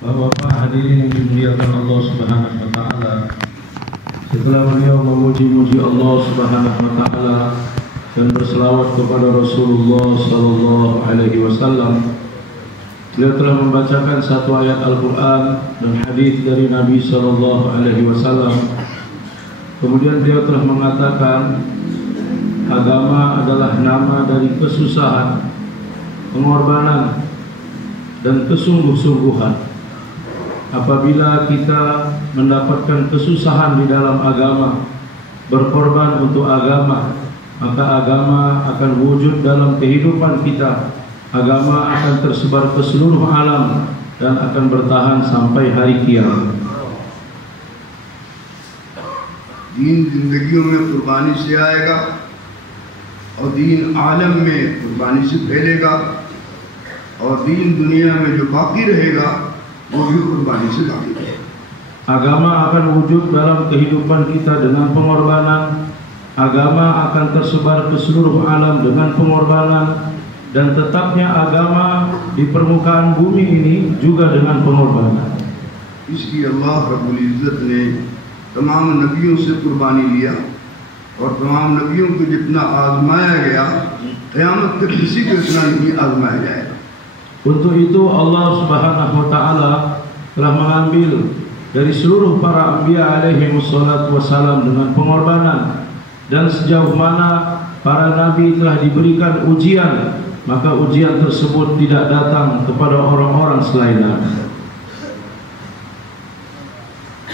Bapak-bapak hadirin yang dimuliakan Allah Subhanahu wa taala. Setelah beliau memuji-muji Allah Subhanahu wa taala dan berselawat kepada Rasulullah sallallahu alaihi wasallam, beliau telah membacakan satu ayat Al-Qur'an dan hadis dari Nabi sallallahu alaihi wasallam. Kemudian beliau telah mengatakan agama adalah nama dari kesusahan, pengorbanan dan kesungguh-sungguhan. Apabila kita mendapatkan kesusahan di dalam agama, berkorban untuk agama, maka agama akan wujud dalam kehidupan kita. Agama akan tersebar ke seluruh alam dan akan bertahan sampai hari kiamat. दीन जिंदगियों में कुर्बानी से आएगा और दीन आलम में कुर्बानी से फैलेगा और दीन दुनिया में जो बाकी रहेगा वो भी कुर्बानी से बाकी रहेगा. Agama akan wujud dalam kehidupan kita dengan pengorbanan. Agama akan tersebar ke seluruh alam dengan pengorbanan, dan tetapnya agama di permukaan bumi ini juga dengan pengorbanan. इसलिए अल्लाह रब्बुल इज़्ज़त ने तमाम नबियों से कुर्बानी लिया और तमाम नबियों को जितना आजमाया गया क़यामत तक किसी को इतना नहीं आजमाया जाएगा. Untuk itu Allah Subhanahu wa taala telah mengambil dari seluruh para anbiya alaihi wassalatu wassalam dengan pengorbanan, dan sejauh mana para nabi telah diberikan ujian, maka ujian tersebut tidak datang kepada orang-orang selain Nabi.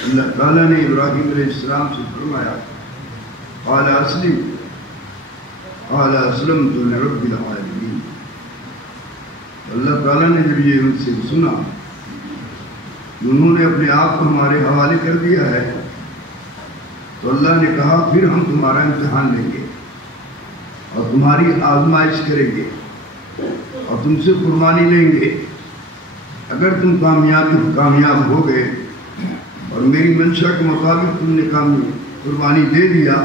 अल्लाह ताला ने इब्राहीम अलैहिस्सलाम से फरमाया क़ाल अस्लिम क़ाल अस्लमतु लिरब्बिल आलमीन. अल्लाह ताला ने जब ये उनसे सुना, उन्होंने अपने आप को हमारे हवाले कर दिया है, तो अल्लाह ने कहा फिर हम तुम्हारा इम्तिहान लेंगे और तुम्हारी आजमाइश करेंगे और तुमसे कुर्बानी लेंगे. अगर तुम कामयाब हो गए और मेरी मंशा के मुताबिक तुमने कुर्बानी दे दिया,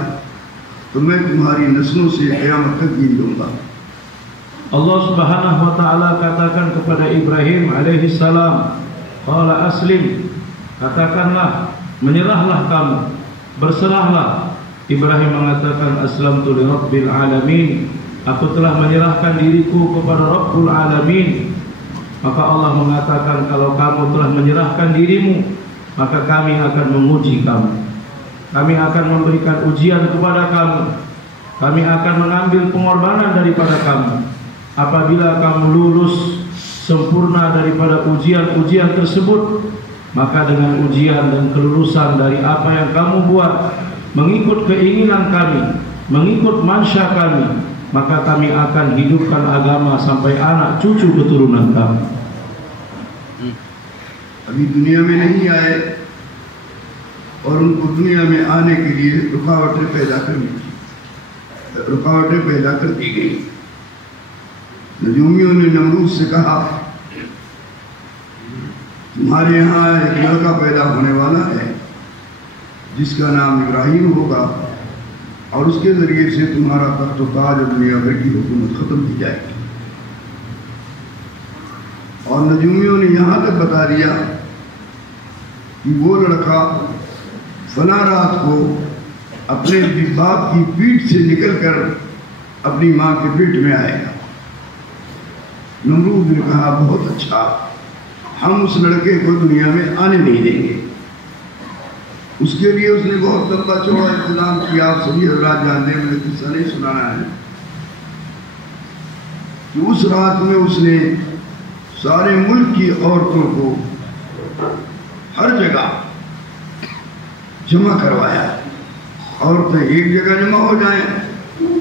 तो मैं तुम्हारी नस्लों से क़यामत तक दीन दूंगा. Allah Subhanahu wa taala katakan kepada Ibrahim alaihi salam, qala aslim, katakanlah, menyerahlah kamu, berserahlah. Ibrahim mengatakan aslamtu li rabbil alamin, aku telah menyerahkan diriku kepada Rabbul alamin. Maka Allah mengatakan, kalau kamu telah menyerahkan dirimu, maka kami akan menguji kamu. Kami akan memberikan ujian kepada kamu. Kami akan mengambil pengorbanan daripada kamu. Apabila kamu lulus sempurna daripada ujian-ujian tersebut, maka dengan ujian dan kelulusan dari apa yang kamu buat, mengikut keinginan kami, mengikut mansya kami, maka kami akan hidupkan agama sampai anak cucu keturunan kami. अभी दुनिया में नहीं आए और उनको दुनिया में आने के लिए रुकावटें पैदा कर दी गई. नजूमियों ने नमरूद से कहा, तुम्हारे यहाँ एक लड़का पैदा होने वाला है जिसका नाम इब्राहीम होगा और उसके जरिए से तुम्हारा तख्त-ओ-ताज और दुनिया भर की हुकूमत खत्म की जाएगी. और नजूमियों ने यहाँ तक बता दिया कि वो लड़का फला रात को अपने बाप की पीठ से निकलकर अपनी माँ के पेट में आएगा. नमरूद ने कहा, बहुत अच्छा, हम उस लड़के को दुनिया में आने नहीं देंगे. उसके लिए उसने बहुत लंबा चौड़ा इंतजाम किया. आप सभी हजरात जानते हैं, मैंने किस्सा नहीं सुनाना है कि उस रात में उसने सारे मुल्क की औरतों को हर जगह जमा करवाया. औरतें एक जगह जमा हो जाएं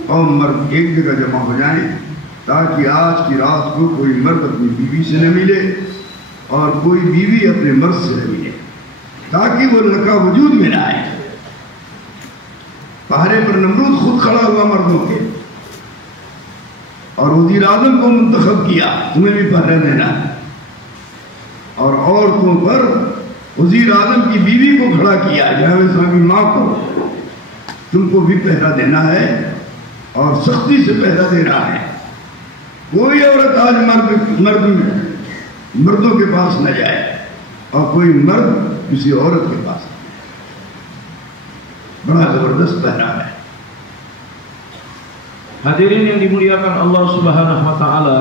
और मर्द एक जगह जमा हो जाएं, ताकि आज की रात को कोई मर्द अपनी बीवी से न मिले और कोई बीवी अपने मर्द से न मिले, ताकि वो लड़का वजूद में न आए. पहरे पर नमरूद खुद खड़ा हुआ मर्दों के और वज़ीर आज़म को मुंतखब किया, तुम्हें भी पहरा देना है. और औरतों पर वज़ीर आज़म की बीवी को खड़ा किया, जहां की माँ को, तुमको भी पहरा देना है और सख्ती से पहरा देना है. कोई औरत आज मर्दों के पास न जाए और कोई मर्द किसी औरत के पास नहीं। बड़ा जबरदस्त पहरा है। Hadirin yang dimuliakan Allah Subhanahu wa taala,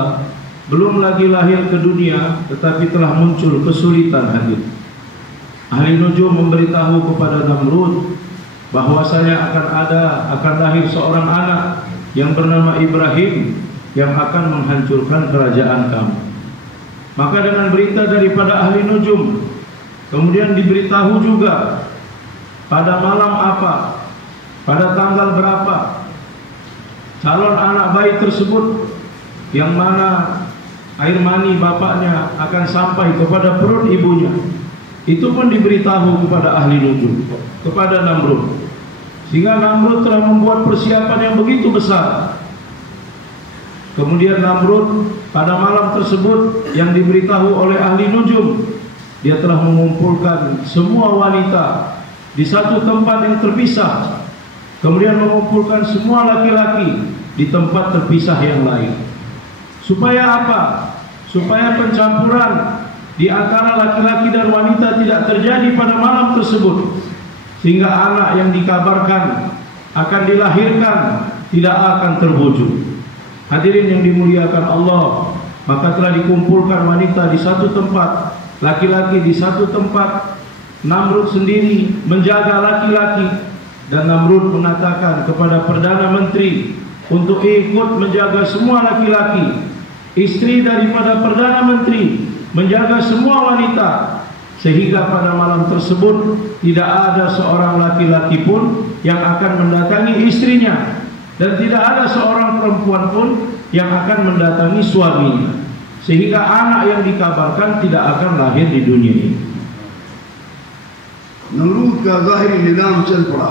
belum lagi lahir ke dunia tetapi telah muncul kesulitan hadir. Ahli nujum memberitahu kepada Namrud bahwasanya akan lahir seorang anak yang bernama Ibrahim yang akan menghancurkan kerajaan kamu. Maka dengan berita daripada ahli nujum, kemudian diberitahu juga pada malam apa, pada tanggal berapa calon anak bayi tersebut yang mana air mani bapaknya akan sampai kepada perut ibunya. Itu pun diberitahu kepada ahli nujum, kepada Namrud. Sehingga Namrud telah membuat persiapan yang begitu besar. Kemudian Namrud pada malam tersebut yang diberitahu oleh ahli nujum, dia telah mengumpulkan semua wanita di satu tempat yang terpisah. Kemudian mengumpulkan semua laki-laki di tempat terpisah yang lain. Supaya apa? Supaya pencampuran di antara laki-laki dan wanita tidak terjadi pada malam tersebut, sehingga anak yang dikabarkan akan dilahirkan tidak akan terwujud. Hadirin yang dimuliakan Allah, maka telah dikumpulkan wanita di satu tempat, laki-laki di satu tempat. Namrud sendiri menjaga laki-laki, dan Namrud mengatakan kepada Perdana Menteri untuk ikut menjaga semua laki-laki. Istri daripada Perdana Menteri menjaga semua wanita, sehingga pada malam tersebut tidak ada seorang laki-laki pun yang akan mendatangi istrinya, dan tidak ada seorang perempuan pun yang akan mendatangi suaminya, sehingga anak yang dikabarkan tidak akan lahir di dunia ini. Namrud का ज़ाहिरी निज़ाम चल पड़ा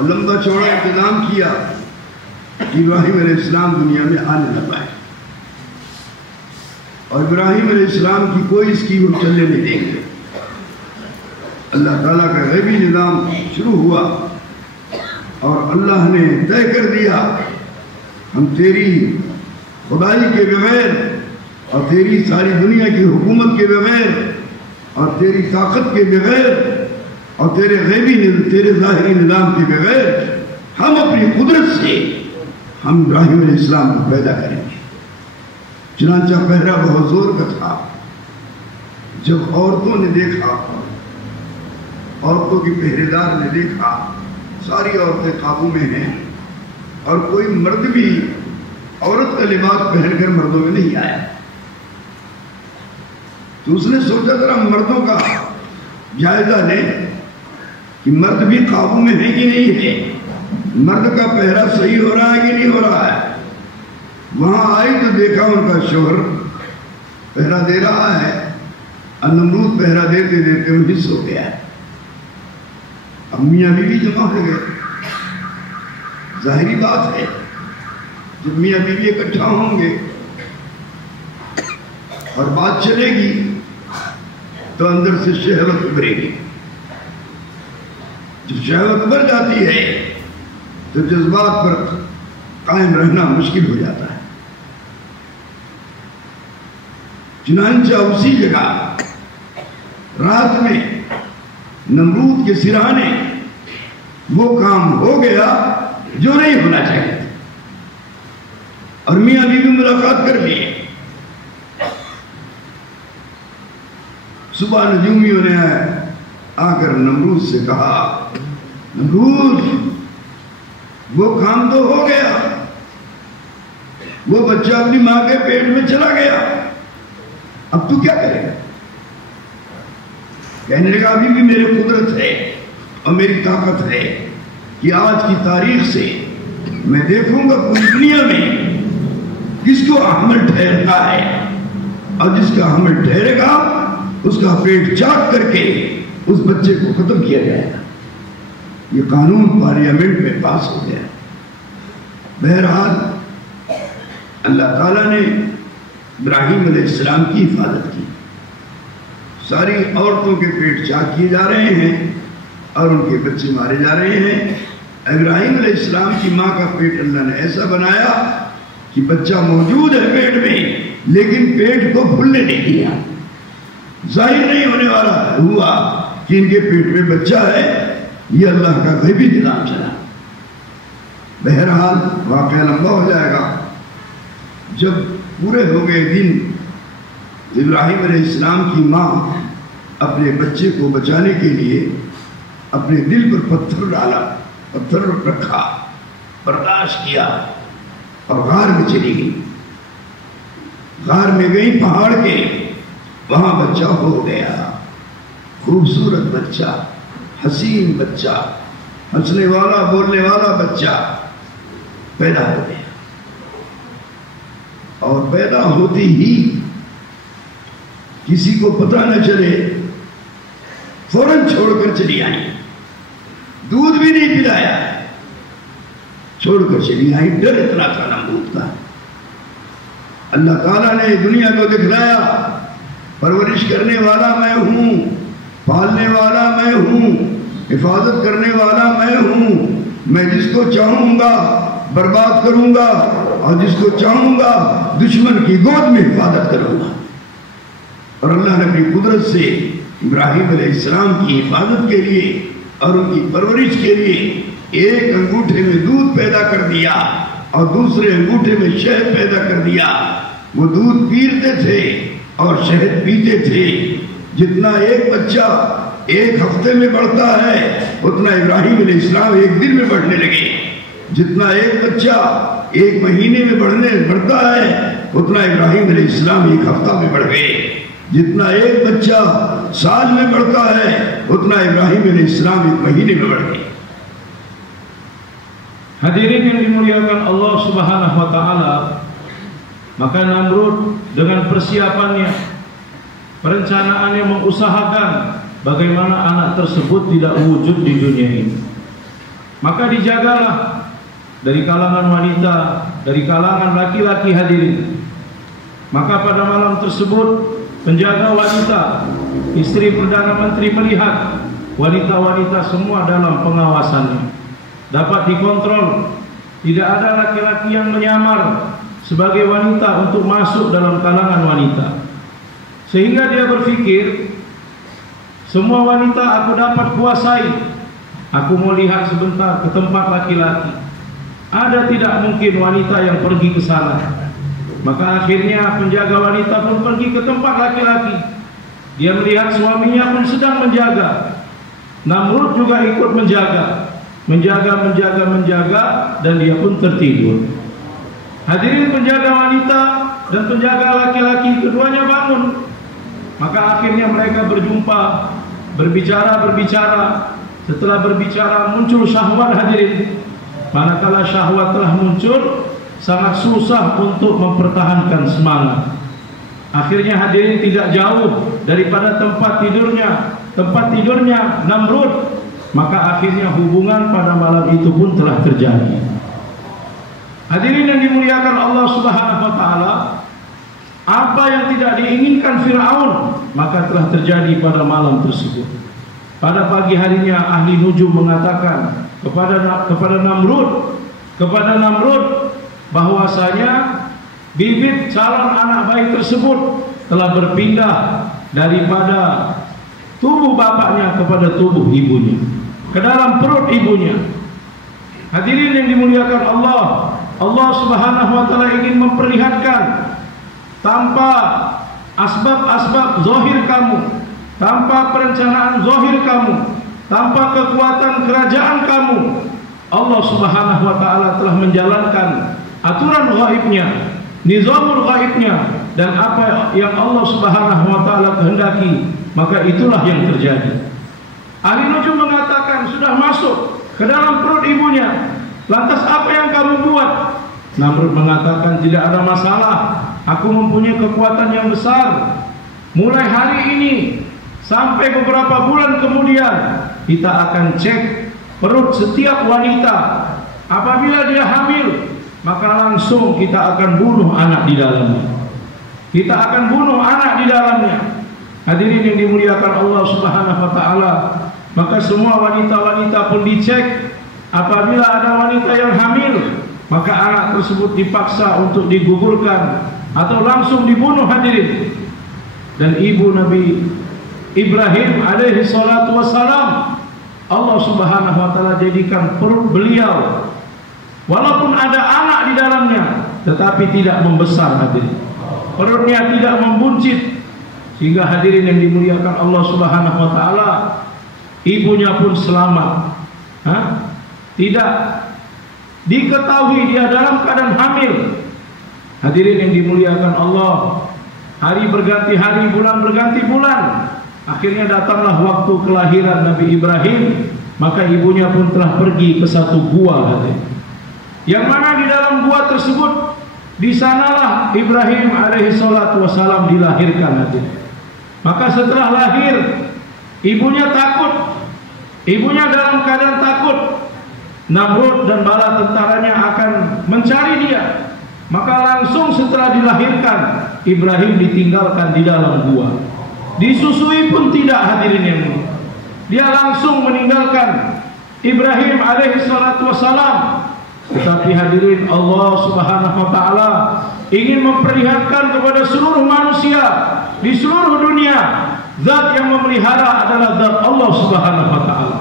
और लंबा चौड़ा इंतज़ाम किया कि इब्राहिम अलैहिस्सलाम दुनिया में आने न पाए, और इब्राहिम अलैहिस्सलाम की कोई स्कीम हम चलने नहीं देंगे। अल्लाह ताला का गैबी निज़ाम शुरू हुआ और अल्लाह ने तय कर दिया, हम तेरी खुदाई के बगैर और तेरी सारी दुनिया की हुकूमत के बगैर और तेरी ताकत के बगैर और तेरे ज़ाहिरी निज़ाम के बगैर हम अपनी कुदरत से हम इब्राहिम अलैहिस्सलाम को पैदा करेंगे। चुनांचा पहरा बहुत जोर का था। जब औरतों ने देखा, औरतों की पहरेदार ने देखा, सारी औरतें काबू में हैं और कोई मर्द भी औरत का लिबास पहनकर मर्दों में नहीं आया, तो उसने सोचा जरा मर्दों का जायजा ले कि मर्द भी काबू में है कि नहीं है, मर्द का पहरा सही हो रहा है कि नहीं हो रहा है। वहां आई तो देखा उनका शोहर पहरा दे रहा है और नमरूद पहरा देते देते वो हिस्स हो गया है। अब मियाँ बीवी जमा हो गए। जाहिरी बात है, जब मियाँ बीवी इकट्ठा होंगे और बात चलेगी तो अंदर से शहवत उभरेगी। जब शहवत उभर जाती है तो जज्बात पर कायम रहना मुश्किल हो जाता है। चुनांचा उसी जगह रात में नमरूद के सिरहाने वो काम हो गया जो नहीं होना चाहिए, और मियाँ बीवी मुलाकात कर लिए। सुबह नजूमियों ने आकर नमरूद से कहा, नमरूद वो काम तो हो गया, वो बच्चा अपनी मां के पेट में चला गया, अब तू क्या करेगा। कहने लगा अभी भी मेरी कुदरत है और मेरी ताकत है कि आज की तारीख से मैं देखूंगा पूरी दुनिया में किसको हमल ठहरता है, और जिसका हमल ठहरेगा उसका पेट चाक करके उस बच्चे को खत्म किया जाएगा। ये कानून पार्लियामेंट में पास हो गया। बहरहाल अल्लाह ताला ने इब्राहिम अलैहिस्सलाम की हिफाजत की। सारी औरतों के पेट चाक किए जा रहे हैं और उनके बच्चे मारे जा रहे हैं। इब्राहिम अलैहिस्सलाम की माँ का पेट अल्लाह ने ऐसा बनाया कि बच्चा मौजूद है पेट में, लेकिन पेट को फूलने नहीं दिया। जाहिर नहीं होने वाला हुआ कि इनके पेट में बच्चा है, ये अल्लाह का गैबी निज़ाम चला। बहरहाल वाक़या लंबा हो जाएगा। जब पूरे हो गए दिन, इब्राहिम अलैहिस्सलाम की माँ अपने बच्चे को बचाने के लिए अपने दिल पर पत्थर डाला, पत्थर रखा, बर्दाश्त किया और गार में चली गई। गार में गई पहाड़ के, वहां बच्चा हो गया। खूबसूरत बच्चा, हसीन बच्चा, हंसने वाला बोलने वाला बच्चा पैदा हो गया। और पैदा होते ही किसी को पता न चले, फौरन छोड़कर चली आई। दूध भी नहीं पिलाया, छोड़कर चली आई। डर इतना था नमरूद का। अल्लाह ताला ने दुनिया को दिखलाया, परवरिश करने वाला मैं हूं, पालने वाला मैं हूं, हिफाजत करने वाला मैं हूं। मैं जिसको चाहूंगा बर्बाद करूंगा और जिसको चाहूंगा दुश्मन की गोद में हिफाजत करूंगा। और अल्लाह ने अपनी कुदरत से इब्राहिम अलैहिस्सलाम की हिफाजत के लिए और उनकी परवरिश के लिए एक अंगूठे में दूध पैदा कर दिया और दूसरे अंगूठे में शहद पैदा कर दिया। वो दूध पीते थे और शहद पीते थे। जितना एक बच्चा एक हफ्ते में बढ़ता है, उतना इब्राहिम अलैहिस्सलाम एक दिन में बढ़ने लगे। जितना एक बच्चा एक महीने में बढ़ता है, उतना इब्राहिम अलैहिस्सलाम एक हफ्ता में बढ़ गए। जितना एक बच्चा साल में बढ़ता है, उतना इब्राहिम अलैहिस्सलाम एक महीने में बढ़ गए। Hadirin yang dimuliakan Allah Subhanahu wa taala, maka Namrud dengan persiapannya, perencanaannya mengusahakan bagaimana anak tersebut tidak wujud di dunia ini. Maka dijagalah dari kalangan wanita, dari kalangan laki-laki hadirin. Maka pada malam tersebut penjaga wanita, istri Perdana Menteri melihat wanita-wanita semua dalam pengawasannya, dapat dikontrol. Tidak ada laki-laki yang menyamar sebagai wanita untuk masuk dalam kalangan wanita. Sehingga dia berpikir, semua wanita aku dapat kuasai. Aku mau lihat sebentar ke tempat laki-laki. Ada tidak mungkin wanita yang pergi ke sana. Maka akhirnya penjaga wanita pun pergi ke tempat laki-laki. Dia melihat suaminya pun sedang menjaga. Namrud juga ikut menjaga, dan dia pun tertidur. Hadirin, penjaga wanita dan penjaga laki-laki keduanya bangun. Maka akhirnya mereka berjumpa, berbicara. Setelah berbicara muncul syahwat hadirin. Manakala syahwat telah muncul, sangat susah untuk mempertahankan semangat. Akhirnya hadirin tidak jauh daripada tempat tidurnya Namrud. Maka akhirnya hubungan pada malam itu pun telah terjadi. Hadirin yang dimuliakan Allah Subhanahu wa taala, apa yang tidak diinginkan Firaun maka telah terjadi pada malam tersebut. Pada pagi harinya ahli nujum mengatakan kepada Namrud bahwasanya bibit calon anak bayi tersebut telah berpindah daripada tubuh bapaknya kepada tubuh ibunya, ke dalam perut ibunya. Hadirin yang dimuliakan Allah, Allah Subhanahu wa taala ingin memperlihatkan tanpa asbab-asbab zahir kamu, tanpa perencanaan zahir kamu, tanpa kekuatan kerajaan kamu, Allah Subhanahu wa taala telah menjalankan aturan gaibnya, nizamul gaibnya, dan apa yang Allah Subhanahu wa taala kehendaki, maka itulah yang terjadi. Ahli nujum mengatakan sudah masuk ke dalam perut ibunya. Lantas apa yang kamu buat? Namrud mengatakan tidak ada masalah. Aku mempunyai kekuatan yang besar. Mulai hari ini sampai beberapa bulan kemudian kita akan cek perut setiap wanita. Apabila dia hamil, maka langsung kita akan bunuh anak di dalamnya. Kita akan bunuh anak di dalamnya. Hadirin yang dimuliakan Allah Subhanahu wa taala, maka semua wanita-wanita pun dicek. Apabila ada wanita yang hamil, maka anak tersebut dipaksa untuk digugurkan atau langsung dibunuh hadirin. dan ibu Nabi Ibrahim alaihi salatu wassalam, Allah subhanahu wa ta'ala jadikan perut beliau walaupun ada anak di dalamnya tetapi tidak membesar, hadirin. Perutnya tidak membuncit, sehingga hadirin yang dimuliakan Allah subhanahu wa ta'ala, ibunya pun selamat. Tidak diketahui dia dalam keadaan hamil. Hadirin yang dimuliakan Allah, hari berganti hari, bulan berganti bulan. Akhirnya datanglah waktu kelahiran Nabi Ibrahim, maka ibunya pun telah pergi ke satu gua, hadirin. Yang mana di dalam gua tersebut, di sanalah Ibrahim alaihi salatu wassalam dilahirkan, hadirin. Maka setelah lahir, ibunya takut. Ibunya dalam keadaan takut. Namrud dan bala tentaranya akan mencari dia. Maka langsung setelah dilahirkan, Ibrahim ditinggalkan di dalam gua. Disusui pun tidak, hadirin yang mulia. Dia langsung meninggalkan Ibrahim alaihi salatu wassalam. Tetapi hadirin, Allah subhanahu wa ta'ala ingin memperlihatkan kepada seluruh manusia di seluruh dunia, zat yang memelihara adalah zat Allah subhanahu wa ta'ala.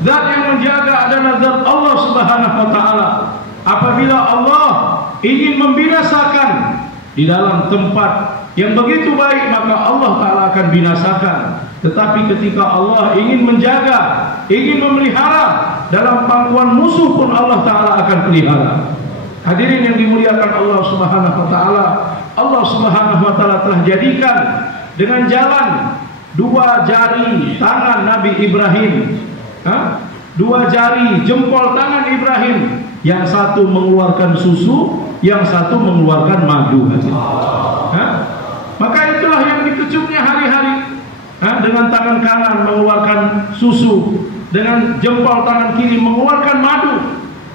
Zat yang menjaga adalah zat Allah subhanahu wa ta'ala. Apabila Allah ingin membinasakan di dalam tempat yang begitu baik, maka Allah ta'ala akan binasakan. Tetapi ketika Allah ingin menjaga, ingin memelihara, dalam pangkuan musuh pun Allah ta'ala akan pelihara. Hadirin yang dimuliakan Allah subhanahu wa ta'ala, Allah subhanahu wa ta'ala telah jadikan dengan jalan dua jari tangan Nabi Ibrahim, dua jari jempol tangan Ibrahim, yang satu mengeluarkan susu, yang satu mengeluarkan madu. Maka itulah yang dikecupnya hari-hari. Dengan tangan kanan mengeluarkan susu, dengan jempol tangan kiri mengeluarkan madu.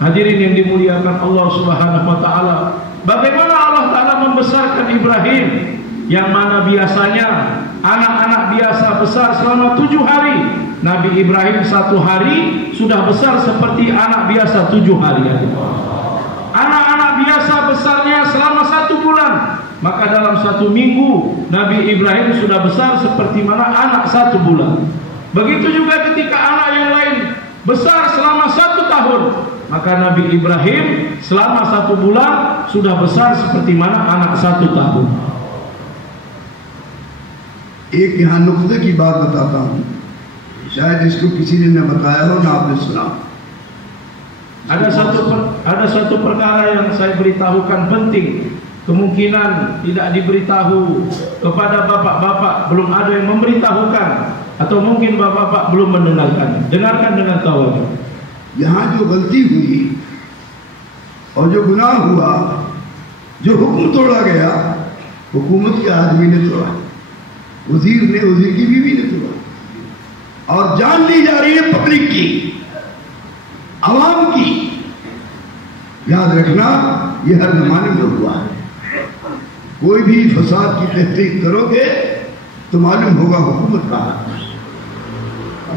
Hadirin yang dimuliakan Allah subhanahu wa ta'ala, bagaimana Allah ta'ala membesarkan Ibrahim, yang mana biasanya anak-anak biasa besar selama 7 hari. Nabi Ibrahim 1 hari sudah besar seperti anak biasa 7 hari. Anak-anak biasa besarnya selama 1 bulan, maka dalam 1 minggu Nabi Ibrahim sudah besar seperti mana anak 1 bulan. Begitu juga ketika anak yang lain besar selama 1 tahun, maka Nabi Ibrahim selama 1 bulan sudah besar seperti mana anak 1 tahun. एक यहाँ नुक्ते की बात बताता हूँ, शायद इसको किसी ने न बताया हो ना आपने सुना. Ada satu perkara yang saya beritahukan penting. Kemungkinan tidak diberitahu kepada bapak-bapak, belum ada yang memberitahukan, atau mungkin bapak-bapak belum mendengarkan. Dengarkan dengan tawadhu. यहाँ जो गलती हुई और जो गुनाह हुआ, जो हुक्म तोड़ा गया, हुकूमत के आदमी ने तोड़ा, वजीर ने, वजीर की बीवी ने तोड़ा, और जान ली जा रही है पब्लिक की, आवाम की. याद रखना, यह हर जमाने में हुआ है. कोई भी फसाद की तहकीक करोगे तो मालूम होगा हुकूमत का हाथ,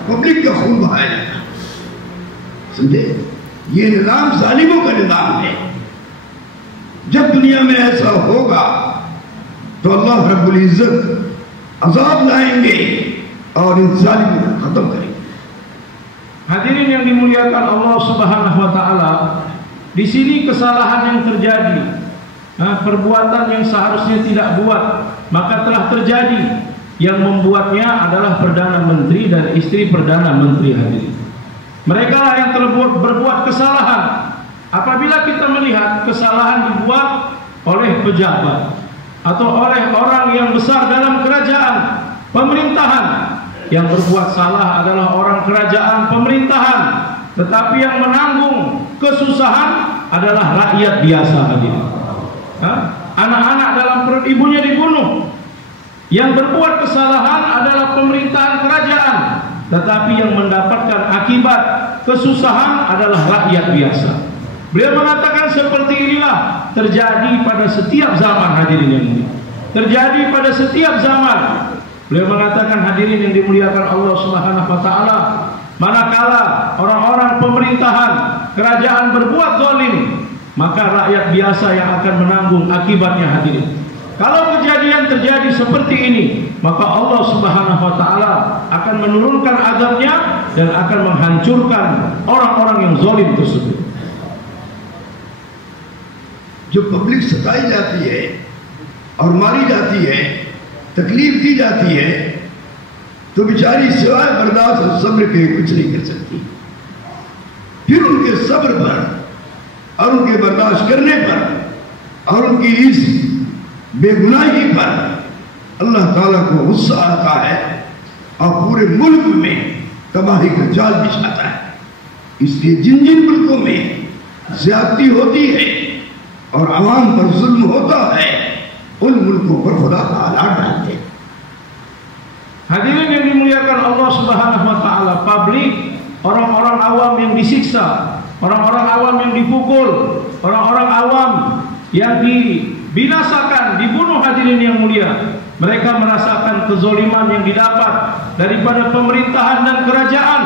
पब्लिक का खून बहाया जाता. समझे? ये निजाम जालिमों का निजाम है. जब दुनिया में ऐसा होगा तो अल्लाह रब्बुल इज्जत अजाब लाएंगे और इन जालिमों को खत्म करेंगे. Hadirin yang dimuliakan Allah subhanahu wa ta'ala, di sini kesalahan yang terjadi, perbuatan yang seharusnya tidak buat, maka telah terjadi. Yang membuatnya adalah Perdana Menteri dan istri Perdana Menteri, hadirin. Mereka lah yang berbuat kesalahan. Apabila kita melihat kesalahan dibuat oleh pejabat atau oleh orang yang besar dalam kerajaan pemerintahan, yang berbuat salah adalah orang kerajaan pemerintahan, tetapi yang menanggung kesusahan adalah rakyat biasa, hadirin. Anak-anak dalam perut ibunya dibunuh. Yang berbuat kesalahan adalah pemerintahan kerajaan, tetapi yang mendapatkan akibat kesusahan adalah rakyat biasa. Beliau mengatakan seperti inilah terjadi pada setiap zaman, hadirin yang mulia. Terjadi pada setiap zaman. Beliau mengatakan, hadirin yang dimuliakan Allah Subhanahu wa taala, manakala orang-orang pemerintahan kerajaan berbuat zalim, maka rakyat biasa yang akan menanggung akibatnya, hadirin. Kalau kejadian terjadi seperti ini, maka Allah Subhanahu wa taala akan menurunkan azabnya dan akan menghancurkan orang-orang yang zalim tersebut. जो पब्लिक सताई जाती है और मारी जाती है, तकलीफ दी जाती है, तो बेचारी सिवाय बर्दाश्त और सब्र के कुछ नहीं कर सकती। फिर उनके सब्र पर और उनके बर्दाश्त करने पर और उनकी इस बेगुनाही पर अल्लाह ताला को गुस्सा आता है और पूरे मुल्क में तबाही का जाल बिछाता है। इसलिए जिन जिन मुल्कों में ज्यादती होती है और आवाम पर जुल्म होता है, उन मुल्कों पर खुदा ताला डालते हैं। Hadirin yang dimuliakan Allah Subhanahu wa taala, publik, orang-orang awam yang disiksa, orang-orang awam yang dipukul, orang-orang awam yang dibinasakan, dibunuh, hadirin yang mulia. Mereka merasakan kezoliman yang didapat daripada pemerintahan dan kerajaan.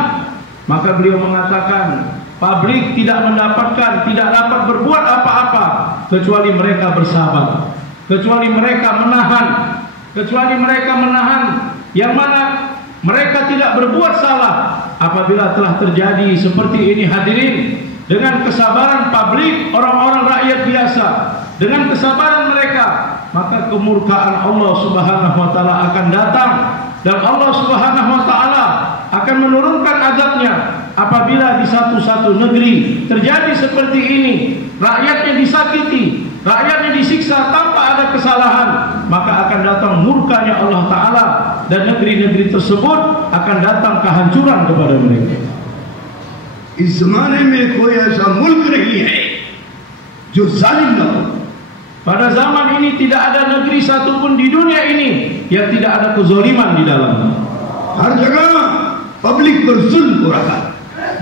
Maka beliau mengatakan, publik tidak mendapatkan, tidak dapat berbuat apa-apa kecuali mereka bersabar, kecuali mereka menahan, yang mana mereka tidak berbuat salah. Apabila telah terjadi seperti ini, hadirin, dengan kesabaran publik, orang-orang rakyat biasa, dengan kesabaran mereka, maka kemurkaan Allah Subhanahu wa taala akan datang dan Allah Subhanahu wa taala akan menurunkan azabnya. Apabila di satu-satu negeri terjadi seperti ini, rakyatnya disakiti, rakyatnya disiksa tanpa ada kesalahan, maka akan datang murkanya Allah Ta'ala dan negeri-negeri tersebut akan datang kehancuran kepada mereka. इस ज़माने में कोई ऐसा मुल्क नहीं है जो जालिम न हो। Pada zaman ini tidak ada negeri satupun di dunia ini yang tidak ada kezaliman di dalamnya. हर जगह पब्लिक पर जुल्म हो रहा है।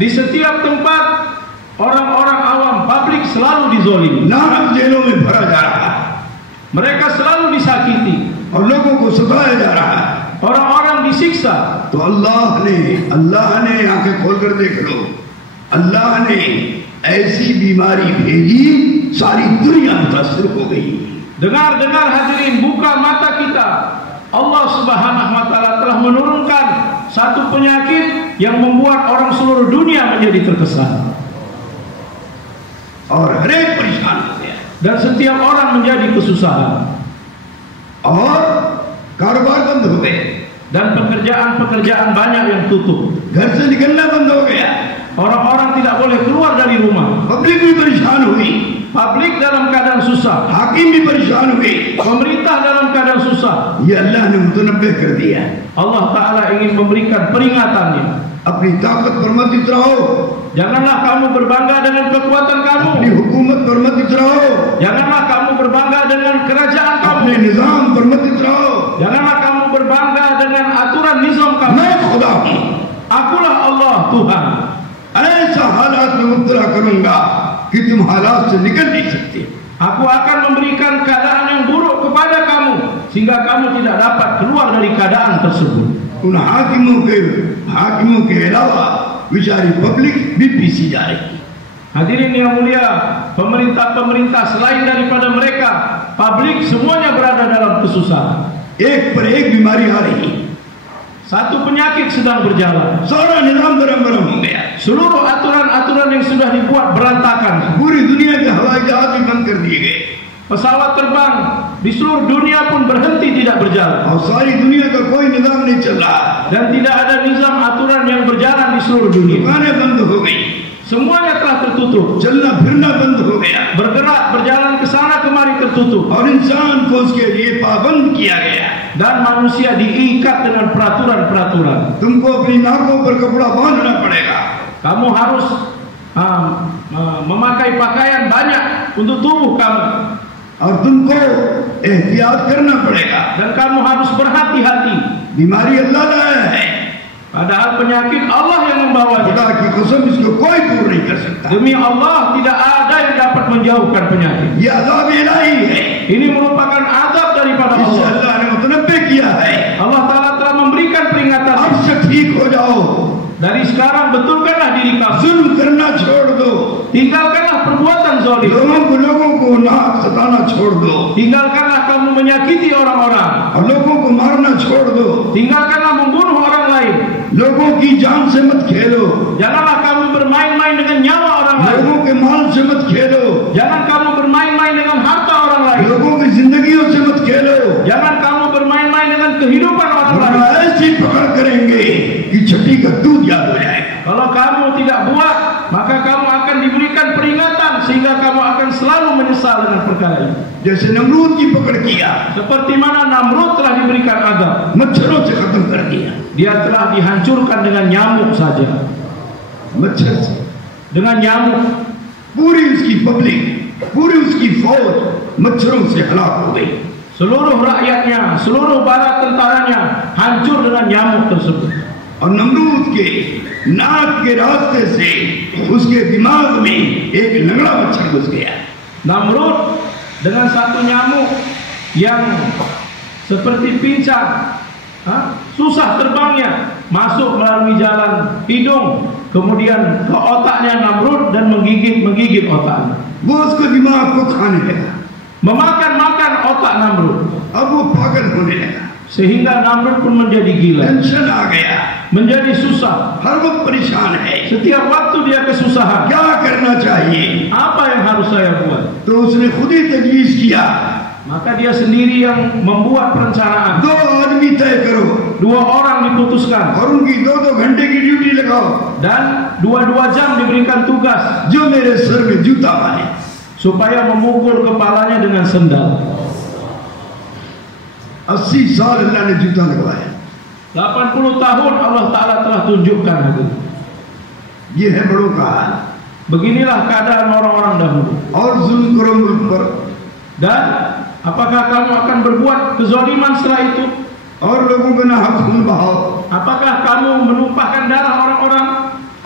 Di setiap tempat orang-orang awam, publik selalu dizolimi. नाहक जेलों में भरा जा रहा है। Mereka selalu disakiti और लोगों को सताया जा रहा है। orang-orang disiksa. तो अल्लाह ने आंखें खोलकर देख लो, अल्लाह ने ऐसी बीमारी भेजी, सारी दुनिया मुतासिर हो गई। Dengar-dengar hadirin, buka mata kita. Allah Subhanahu wa taala telah menurunkan satu penyakit yang membuat orang seluruh dunia menjadi terkesan. और हर एक परेशान हो गया dan setiap orang menjadi kesusahan. और कारोबार बंद हो गए dan pekerjaan-pekerjaan banyak yang tutup. घर से निकलना बंद हो गया। Orang-orang tidak boleh keluar dari rumah. Public भी परेशान हुई, Publik dalam keadaan susah, हाकिम भी परेशान हुए। pemerintah dalam keadaan susah. ये अल्लाह ने मुतनब्बे कर दिया। Allah Ta'ala ingin memberikan peringatannya. अपनी ताकत पर मत इतराओ, Janganlah kamu berbangga dengan kekuatan kamu. अपनी हुकूमत पर मत इतराओ, Janganlah kamu berbangga dengan kerajaan kamu. अपने निजाम पर मत इतराओ। Janganlah kamu berbangga dengan aturan nizam kamu. मैं खुदा हूं, Akulah Allah Tuhan. ऐसा हालात में मुब्तला करूंगा कि तुम हालात से निकल नहीं सकते। Aku akan memberikan keadaan yang buruk kepada kamu sehingga kamu tidak dapat keluar dari keadaan tersebut. उन हाकिमों के अलावा बेचारी पब्लिक भी पीसी जा रही। Hadirin yang mulia, pemerintah-pemerintah selain daripada mereka, publik semuanya berada dalam kesusahan. एक पर एक बीमारी आ रही, Satu penyakit sedang berjalan. सारा निजाम बरम-बरम हो गया। Seluruh aturan-aturan yang sudah dibuat berantakan. पूरी दुनिया के हवाई जहाज भी बंद कर दिए गए Pesawat terbang di seluruh dunia pun berhenti, tidak berjalan. और सारी दुनिया का कोई निजाम नहीं चल रहा। Dan tidak ada nizam aturan yang berjalan di seluruh dunia. दुकानें बंद हो गई, Semuanya telah tertutup. चलना फिरना बंद हो गया Bergerak, berjalan ke sana kemari tertutup. और इंसान को उसके लिए पाबंद किया गया। Dan manusia diikat dengan peraturan-peraturan. तुमको अपनी नाकों पर कपड़ा बांधना पड़ेगा, Kamu harus memakai pakaian banyak untuk tubuh kamu. और तुमको एहतियात करना पड़ेगा। Dan kamu harus berhati-hati. बीमारी अल्लाह लाया है, Padahal penyakit Allah yang membawanya. खुदा की कसम इसको कोई दूर नहीं कर सकता। Demi Allah, tidak ada yang dapat menjauhkan penyakit. ये अज़ाब इलाही है, Ini merupakan azab daripada जिससे Allah. अल्लाह ने मुतनब्बे किया है। Allah Ta'ala telah memberikan peringatan. अब से ठीक हो जाओ, Dari sekarang betulkanlah diri kamu. जुल्म करना छोड़ दो, Tinggalkanlah perbuatan zalim. लोगों को नाक सताना छोड़ दो, Tinggalkanlah kamu menyakiti orang-orang. और लोगों को मारना छोड़ दो, Tinggalkanlah membunuh orang lain. लोगों की जान से मत खेलो, Janganlah kamu bermain-main dengan nyawa orang lain. लोगों के माल से मत खेलो, Jangan kamu bermain-main dengan harta orang lain. लोगों की जिंदगियों से मत खेलो, Jangan kamu bermain-main dengan kehidupan orang lain. वरना ऐसी पकड़ करेंगे कि छठी का दूध याद हो जाएगा। Kalau kamu tidak buat, maka kamu akan diberikan peringatan sehingga kamu akan selalu menyesal dengan perkara ini. जैसे नमरूद की पकड़ किया, Seperti mana Namrud telah diberikan azab. मच्छरों से खत्म कर दिया, Dia telah dihancurkan dengan nyamuk saja. मच्छर से Dengan nyamuk. पूरी उसकी पब्लिक, पूरी उसकी फौज मच्छरों से हलाक हो गई। Seluruh rakyatnya, seluruh bala tentaranya hancur dengan nyamuk tersebut. और नमरूद के नाक के रास्ते से उसके दिमाग में एक लंगड़ा मच्छर घुस गया। Namrud dengan satu nyamuk yang seperti pincang, susah terbangnya, masuk melalui jalan hidung, kemudian ke otaknya Namrud dan menggigit otaknya. वो उसको दिमाग को खाने लगा, Memakan otak Namrud. अब वो पागल होने लगा, Sehingga Namrud pun menjadi gila, tension आ गया, menjadi susah. हर वक्त परेशान है, Setiap waktu dia kesusahan. क्या करना चाहिए? Apa yang harus saya buat? तो उसने खुद ही तजवीज किया, Maka dia sendiri yang membuat perencanaan. 2 आदमी तय करो 2 orang diputuskan और उनकी 2-2 घंटे की ड्यूटी लगाओ, dan 2 jam diberikan tugas जो मेरे सर में जूता मारे। supaya memukul kepalanya dengan sendal. 80 साल अल्लाह ने जूता लगवाया। 80 tahun Allah Ta'ala telah tunjukkan itu. ये है बड़ों का हाल। Beginilah keadaan orang-orang dahulu. और जुल्म करो मुल्क पर, Dan apakah kamu akan berbuat kezaliman setelah itu? और लोगों का नाहक खून बहाओ, Apakah kamu menumpahkan darah orang-orang?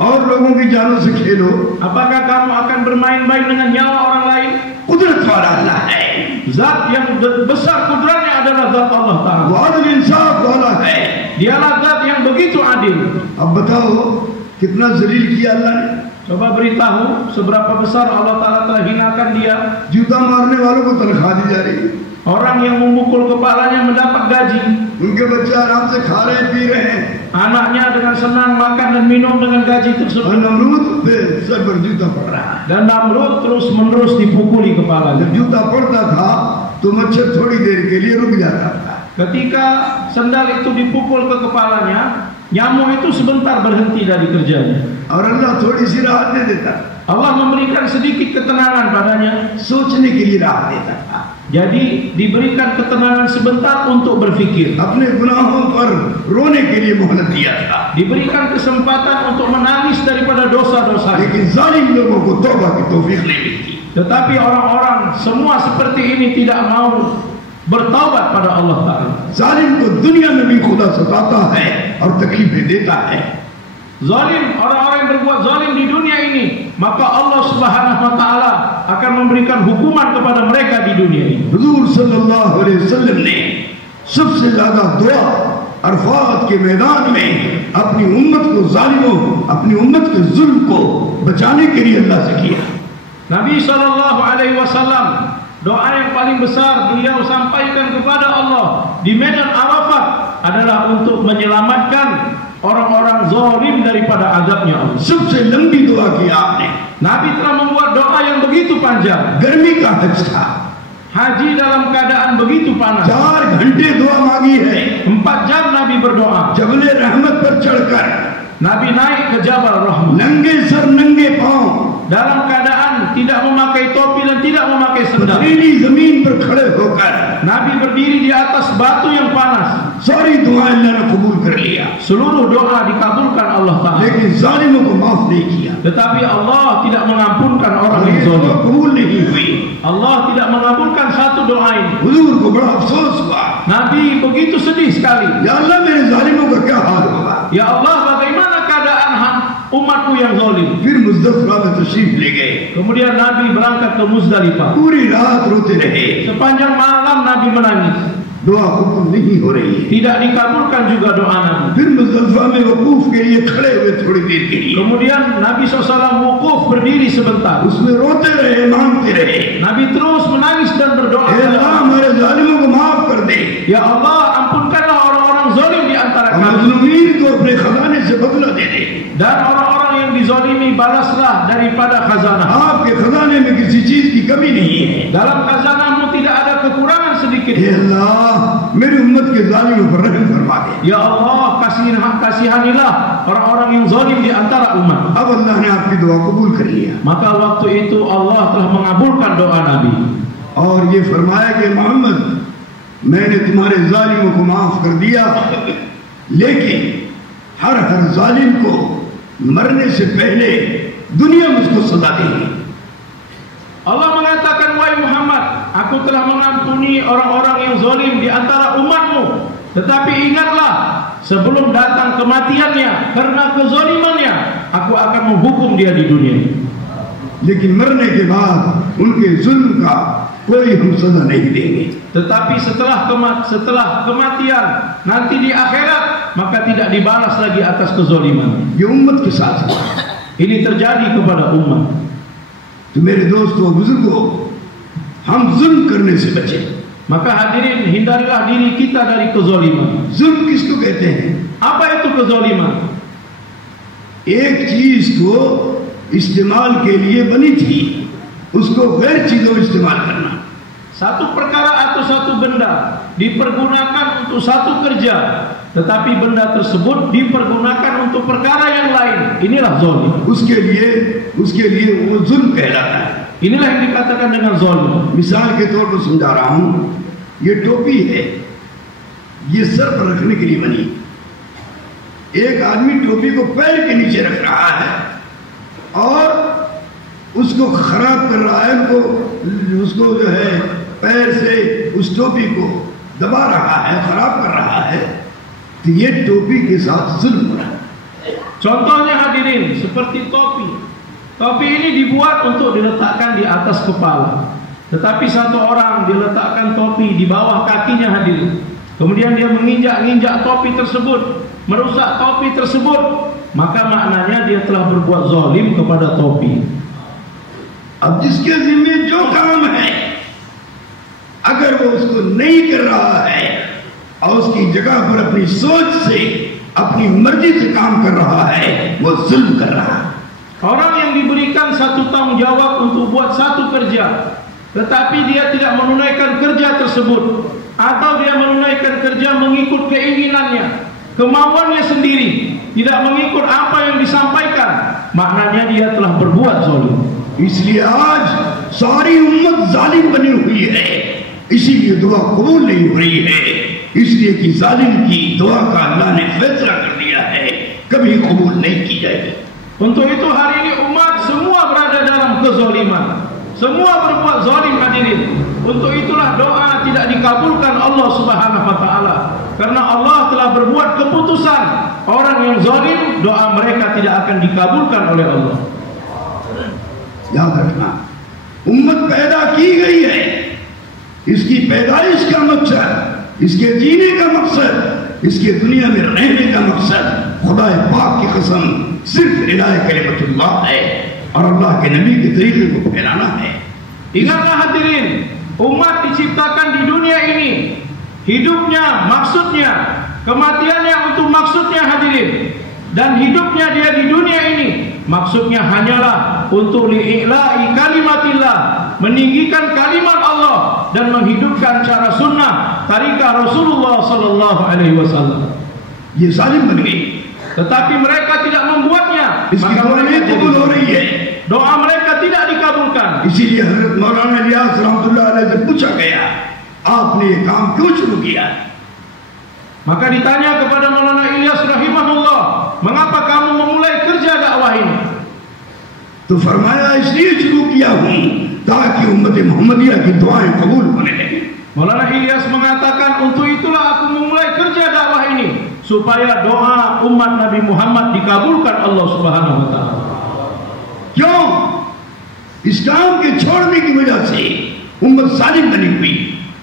और लोगों की जानों से खेलो। Apakah kamu akan bermain-main dengan nyawa orang lain? कुदरत वाला अल्लाह है, Zat yang besar kudratnya adalah zat Allah Ta'ala. वो अदल इंसाफ वाला है। Dialah zat yang begitu adil. अब बताओ कितना जलील किया अल्लाह ने। Coba beritahu seberapa besar Allah Ta'ala telah hinakan dia. जूता मारने वालों को तनख्वाह दी जा रही है, Orang yang memukul kepalanya mendapat gaji. उनके बच्चे आराम से खा रहे पी रहे हैं, Anaknya dengan senang makan dan minum dengan gaji और tersebut. नमरूद पे सर पर जूता पड़ रहा है। Dan Namrud terus menerus dipukuli kepalanya. जब जूता पड़ता था तो मच्छर थोड़ी देर के लिए रुक जाता था, Ketika sendal itu dipukul ke kepalanya, nyamuk itu sebentar berhenti dari kerjanya. और अल्लाह थोड़ी सी राहत दे देता, Allah memberikan sedikit ketenangan padanya. सोचने के लिए राहत देता था, Jadi diberikan ketenangan sebentar untuk berpikir. अपने गुनाहों पर रोने के लिए मोहलत दिया था। Diberikan kesempatan untuk menangis daripada dosa-dosa. लेकिन जालिम लोगों को तौबा की तौफीक नहीं मिलती। Tetapi orang-orang semua seperti ini tidak mau bertaubat pada Allah Ta'ala. जालिम को दुनिया में भी खुदा सताता है और तकलीफें देता है। Zalim, orang-orang yang berbuat zalim di dunia ini, maka Allah Subhanahu wa Ta'ala akan memberikan hukuman kepada mereka di dunia ini. हुजूर सल्लल्लाहु अलैहि वसल्लम ने सबसे ज्यादा दुआ अरफात के मैदान में अपनी उम्मत को जालिमों, अपनी उम्मत के जुल्म को बचाने के लिए अल्लाह से किया। Nabi Sallallahu Alaihi Wasallam, doa yang paling besar beliau sampaikan kepada Allah di medan Arafat adalah untuk menyelamatkan orang-orang zalim daripada azabnya Allah. सबसे लंबी दुआ की आपने, Nabi telah membuat doa yang begitu panjang. गर्मी का हज था, Haji dalam keadaan begitu panas. 4 घंटे दुआ मांगी है, 4 jam Nabi berdoa. जबले रहमत पर चढ़कर Nabi naik ke Jabal Rahmah नंगे सर नंगे पांव dalam keadaan tidak memakai topi dan tidak memakai sendal. पथरीली जमीन पर खड़े होकर Nabi berdiri di atas batu yang panas. सारी दुआएं अल्लाह ने कबूल कर लिया, Seluruh doa dikabulkan Allah Ta'ala. लेकिन जालिमों को माफ नहीं किया। Tetapi Allah tidak mengampunkan orang और yang ये दुआ zalim. कबूल नहीं हुई। Allah tidak mengabulkan satu doa ini. हुजूर को बड़ा अफसोस हुआ, Nabi begitu sedih sekali. या अल्लाह मेरे जालिमों का क्या हाल होगा। Ya Allah, bagaimana keadaan umatku yang zalim? फिर मुज़दलिफा में तशरीफ ले गए, Kemudian Nabi berangkat ke Muzdalifah. पूरी रात रोते रहे, Sepanjang malam Nabi menangis. दुआ कबूल नहीं हो रही है। Tidak dikabulkan juga doa Nabi. फिर मुज़दलिफा में वकूफ के लिए खड़े हुए थोड़ी देर के लिए। Kemudian Nabi SAW wukuf berdiri sebentar. उसमें रोते रहे, मांगते रहे। Nabi terus menangis dan berdoa. हे अल्लाह हमारे जालिमों को माफ कर दे। Ya Allah, ampunkanlah orang-orang zalim di antara kami. मज़लूमीन को अपने खजाने से बदला दे दे। Dan orang-orang yang dizalimi balaslah daripada khazanah. आपके खजाने में किसी चीज की कमी नहीं है। Dalam khazanahmu tidak ada kekurangan sedikit. हे अल्लाह मेरी उम्मत के जालिमों पर रहम फरमा दे। Ya Allah, kasihanilah orang-orang yang zalim di antara umat. अब अल्लाह ने आपकी दुआ कबूल कर लिया। Maka waktu itu Allah telah mengabulkan doa Nabi. और ये फरमाया कि मोहम्मद मैंने तुम्हारे जालिमों को माफ कर दिया, लेकिन हर जालिम को मरने से पहले दुनिया मुझको सजा देगी। Allah mengatakan, wahai Muhammad, aku telah mengampuni orang-orang yang zalim di antara umatmu. Tetapi ingatlah, sebelum datang kematiannya karena kezalimannya, aku akan menghukum dia di dunia. लेकिन मरने के बाद उनके जुल्म का कोई हम सजा नहीं देंगे। Tetapi setelah kematian nanti di akhirat, maka tidak dibalas lagi atas kezaliman. ये उम्मत के साथ है। Ini terjadi kepada umat. तो मेरे दोस्तों बुजुर्गों, हम जुल्म करने से बचे। Maka hadirin, hindarilah diri kita dari kezaliman. जुल्म किसको कहते हैं? Apa itu kezaliman? एक चीज को इस्तेमाल के लिए बनी थी, उसको गैर चीजों में इस्तेमाल करना। Satu perkara atau satu benda dipergunakan untuk satu kerja, tetapi benda tersebut dipergunakan untuk perkara yang lain. Inilah zalim. उसके लिए वो जुल्म कहलाता है। Inilah yang dikatakan dengan zalim. मिसाल के तौर पर समझा रहा हूँ, ये टोपी है, ये सर पर रखने के लिए बनी। एक आदमी टोपी को पैर के नीचे रख रहा है और उसको खराब कर रहा है, उसको जो है पैर से उस टोपी को दबा रहा है, खराब कर रहा है, तो ये टोपी के साथ जुल्म हो रहा है। Contohnya hadirin, seperti topi. Topi ini dibuat untuk diletakkan di atas kepala. Tetapi satu orang diletakkan topi di bawah kakinya hadirin. Kemudian dia menginjak-injak topi tersebut, merusak topi tersebut. Maka maknanya dia telah berbuat zalim kepada topi. अब जिसके जिम्मे जो काम है, अगर वो उसको नहीं कर रहा है और उसकी जगह पर अपनी सोच से, अपनी मर्जी से काम कर रहा है, वो जुल्म कर रहा है। Orang yang diberikan satu tanggung jawab untuk buat satu kerja, tetapi dia tidak menunaikan kerja tersebut, atau dia menunaikan kerja mengikut keinginannya, kemauannya sendiri, tidak mengikut apa yang disampaikan, maknanya dia telah berbuat zalim. इसलिए आज सारी उम्मत जालिम बनी हुई है, इसीलिए दुआ कबूल नहीं हो रही है, इसलिए कि जालिम की दुआ का अल्लाह ने फैसला कर दिया है, कभी कबूल नहीं की जाएगी। Untuk itu hari ini umat semua berada dalam kezaliman, semua berbuat zalim hadirin. Untuk itulah doa tidak dikabulkan Allah Subhanahu wa taala, karena Allah telah berbuat keputusan orang yang zalim, doa mereka tidak akan dikabulkan oleh Allah. याद रखना, उम्मत पैदा की गई है, इसकी पैदाइश का मकसद, इसके जीने का मकसद, इसके दुनिया में रहने का मकसद खुदा पाक की कसम सिर्फ इलाही कलिमतुल्लाह है और अल्लाह के नबी के तरीके को फैलाना है। Ingatlah hadirin, umat diciptakan di dunia ini, hidupnya maksudnya, kematiannya untuk maksudnya hadirin, dan hidupnya dia di dunia ini maksudnya hanyalah untuk li'ila'i kalimatillah, meninggikan kalimat Allah dan menghidupkan cara sunnah tariqah Rasulullah sallallahu alaihi wasallam. ये जालिम बन गई, tetapi mereka tidak membuatnya, इसकी maka दुआ नहीं mereka कबूल हो रही है। doa mereka tidak dikabulkan. इसीलिए हजरत मौलाना इलियास रहमतुल्लाह अलैह से पूछा गया, आपने ये काम क्यों शुरू किया? Maka ditanya kepada Maulana Ilyas rahimahullah, mengapa kamu memulai kerja dakwah ini? तो फरमाया इसलिए शुरू किया हूँ ताकि उम्मत मोहम्मदिया की दुआएं कबूल होने लगे। Maulana Ilyas mengatakan, untuk itulah aku memulai kerja dakwah ini, supaya doa umat Nabi Muhammad dikabulkan Allah Subhanahu wa taala. क्यों? इस्लाम के छोड़ने की वजह से उम्मत जालिम बनी हुई।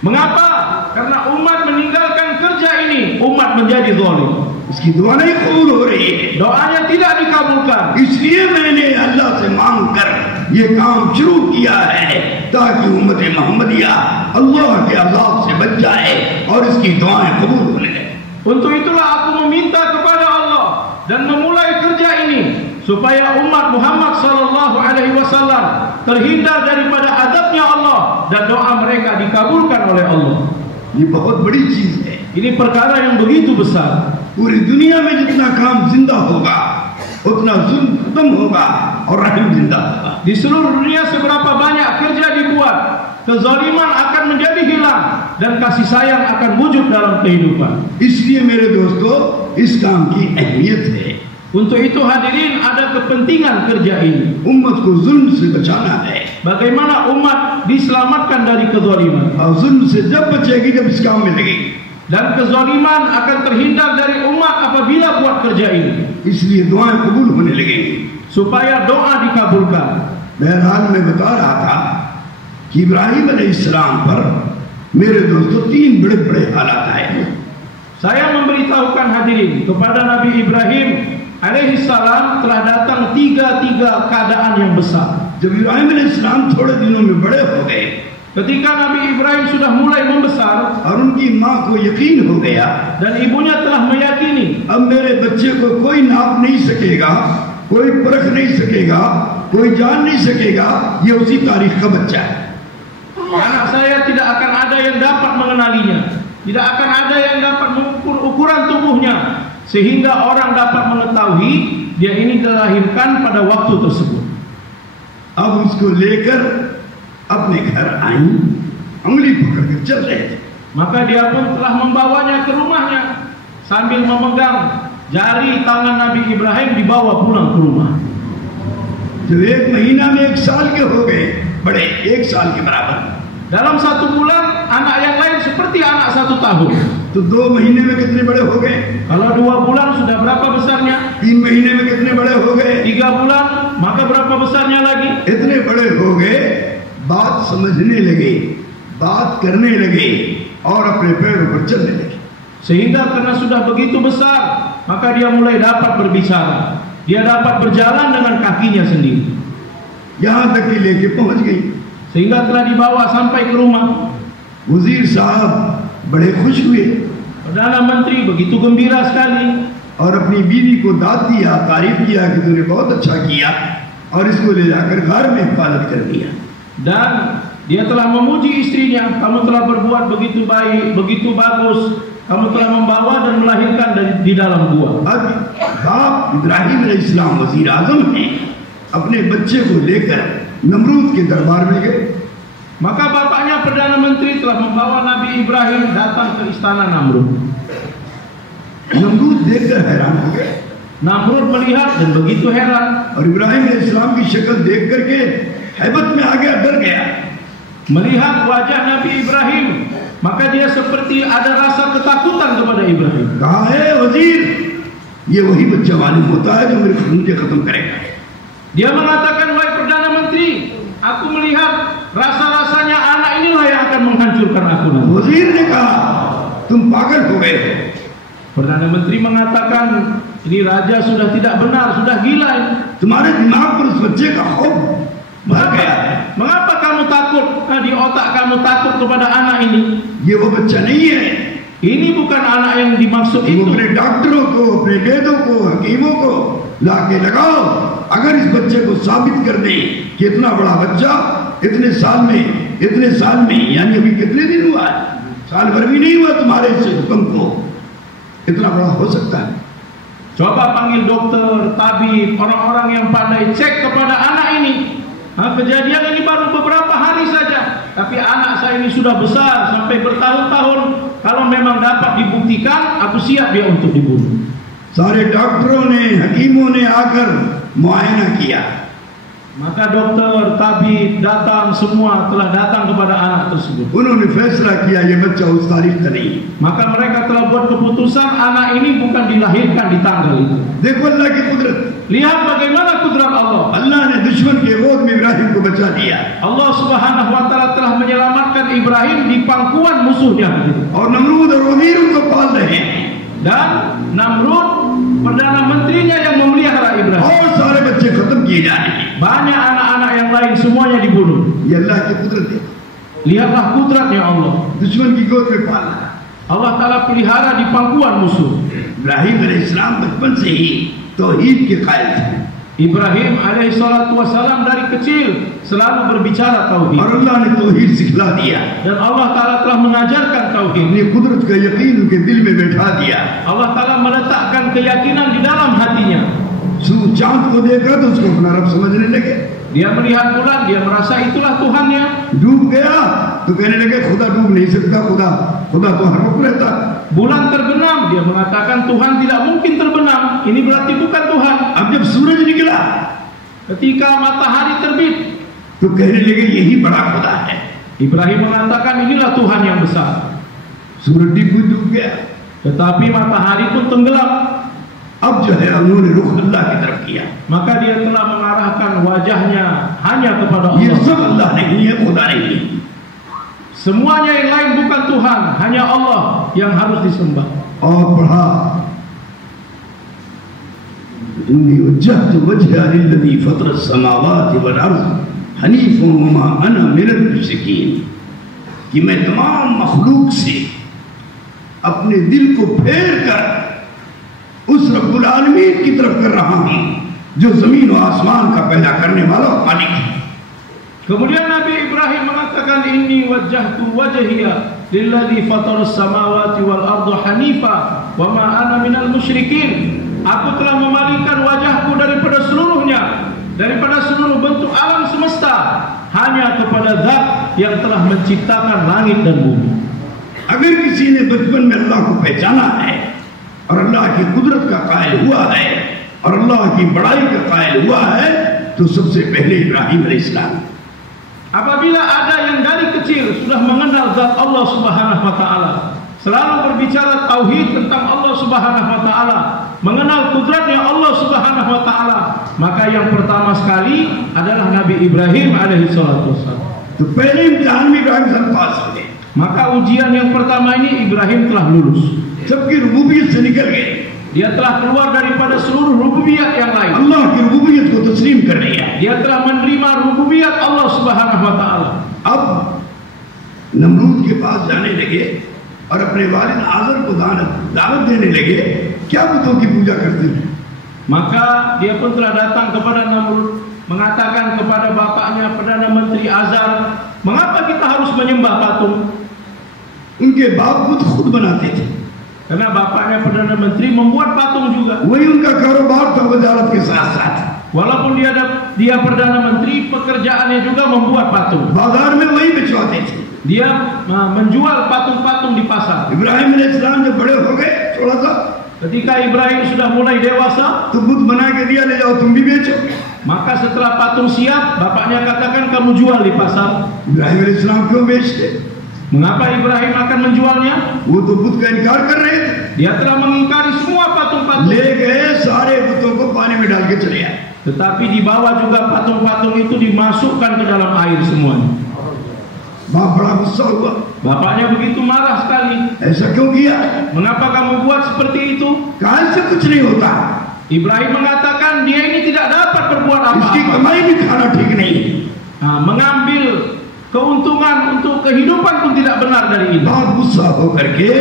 Mengapa? karena umat meninggalkan kerja ini, umat menjadi zalim. इसकी दुआ नहीं कबूल हो रही है, doanya tidak dikabulkan. इसलिए मैंने अल्लाह से मांग कर ये काम शुरू किया है ताकि उम्मत मोहम्मदिया अल्लाह के अज़ाब से बच जाए और इसकी दुआएं कबूल होने लगे। Untuk itulah aku meminta kepada Allah dan memulai kerja ini supaya umat Muhammad sallallahu alaihi wasallam terhindar daripada azabnya Allah dan doa mereka dikabulkan oleh Allah. ये बहुत बड़ी चीज है। Ini perkara yang begitu besar. पूरी दुनिया में जितना काम जिंदा होगा उतना जुल्म खत्म होगा और रहम जिंदा होगा। Di seluruh dunia seberapa banyak kerja dibuat, kezaliman akan menjadi hilang dan kasih sayang akan wujud dalam kehidupan. इसलिए मेरे दोस्तों इस काम की अहमियत है। Untuk itu hadirin, ada kepentingan kerja ini. उम्मत को जुल्म से बचाना है Bagaimana umat diselamatkan dari kezaliman. और जुल्म से जब बचेगी जब इस काम में लगेगी। Dan kezaliman akan terhindar dari umat apabila buat kerja ini. इसलिए दुआएं कबूल होने लगेंगी। Supaya doa dikabulkan. बहरहाल मैं बता रहा था कि इब्राहिम अलैहिस्सलाम पर मेरे दोस्तों 3 बड़े बड़े हालात आए। Saya memberitahukan hadirin kepada Nabi Ibrahim alaihissalam telah datang 3 keadaan yang besar. जब इब्राहिम अलैहिस्सलाम थोड़े दिनों में बड़े हो गए, Ketika Nabi Ibrahim sudah mulai membesar और उनकी माँ को यकीन हो गया dan ibunya telah meyakini, अब मेरे बच्चे को कोई नाप नहीं सकेगा, कोई परख नहीं सकेगा, कोई जान नहीं सकेगा, ये उसी तारीख का बच्चा है। anak saya tidak akan ada yang dapat mengenalinya, tidak akan ada yang dapat mengukur ukuran tubuhnya, sehingga orang dapat mengetahui dia ini dilahirkan pada waktu tersebut. अब उसको लेकर अपने घर आई, उंगली पकड़कर चल रहे थे। Maka dia pun telah membawanya ke rumahnya sambil memegang jari tangan Nabi Ibrahim, dibawa pulang ke rumah. जब 1 महीना में 1 साल के हो गए, बड़े 1 साल के बराबर, Dalam 1 bulan anak yang lain seperti anak 1 tahun. तो 2 महीने में कितने बड़े हो गए? Kalau 2 bulan sudah berapa besarnya? 3 महीने में कितने बड़े हो गए? 3 bulan maka berapa besarnya lagi? इतने बड़े हो गए, बात समझने लगे, बात करने लगे और अपने पैरों पर चलने लगे। Sehingga karena sudah begitu besar, maka dia mulai dapat berbicara. Dia dapat berjalan dengan kakinya sendiri. यहाँ तक कि लेके पहुंच गई। Sehingga telah dibawa sampai ke rumah. वजीर साहब बड़े खुश हुए Perdana Menteri begitu gembira sekali और अपनी बीवी को दाद दिया, तारीफ किया कि तूने बहुत अच्छा किया और इसको ले जाकर घर में हिफाजत कर दिया। dan dia telah memuji istrinya, kamu telah berbuat begitu baik, begitu bagus, kamu telah membawa dan melahirkan di dalam gua. अब बाप इब्राहिम अलैहिस्सलाम वजीर आजम हैं, अपने बच्चे को लेकर नमरूद के दरबार में गए। Maka bapaknya Perdana Menteri telah membawa Nabi Ibrahim datang ke istana Namrud. Namrud देखकर हैरान हो गए Namrud melihat dan begitu heran. और इब्राहिम अलैहिस्सलाम की शक्ल देख करके हैबत में आ गया, डर गया। Melihat wajah Nabi Ibrahim, maka dia seperti ada rasa ketakutan kepada Ibrahim. कहा है वजीर, ये वही बच्चा मालूम होता है जो मेरे खून के खत्म करेगा। Dia mengatakan, wahai Perdana Menteri, aku melihat rasa-rasanya anak inilah yang akan menghancurkan aku nanti. वजीर ने कहा तुम पागल हो गए। Perdana Menteri mengatakan, ini raja sudah tidak benar, sudah gila. तुम्हारे दिमाग पर उस बच्चे का खौफ भर गया है। Mengapa kamu takut? Di otak kamu takut kepada anak ini? ये वो बच्चा नहीं है। Ini bukan anak yang dimaksud वो itu. अपने डॉक्टरों को, अपने वेदों को, हकीमों को लाके लगाओ। अगर इस बच्चे को साबित कर दे कि इतना बड़ा बच्चा इतने साल में यानी अभी कितने दिन हुआ है, साल भर भी नहीं हुआ तुम्हारे इस हुक्म को, इतना बड़ा हो सकता है। Coba panggil dokter, tabib, orang-orang yang pandai, cek kepada anak ini. Kejadian ini baru beberapa hari saja, tapi anak saya ini sudah besar sampai bertahun-tahun. Kalau memang dapat dibuktikan, aku siap dia untuk dibunuh. सारे डॉक्टरों ने, हकीमों ने आकर मुआयना किया Maka dokter, tabib datang, semua telah datang kepada anak tersebut. उन्होंने फैसला किया ये बच्चा उस तारीख का नहीं। Maka mereka telah buat keputusan anak ini bukan dilahirkan di tanggal itu. देखो अल्लाह की कुदरत। Lihat bagaimana kudrat Allah. अल्लाह ने दुश्मन के गोद में इब्राहिम को बचा दिया। Allah Subhanahu wa taala telah menyelamatkan Ibrahim di pangkuan musuhnya. और नमरूद और वजीर उनको पाल रहे हैं। Dan Namrud perdana menterinya yang memelihara Ibrahim. और सारे बच्चे खत्म किए जा रहे हैं। Banyak anak-anak yang lain semuanya dibunuh. ये अल्लाह की कुदरत है। Lihatlah kudratnya Allah. दुश्मन की गोद में पाला। Allah taala pelihara di pangkuan musuh. Ibrahim अलैहिस्सलाम बचपन से ही तौहीद के कायल थे। Ibrahim alaihi salatu wasalam dari kecil selalu berbicara tauhid. और अल्लाह ने तौहीद सिखला दिया। Dan Allah taala telah mengajarkan tauhid. अपनी कुदरत का यकीन उनके दिल में बैठा दिया। Allah taala meletakkan keyakinan di dalam hatinya. चांद को देखा तो उसको अपना रब समझने लगे। Dia melihat bulan, dia merasa itulah Tuhannya. डूब गया तो कहने लगे खुदा डूब नहीं सकता, खुदा तो हर वक्त रहता। Bulan terbenam, dia mengatakan Tuhan tidak mungkin terbenam. Ini berarti bukan Tuhan. अब जब सूरज निकला, Ketika matahari terbit, तो कहने लगे यही बड़ा खुदा है। Ibrahim mengatakan inilah Tuhan yang besar. सूरज डूब गया। Tetapi matahari pun tenggelam. अब जो है उन्होंने रुख अल्लाह की तरफ किया। Maka dia telah mengarahkan wajahnya hanya kepada ये Allah. सब अल्लाह नहीं है, खुदा नहीं है। Semuanya yang lain bukan Tuhan, hanya Allah yang harus disembah. और पढ़ा इन्नी वज्जहतु वजहिया लिल्लज़ी फ़तरा अस्समावाति वल अर्ज़ हनीफ़न वमा अना मिनल मुशरिकीन, कि मैं तमाम मखलूक से अपने दिल को फेर कर उस रब्बुल आलमीन की तरफ कर रहा हूँ जो जमीन और आसमान का पैदा करने वाला मालिक है। Kemudian Nabi Ibrahim mengatakan inni wajjahtu wajhiya lilladzi fataras samawati wal arda hanifa wa ma ana minal musyrikin. Aku telah memalingkan wajahku daripada seluruhnya, daripada seluruh bentuk alam semesta, hanya kepada Zat yang telah menciptakan langit dan bumi. अगर किसी ने बचपन में अल्लाह को पहचाना है और अल्लाह की कुदरत का कायल हुआ है और अल्लाह की बड़ाई का कायल हुआ है तो सबसे पहले इब्राहिम अलैहिस्सलाम। Apabila ada yang dari kecil sudah mengenal zat Allah Subhanahu wa taala, selalu berbicara tauhid tentang Allah Subhanahu wa taala, mengenal kudratnya Allah Subhanahu wa taala, maka yang pertama sekali adalah Nabi Ibrahim alaihi salatu wasallam. तो पहले इम्तिहान में इब्राहिम साहब पास हो गए। Maka ujian yang pertama ini Ibrahim telah lulus. सबकी रुबूबियत से निकल गए। Dia telah keluar daripada seluruh rububiyat yang lain. अल्लाह की रुबूबियत को तस्लीम कर लिया। Dia telah menerima rububiyat Allah Subhanahu wa taala. अब नमरूद के पास जाने लगे और अपने वालिद आज़र को दावत देने लगे, क्या बुतों की पूजा करते हैं? Maka dia pun telah datang kepada Namrud, mengatakan kepada bapaknya Perdana Menteri Azar, mengapa kita harus menyembah patung? उनके बाप बुत खुद बनाते थे। Karena bapaknya Perdana Menteri membuat patung juga. वही उनका कारोबार था वजारत के साथ साथ। Walaupun dia Perdana Menteri, pekerjaannya juga membuat patung. बाजार में वही बिचवाते थे। Dia menjual patung-patung di pasar. Ibrahim अलैहिस्सलाम जब बड़े हो गए थोड़ा सा, Ketika Ibrahim sudah mulai dewasa, तो बुत बना के दिया, ले जाओ तुम भी बेचो। maka setelah patung siap, bapaknya katakan kamu jual di pasar. Ibrahim अलैहिस्सलाम क्यों बेचते? Mengapa Ibrahim akan menjualnya? वो तो बुत का इनकार कर रहे थे। Dia telah mengingkari semua patung-patung. ले गए सारे बुतों को पानी में डाल के चले आए। Tetapi di bawah juga patung-patung itu dimasukkan ke dalam air semuanya. बाप बड़ा गुस्सा हुआ। Bapaknya begitu marah sekali. ऐसा क्यों किया? Mengapa kamu buat seperti itu? काल से कुछ नहीं होता, Ibrahim mengatakan dia ini tidak dapat berbuat इसकी apa-apa. कमाई भी खाना ठीक नहीं। Mengambil keuntungan untuk kehidupan pun tidak benar dari ini. बहुत गुस्सा होकर के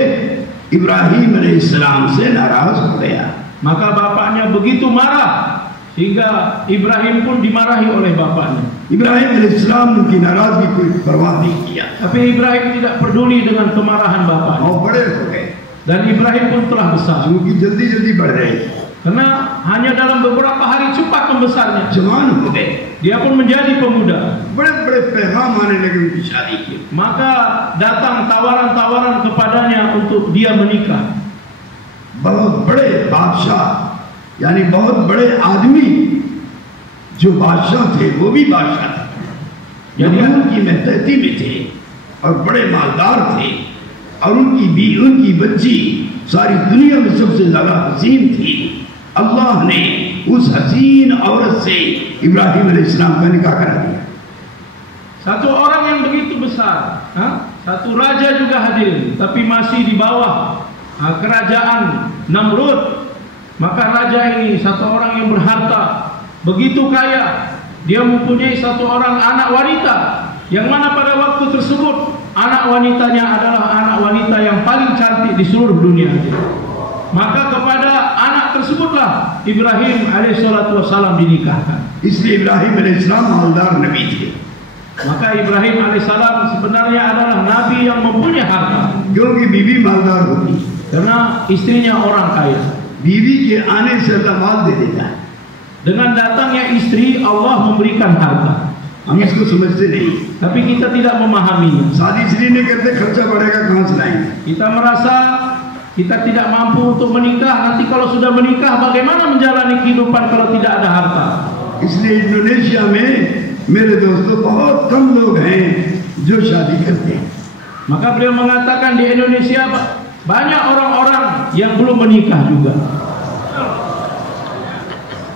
इब्राहिम अलैहिस्सलाम से नाराज हो गया। Maka bapaknya begitu marah sehingga Ibrahim pun dimarahi oleh bapaknya. Ibrahim अलैहिस्सलाम उनकी नाराजगी कोई परवाह नहीं किया Tapi Ibrahim tidak peduli dengan kemarahan bapaknya. और बड़े हो गए, Dan Ibrahim pun telah besar. उनकी जल्दी जल्दी बढ़ रहे थे, Karena hanya dalam beberapa hari cepat membesarnya. जवान हो गए, Dia pun menjadi pemuda. बड़े बड़े पैगाम आने लगे उनकी शादी के। Maka datang tawaran-tawaran kepadanya untuk dia menikah. बहुत बड़े बादशाह यानी बहुत बड़े आदमी जो बादशाह थे वो भी बादशाह थे, उनकी महतहती में थे और बड़े मालदार थे, और उनकी बच्ची सारी दुनिया में सबसे ज्यादा हसीन थी। अल्लाह ने उस हसीन औरत से इब्राहिम अलैहिस्सलाम का निकाह करा दिया। Satu orang yang begitu besar, satu raja juga hadir, tapi masih di bawah kerajaan Namrud. Maka raja ini satu orang yang berharta, begitu kaya, dia mempunyai satu orang anak wanita, yang mana pada waktu tersebut anak wanitanya adalah anak wanita yang paling cantik di seluruh dunia. Maka kepada anak tersebutlah Ibrahim alaihissalam dinikahkan. Istri Ibrahim alaihissalam maldar nabi थे। Maka Ibrahim alaihissalam sebenarnya adalah nabi yang mempunyai harta. क्योंकि बीवी मालदार होती, karena istrinya orang kaya. बीवी के आने से अल्लाह माल दे देता है। Dengan datangnya istri, Allah memberikan harta. हम इसको समझते नहीं, tapi kita tidak memahaminya. शादी इसलिए नहीं करते, खर्चा बढ़ेगा कहाँ से लाएंगे। Kita merasa kita tidak mampu untuk menikah. Nanti kalau sudah menikah, bagaimana menjalani kehidupan kalau tidak ada harta? इसलिए इंडोनेशिया में मेरे दोस्तों बहुत कम लोग हैं जो शादी करते हैं। Maka beliau mengatakan di Indonesia banyak orang-orang yang belum menikah juga.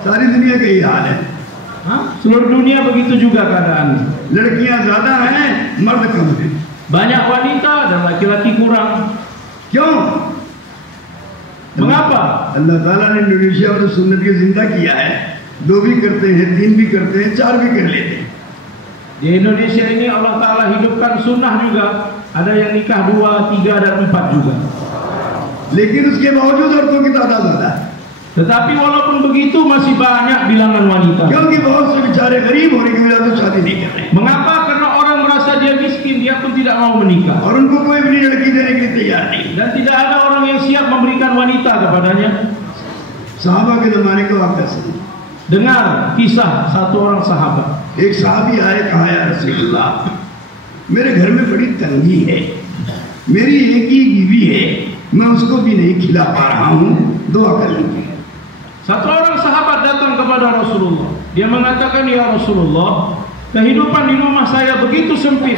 सारी दुनिया का ये हाल है। Seluruh dunia begitu juga keadaannya. लड़कियां ज्यादा हैं, मर्द कम हैं। Banyak wanita dan laki-laki kurang. क्यों? Mengapa? अल्लाह ताला ने इंडोनेशिया में सुन्नत को जिंदा किया है। 2 भी करते हैं, 3 भी करते हैं, 4 भी कर लेते हैं। Di Indonesia ini Allah Ta'ala hidupkan sunnah juga. Ada yang nikah 2, 3 dan 4 juga. लेकिन उसके बावजूद औरतों की तादाद ज्यादा है। Tetapi walaupun begitu masih banyak bilangan wanita. क्योंकि बहुत से बेचारे गरीब होने की वजह से शादी नहीं कर रहे। Mengapa? Karena orang merasa dia miskin, dia pun tidak mau menikah. और उनको कोई भी लड़की देने के लिए तैयार नहीं। Dan tidak ada orang yang siap memberikan wanita kepadanya. साहबा के जमाने को आप कैसे? Dengar kisah satu orang sahabat. एक साहबी आए, कहा या रसूलुल्लाह, मेरे घर में बड़ी तंगी है, मेरी एक ही बीवी है, मैं उसको भी नहीं खिला पा रहा हूँ, दुआ कर लीजिए। Satu orang sahabat datang kepada Rasulullah. Dia mengatakan, ya Rasulullah, kehidupan di rumah saya begitu sempit,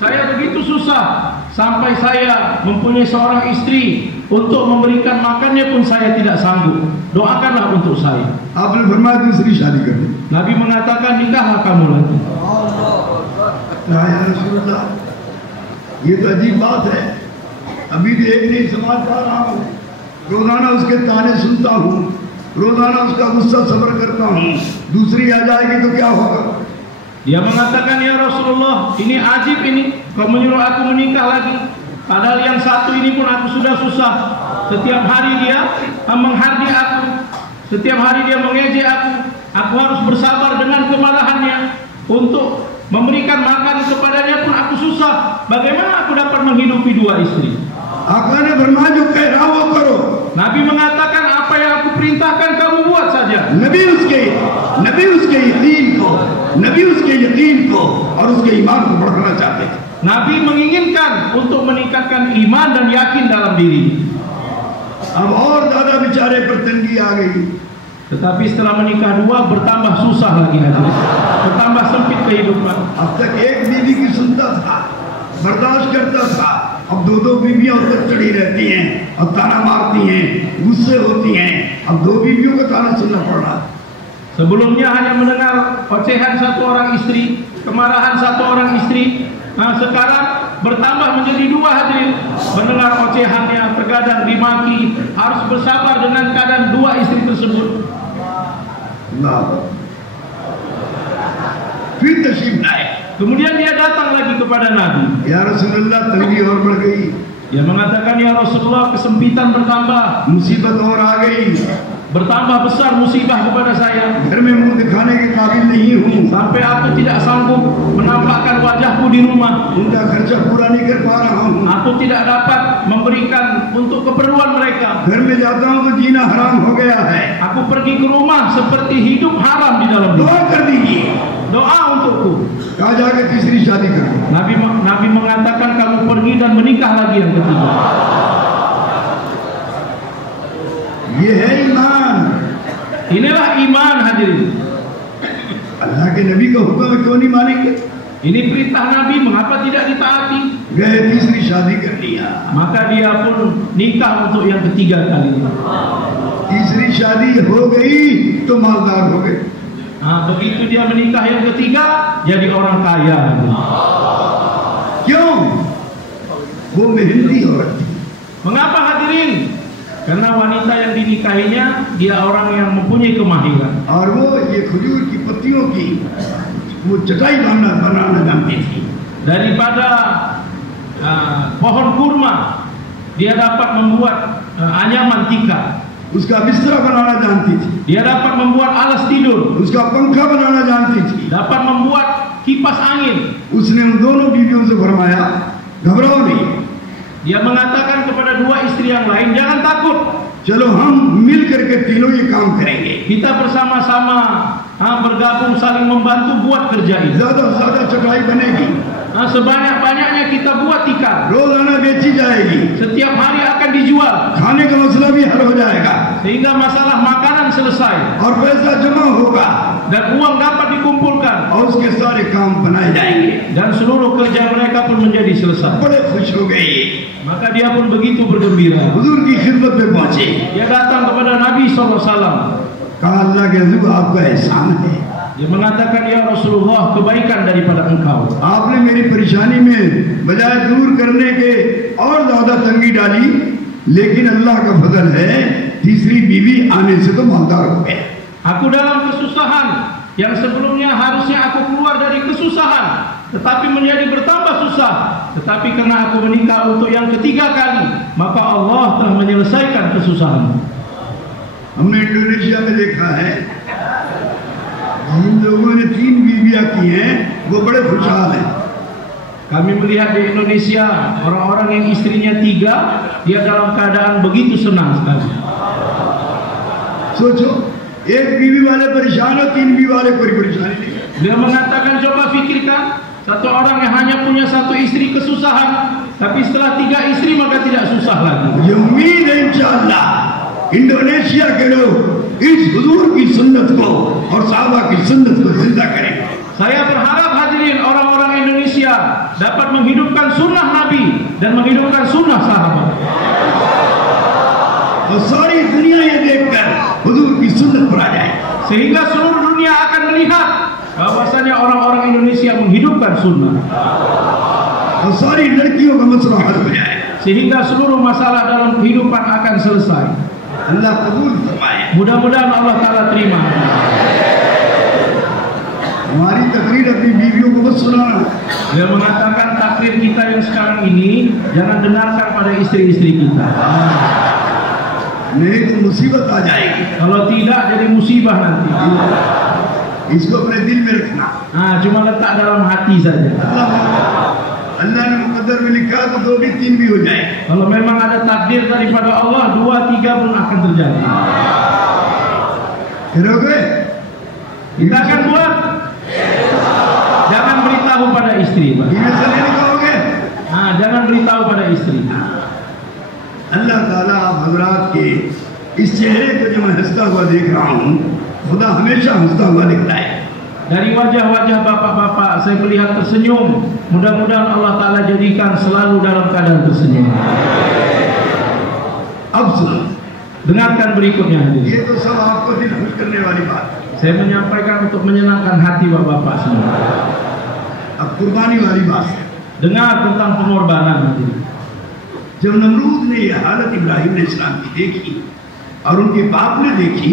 saya begitu susah, sampai saya mempunyai seorang istri, untuk memberikan makannya pun saya tidak sanggup. Doakanlah untuk saya. आपने फरमाया दूसरी शादी कर दी। Nabi mengatakan, nikahlah kamu lagi. या रसूलल्लाह, ये तो अजीब बात है, अभी भी एक नहीं समाज पा रहा हूँ, रोजाना उसके ताने सुनता हूँ, रोजाना उसका गुस्सा सब्र करता हूँ, दूसरी आ जाएगी तो क्या होगा? Dia mengatakan, ya Rasulullah, ini ajib ini, kau menyuruh aku menikah lagi. Padahal yang satu ini pun aku sudah susah. Setiap hari dia menghardi aku, setiap hari dia mengejek aku. Aku harus bersabar dengan kemarahannya. Untuk memberikan makan kepadanya pun aku susah. Bagaimana aku dapat menghidupi 2 istri? आका ने फरमाया जो कह रहा वो करो। Nabi mengatakan, apa yang aku perintahkan kamu buat saja. नबी उसके यकीन को और उसके ईमान को बढ़ाना चाहते थे। Nabi menginginkan untuk meningkatkan iman dan yakin dalam diri. अब और ज्यादा बेचारे पर तंगी आ गई। Tetapi setelah menikah 2 bertambah susah lagi, bertambah sempit kehidupan. अब तक एक बीवी की सुनता था, बर्दाश्त करता था, अब 2 बीवियां उधर चढ़ी रहती हैं और ताना मारती हैं, गुस्से होती हैं। अब 2 बीवियों का ताना सुनना पड़ रहा। Sebelumnya hanya mendengar ocehan satu orang istri, kemarahan satu orang istri. Nah, sekarang bertambah menjadi 2 hadirin. Mendengar ocehannya, terkadang dimaki, harus bersabar dengan keadaan 2 istri tersebut. फिर तशरीफ लाए। Kemudian dia datang lagi kepada Nabi. या रसूलुल्लाह, तंगी और बढ़ गई। Dia mengatakan, ya Rasulullah, kesempitan bertambah, मुसीबत और आ गई, bertambah besar musibah kepada saya. घर में मुंह दिखाने के काबिल नहीं हूँ, Sampai aku tidak sanggup menampakkan wajahku di rumah. उनका खर्चा पूरा नहीं कर पा रहा हूँ, Aku tidak dapat memberikan untuk keperluan mereka. घर में जाता हूँ तो जीना हराम हो गया है। Aku pergi ke rumah seperti hidup haram di dalam दुआ rumah. कर दीजिए। Doa untukku. कहा जाके तीसरी शादी कर दो। Nabi mengatakan, kamu pergi dan menikah lagi yang ketiga. ये है ईमान। Inilah iman hadirin. अल्लाह के नबी का हुक्म क्यों नहीं मानेंगे? Ini perintah Nabi, mengapa tidak ditaati? गए तीसरी शादी कर लिया, Maka dia pun nikah untuk yang ketiga kalinya. तीसरी शादी हो गई तो मालदार हो गए। Begitu dia menikah yang ketiga, jadi orang kaya. क्यों? वो मेहनती औरत थी। Mengapa hadirin? Karena wanita yang dinikahinya dia orang yang mempunyai kemahiran. और वो ये खजूर की पत्तियों की वो चटाई बनाना जानती थी। Daripada pohon kurma dia dapat membuat anyaman tikar. उसका बिस्तरा बनाना जानती थी। Dia dapat membuat alas tidur. उसका पंखा बनाना जानती थी। Dapat membuat kipas angin. उसने उन दोनों बीवियों से फरमाया, घबराओ नहीं, Dia mengatakan kepada dua istri yang lain, jangan takut. चलो हम मिल करके तीनों ये काम करेंगे। Kita bersama-sama bergabung saling membantu buat kerja ini. ज्यादा से ज्यादा चटाई बनेगी, Sebanyak-banyaknya kita buat tikar. रोजाना बेची जाएगी, Setiap hari akan dijual. खाने का मसला भी हल हो जाएगा Sehingga masalah makanan selesai. और पैसा जमा होगा Dan uang dapat dikumpulkan. और उसके सारे काम बनाए जाएंगे। Dan seluruh kerja mereka pun menjadi selesai. बड़े खुश हो गए। Maka dia pun begitu bergembira. हुजूर की खिदमत में पहुंचे, Dia datang kepada Nabi SAW. कहा अल्लाह के हजूर आपका एहसान है, Dia mengatakan, ya Rasulullah, kebaikan daripada engkau. आपने मेरी परेशानी में बजाय दूर करने के और ज्यादा तंगी डाली, लेकिन अल्लाह का फजल है तीसरी बीवी आने से तो मालदार हो गया। Aku dalam kesusahan yang sebelumnya harusnya aku keluar dari kesusahan, tetapi menjadi bertambah susah. Tetapi karena aku menikah untuk yang ketiga kali, maka Allah telah menyelesaikan kesusahan. हमने इंडोनेशिया में देखा है, जिन लोगों ने 3 बीवियां की हैं वो बड़े खुशहाल हैं। Kami melihat di Indonesia orang-orang yang istrinya 3, dia dalam keadaan begitu senang sekali. सोचो, एक बीवी वाले परेशान हो, 3 बीवी वाले कोई परेशानी नहीं। Dia mengatakan, coba fikirkan, satu orang yang hanya punya satu istri kesusahan, tapi setelah 3 istri maka tidak susah lagi. मुझे उम्मीद है इंशाअल्लाह इंडोनेशिया के लोग इस हुजूर की सुन्नत को और साहबा की सुन्नत को जिंदा करेंगे। Saya berharap hadirin orang-orang Indonesia dapat menghidupkan sunnah Nabi dan menghidupkan sunnah sahabat. और सारी दुनिया ये देखकर हुजूर की सुन्नत पर आ जाए, Sehingga seluruh dunia akan melihat bahwasanya orang-orang Indonesia menghidupkan sunnah. और सारी लड़कियों का मसला हल हो जाए। Sehingga seluruh masalah dalam kehidupan akan selesai. अल्लाह कबूल फरमाए। Mudah-mudahan Allah Ta'ala terima. हमारी तकरीर अपनी बीवियों को मत सुनाना। Dia mengatakan takrir kita yang sekarang ini jangan dengarkan pada istri-istri kita. नहीं तो मुसीबत आ जाएगी। Kalau tidak jadi musibah nanti. इसको अपने दिल में रखना। Cuma letak dalam hati saja. अल्लाह ने मुकद्दर में लिखा तो 2 भी 3 भी हो जाए। Kalau memang ada takdir daripada Allah, 2, 3 pun akan terjadi. करोगे? Kita akan buat. Jangan beritahu pada istri. बीवी से नहीं कहोगे? Jangan beritahu pada istri. अल्लाह ताला आप हजरात के इस चेहरे को जो मैं हंसता हुआ देख रहा हूँ, खुदा हमेशा हंसता हुआ दिखता है। Dari wajah-wajah bapak-bapak saya melihat tersenyum. Mudah-mudahan Allah Ta'ala jadikan selalu dalam keadaan tersenyum. अब सुनो, Dengarkan berikutnya hadirin. ये तो सब आपको दिल खुश करने वाली बात है। Saya menyampaikan untuk menyenangkan hati bapak-bapak semua. अब कुर्बानी वाली बात है। Dengar tentang pengorbanan hadirin. जब नमरूद ने ये हालत इब्राहिम अलैहिस्सलाम की देखी और उनके बाप ने देखी,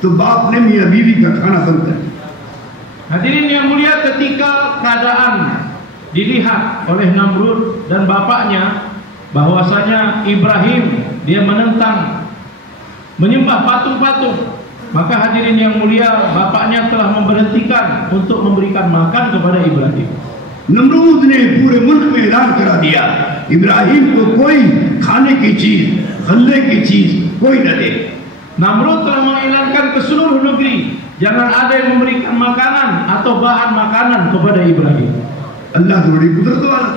तो बाप ने मियाँ बीवी का खाना बंद कर दिया। Hadirin yang mulia, ketika keadaan dilihat oleh Namrud dan bapaknya bahwasanya Ibrahim dia menentang menyembah patung-patung, maka hadirin yang mulia, bapaknya telah memberhentikan untuk memberikan makan kepada Ibrahim. Namrud ने पूरे मुल्क में ऐलान करा दिया, इब्राहिम को कोई खाने की चीज, गल्ले की चीज कोई न दे। Namrud telah mengiklankan ke seluruh negeri, jangan ada yang memberikan makanan atau bahan makanan kepada Ibrahim. अल्लाह तो बड़ी कुदरत वाला,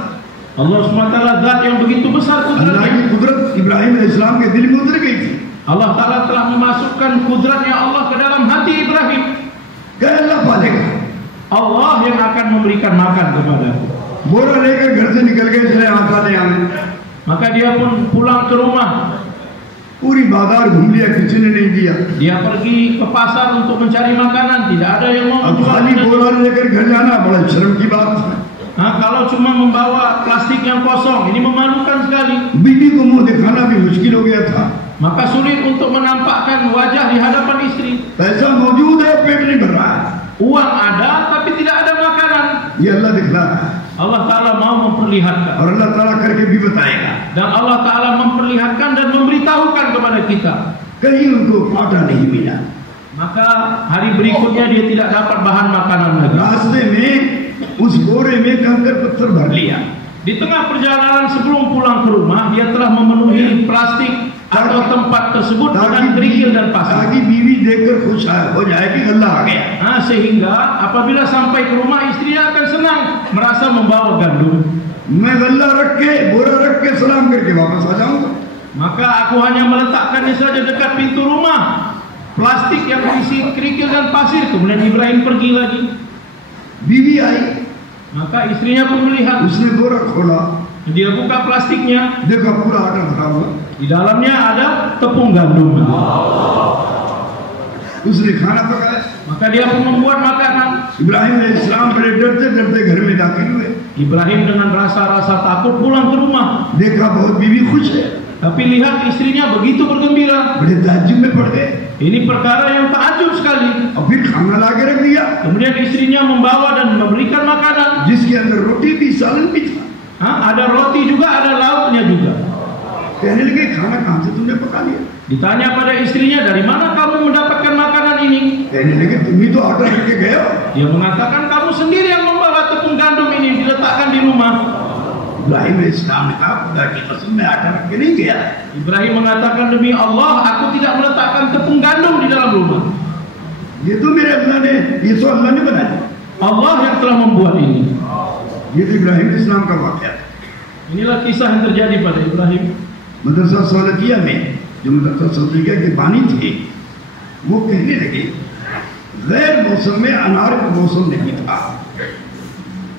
Allah SWT zat yang begitu besar अल्लाह kudratnya. की कुदरत इब्राहिम अलैहिस्सलाम के दिल में उतर गई थी। Allah Ta'ala telah memasukkan kudratnya Allah ke dalam hati Ibrahim. क्या अल्लाह पालेगा? Allah yang akan memberikan makan kepadaku. बोरा लेकर घर से निकल गए, इसलिए आता नहीं आने। Maka dia pun pulang ke rumah. पूरी बाजार घूम लिया, किसी ने नहीं दिया। Dia pergi ke pasar untuk mencari makanan, tidak ada yang mau अब खाली menjual. बोरा लेकर घर जाना बड़ा शर्म की बात है। Nah, kalau cuma membawa plastik yang kosong, ini memalukan sekali. बीवी को मुंह दिखाना भी मुश्किल हो गया था। Maka sulit untuk menampakkan wajah di hadapan istri. पैसा मौजूद है, पेट नहीं भर रहा है। Uang ada, tapi tidak ada makanan. ये अल्लाह दिखला रहा है Allah Ta'ala mau memperlihatkan. और अल्लाह ताला करके भी बताएगा। Dan Allah Ta'ala memperlihatkan dan memberitahukan kepada kita. कहीं उनको आटा नहीं मिला। Maka hari berikutnya dia tidak dapat bahan makanan lagi. रास्ते में उस बोरे में कंकर पत्थर भर लिया। Di tengah perjalanan sebelum pulang ke rumah, dia telah memenuhi plastik atau tempat tersebut dengan kerikil dan pasir. ताकि बीवी देखकर खुश हो जाए कि अल्लाह आ गया। Nah, sehingga apabila sampai ke rumah, istrinya akan senang merasa membawa gandum. मैं गल्ला रख के, बोरा रख के सलाम करके वापस आ जाऊंगा। Maka aku hanya meletakkannya saja dekat pintu rumah, plastik yang berisi kerikil dan pasir. Kemudian Ibrahim pergi lagi. बीवी आई, Maka istrinya pun melihat. उसने बोरा खोला, Dia buka plastiknya. देखा पूरा आटा भरा हुआ। Di dalamnya ada tepung gandum. उसने खाना पकाया। Maka dia pun membuat makanan. Ibrahim अलैहिस्सलाम बड़े डरते डरते घर में दाखिल हुए। Ibrahim dengan rasa-rasa takut pulang ke rumah. देखा बहुत बीवी खुश है, Tapi lihat istrinya begitu bergembira. बड़े ताज्जुब में पड़ गए। Ini perkara yang takjub sekali. और फिर खाना ला के रख दिया, Kemudian istrinya membawa dan memberikan makanan. जिसके अंदर रोटी भी सालन भी था। Ada roti juga, ada lauknya juga. कहने लगे खाना कहाँ से तुमने पका लिया? Ditanya pada istrinya, dari mana kamu mendapatkan makanan ini? कहने लगे तुम ही तो आटा लेके गए हो। Dia mengatakan, kamu sendiri yang membawa tepung gandum ini diletakkan di rumah. Ibrahim अलैहिस्सलाम ने कहा खुदा की कसम मैं आटा रख के नहीं गया। Ibrahim mengatakan, demi Allah, aku tidak meletakkan tepung gandum di dalam rumah. ये तो मेरे अल्लाह ने, ये तो अल्लाह ने बनाया। Allah yang telah membuat ini. ये तो इब्राहिम अलैहिस्सलाम का वाक़या है। Inilah kisah yang terjadi pada Ibrahim. मदरसा सालकिया में जो मदरसा सालकिया के बानी थे, वो कहने लगे गैर मौसम में अनार का मौसम नहीं था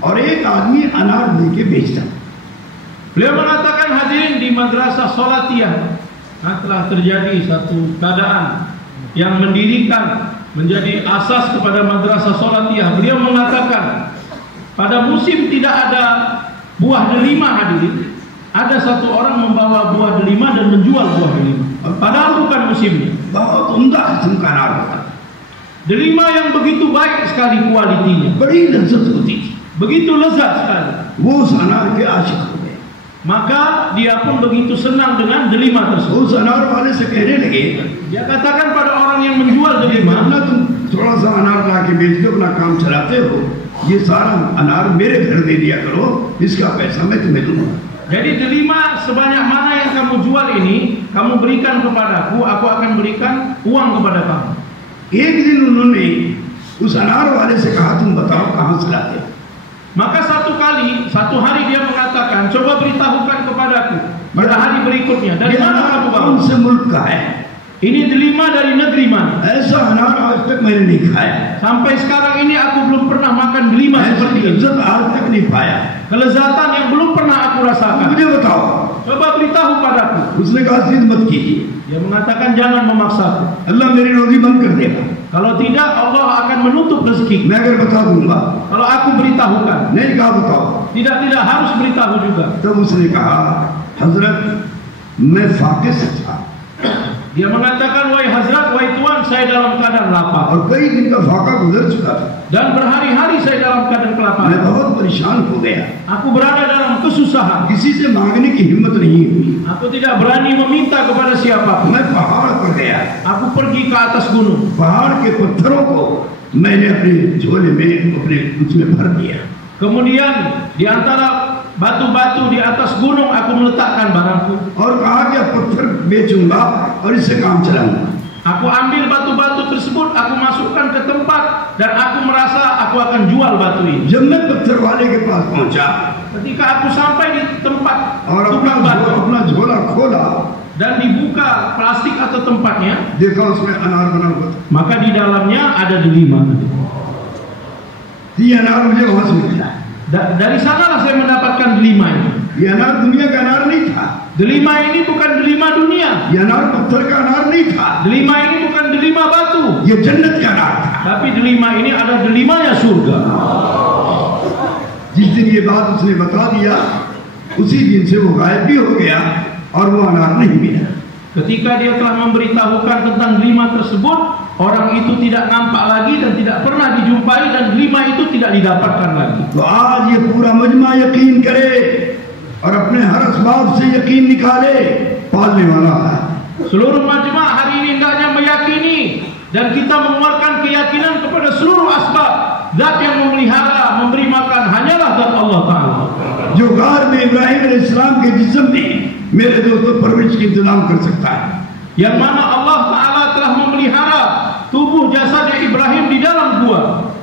और एक आदमी अनार लेके बेचता। Beliau mengatakan, hadirin di madrasah Salatiyah, telah terjadi satu keadaan yang mendirikan menjadi asas kepada madrasah Salatiyah. Beliau mengatakan, pada musim tidak ada buah delima, hadirin. Ada satu orang membawa buah delima dan menjual buah delima, padahal bukan musimnya. बहुत उम्दा किस्म का अनार होता, Delima yang begitu baik sekali kualitinya, बड़ी लज्जत होती थी। begitu lezat sekali. वो उस अनार के आशिक हो गए। Maka dia pun begitu senang dengan delima tersebut. उस अनार वाले से कहने लगे, Dia katakan pada orang yang menjual delima, ना तुम थोड़ा सा अनार ला के बेच के अपना काम चलाते हो, ये सारा अनार मेरे घर दे दिया करो, इसका पैसा मैं तुम्हें दूंगा। jadi delima sebanyak mana yang kamu jual ini, kamu berikan kepadaku, aku akan berikan uang kepada kamu. एक दिन उन्होंने उस अनार वाले से कहा तुम बताओ कहाँ से लाते हो? Maka satu hari dia mengatakan, coba beritahukan kepadaku. Pada hari berikutnya, dari ये mana अनार kamu bawa? कौन से मुल्क का है? Ini delima dari negeri mana? ऐसा अनार आज तक मैंने नहीं खाया, Sampai sekarang ini aku belum pernah makan delima ऐसी seperti ini. लज्जत आज तक नहीं पाया, Kelezatan yang belum pernah aku rasakan. मुझे बताओ। Coba beritahu padaku. उसने कहा जिद मत कीजिए, Dia mengatakan, jangan memaksaku. अल्लाह मेरी रोजी बंद कर देगा। Kalau tidak, Allah akan menutup rezeki. मैं अगर बता दूंगा, Kalau aku beritahukan, नहीं कहा बताओ। tidak harus beritahu juga. तब उसने कहा हजरत मैं फाके से था Dia mengatakan, wahai Hazrat, wahai Tuan, saya dalam keadaan lapar. और कई दिन का फाका गुजर चुका था, Dan berhari-hari saya dalam keadaan मैं kelaparan. बहुत परेशान हो गया, Aku berada dalam kesusahan. किसी से मांगने की हिम्मत नहीं हुई। Aku tidak berani meminta kepada siapapun. मैं पहाड़ पर गया, Aku pergi ke atas gunung. पहाड़ के पत्थरों को मैंने अपने झोले में अपने उसमें भर दिया। Kemudian di antara batu-batu di atas gunung aku meletakkan barangku. और कहा कि अब पत्थर बेचूंगा और इससे काम चलाऊंगा। Aku ambil batu-batu tersebut, aku masukkan ke tempat, dan aku merasa aku akan jual batu ini. जब मैं पत्थर वाले के पास पहुंचा Ketika aku sampai di tempat और tukang batu अपना झोला खोला, dan dibuka plastik atau tempatnya, देखा उसमें अनार बना हुआ था। maka di dalamnya ada delima. ये अनार मुझे वहां से मिला। Dari sanalah saya mendapatkan delima ini. ये अनार दुनिया का अनार नहीं था। Delima ini bukan delima dunia. ये अनार पत्थर का अनार नहीं था। Delima ini bukan delima batu. ये जन्नत का अनार था। Tapi delima ini ada delimanya surga. जिस दिन ये बात उसने बता दिया, उसी दिन से वो गायब भी हो गया और वो अनार नहीं मिला। Ketika dia telah memberitahukan tentang delima tersebut, orang itu tidak nampak lagi dan tidak pernah dijumpai dan delima itu tidak didapatkan lagi. तो आज ये पूरा मजमा यकीन करे और अपने हर असबाब से यकीन निकाले, पालने वाला है। Seluruh majma' hari ini hendaknya meyakini dan kita mengeluarkan keyakinan kepada seluruh asbab. Zat yang memelihara, memberi makan hanyalah zat Allah Ta'ala. जो गार में इब्राहिम अलैहिस्सलाम के जिस्म में मेरे दोस्तों परवरिश का इंतजाम कर सकता है। Yang mana Allah Ta'ala telah memelihara tubuh jasad Ibrahim di dalam gua.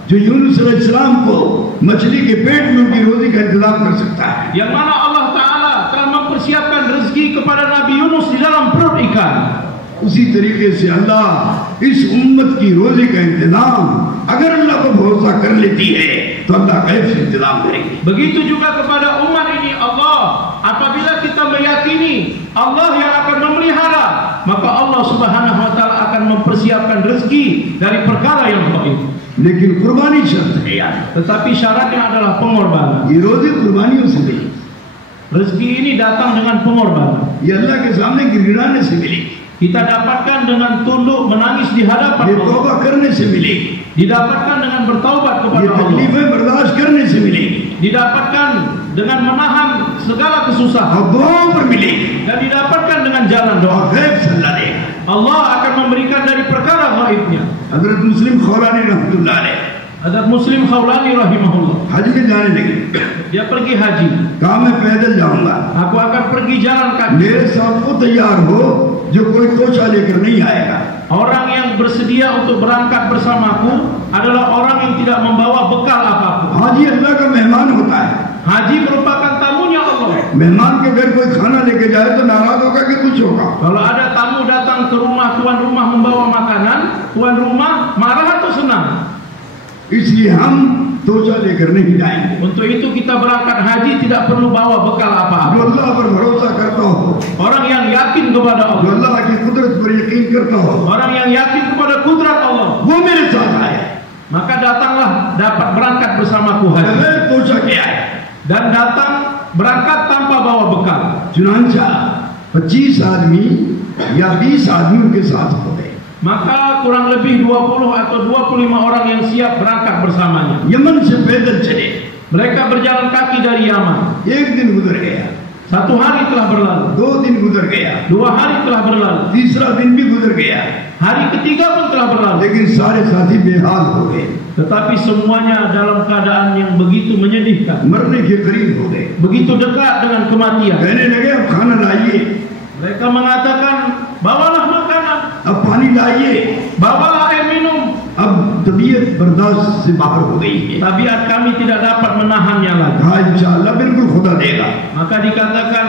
जो यूनुस अलैहिस्सलाम को मछली के पेट में उनकी रोजी का इंतजाम कर सकता है। Yang mana Allah Ta'ala telah mempersiapkan rezeki kepada Nabi Yunus di dalam perut ikan. उसी तरीके से अल्लाह इस उम्मत की रोजी का इंतजाम अगर अल्लाह को भरोसा कर लेती है तो अल्लाह गैब से इंतजाम करेंगे। Begitu juga kepada umat ini Allah, apabila kita meyakini Allah yang akan memelihara, maka Allah Subhanahu wa taala akan mempersiapkan rezeki dari perkara yang gaib. लेकिन कुर्बानी शर्त है यार। Tetapi syaratnya adalah pengorbanan. ये रोजी कुर्बानियों से मिली। Rezeki ini datang dengan pengorbanan. ये अल्लाह के सामने गिड़गिड़ाने से मिली। Kita dapatkan dengan tunduk menangis di hadapan ये Allah. तौबा करने से मिली। Didapatkan dengan bertaubat kepada ये Allah. तकलीफें बर्दाश्त करने से मिली। Didapatkan dengan menahan segala kesusahan. और दुआओं पर मिली। Dan didapatkan dengan jalan और doa. गैब से अल्लाह देगा। Allah akan memberikan dari perkara gaibnya. हजरत मुस्लिम खौलानी रहमतुल्लाह अलैह Hadrat Muslim Khawlani rahimahullah, हज में जाने लगे। dia pergi haji. कहा मैं पैदल जाऊंगा। Aku akan pergi jalan kaki. मेरे साथ वो तैयार हो जो कोई तोशा लेकर नहीं आएगा। Orang yang bersedia untuk berangkat bersamaku adalah orang yang tidak membawa bekal apapun. हाजी अल्लाह का मेहमान होता है। Haji merupakan tamunya Allah. मेहमान के घर कोई खाना लेके जाए तो नाराज होगा कि कुछ होगा। Kalau ada tamu datang ke rumah, tuan rumah membawa makanan, tuan rumah marah atau senang? इसलिए हम तोशा लेकर नहीं जाएंगे। Untuk itu kita berangkat haji tidak perlu bawa bekal जो apa-apa. अल्लाह पर भरोसा करता हो, Orang yang yakin kepada जो Allah, अल्लाह की कुदरत पर यकीन करता हो, orang yang yakin kepada kudrat Allah, वो मेरे साथ आए। maka datanglah dapat berangkat bersamaku haji. बगैर तोशा के आए। Dan datang berangkat tanpa bawa bekal. चुनांचा 25 आदमी या 20 आदमी उनके साथ हो गए। Maka kurang lebih 20 atau 25 orang yang siap berangkat bersamanya. Yemen से पैदल चले। Mereka berjalan kaki dari Yaman. एक दिन गुजर गया, 1 hari telah berlalu, 2 दिन गुजर गया, 2 hari telah berlalu, तीसरा दिन भी गुजर गया, hari ketiga pun telah berlalu. लेकिन सारे साथी बेहाल हो गए, Tetapi semuanya dalam keadaan yang begitu menyedihkan, मरने के करीब हो गए। begitu dekat dengan kematian. कहने लगे अब खाना लाइए, Mereka mengatakan, bawalah makanan, अब पानी लाइए। bawalah air minum. अब तबीयत बर्दाश्त से बाहर हो गई है। Tabiat kami tidak dapat menahannya lagi. कहा इंशाअल्लाह बिल्कुल खुदा देगा। Maka dikatakan,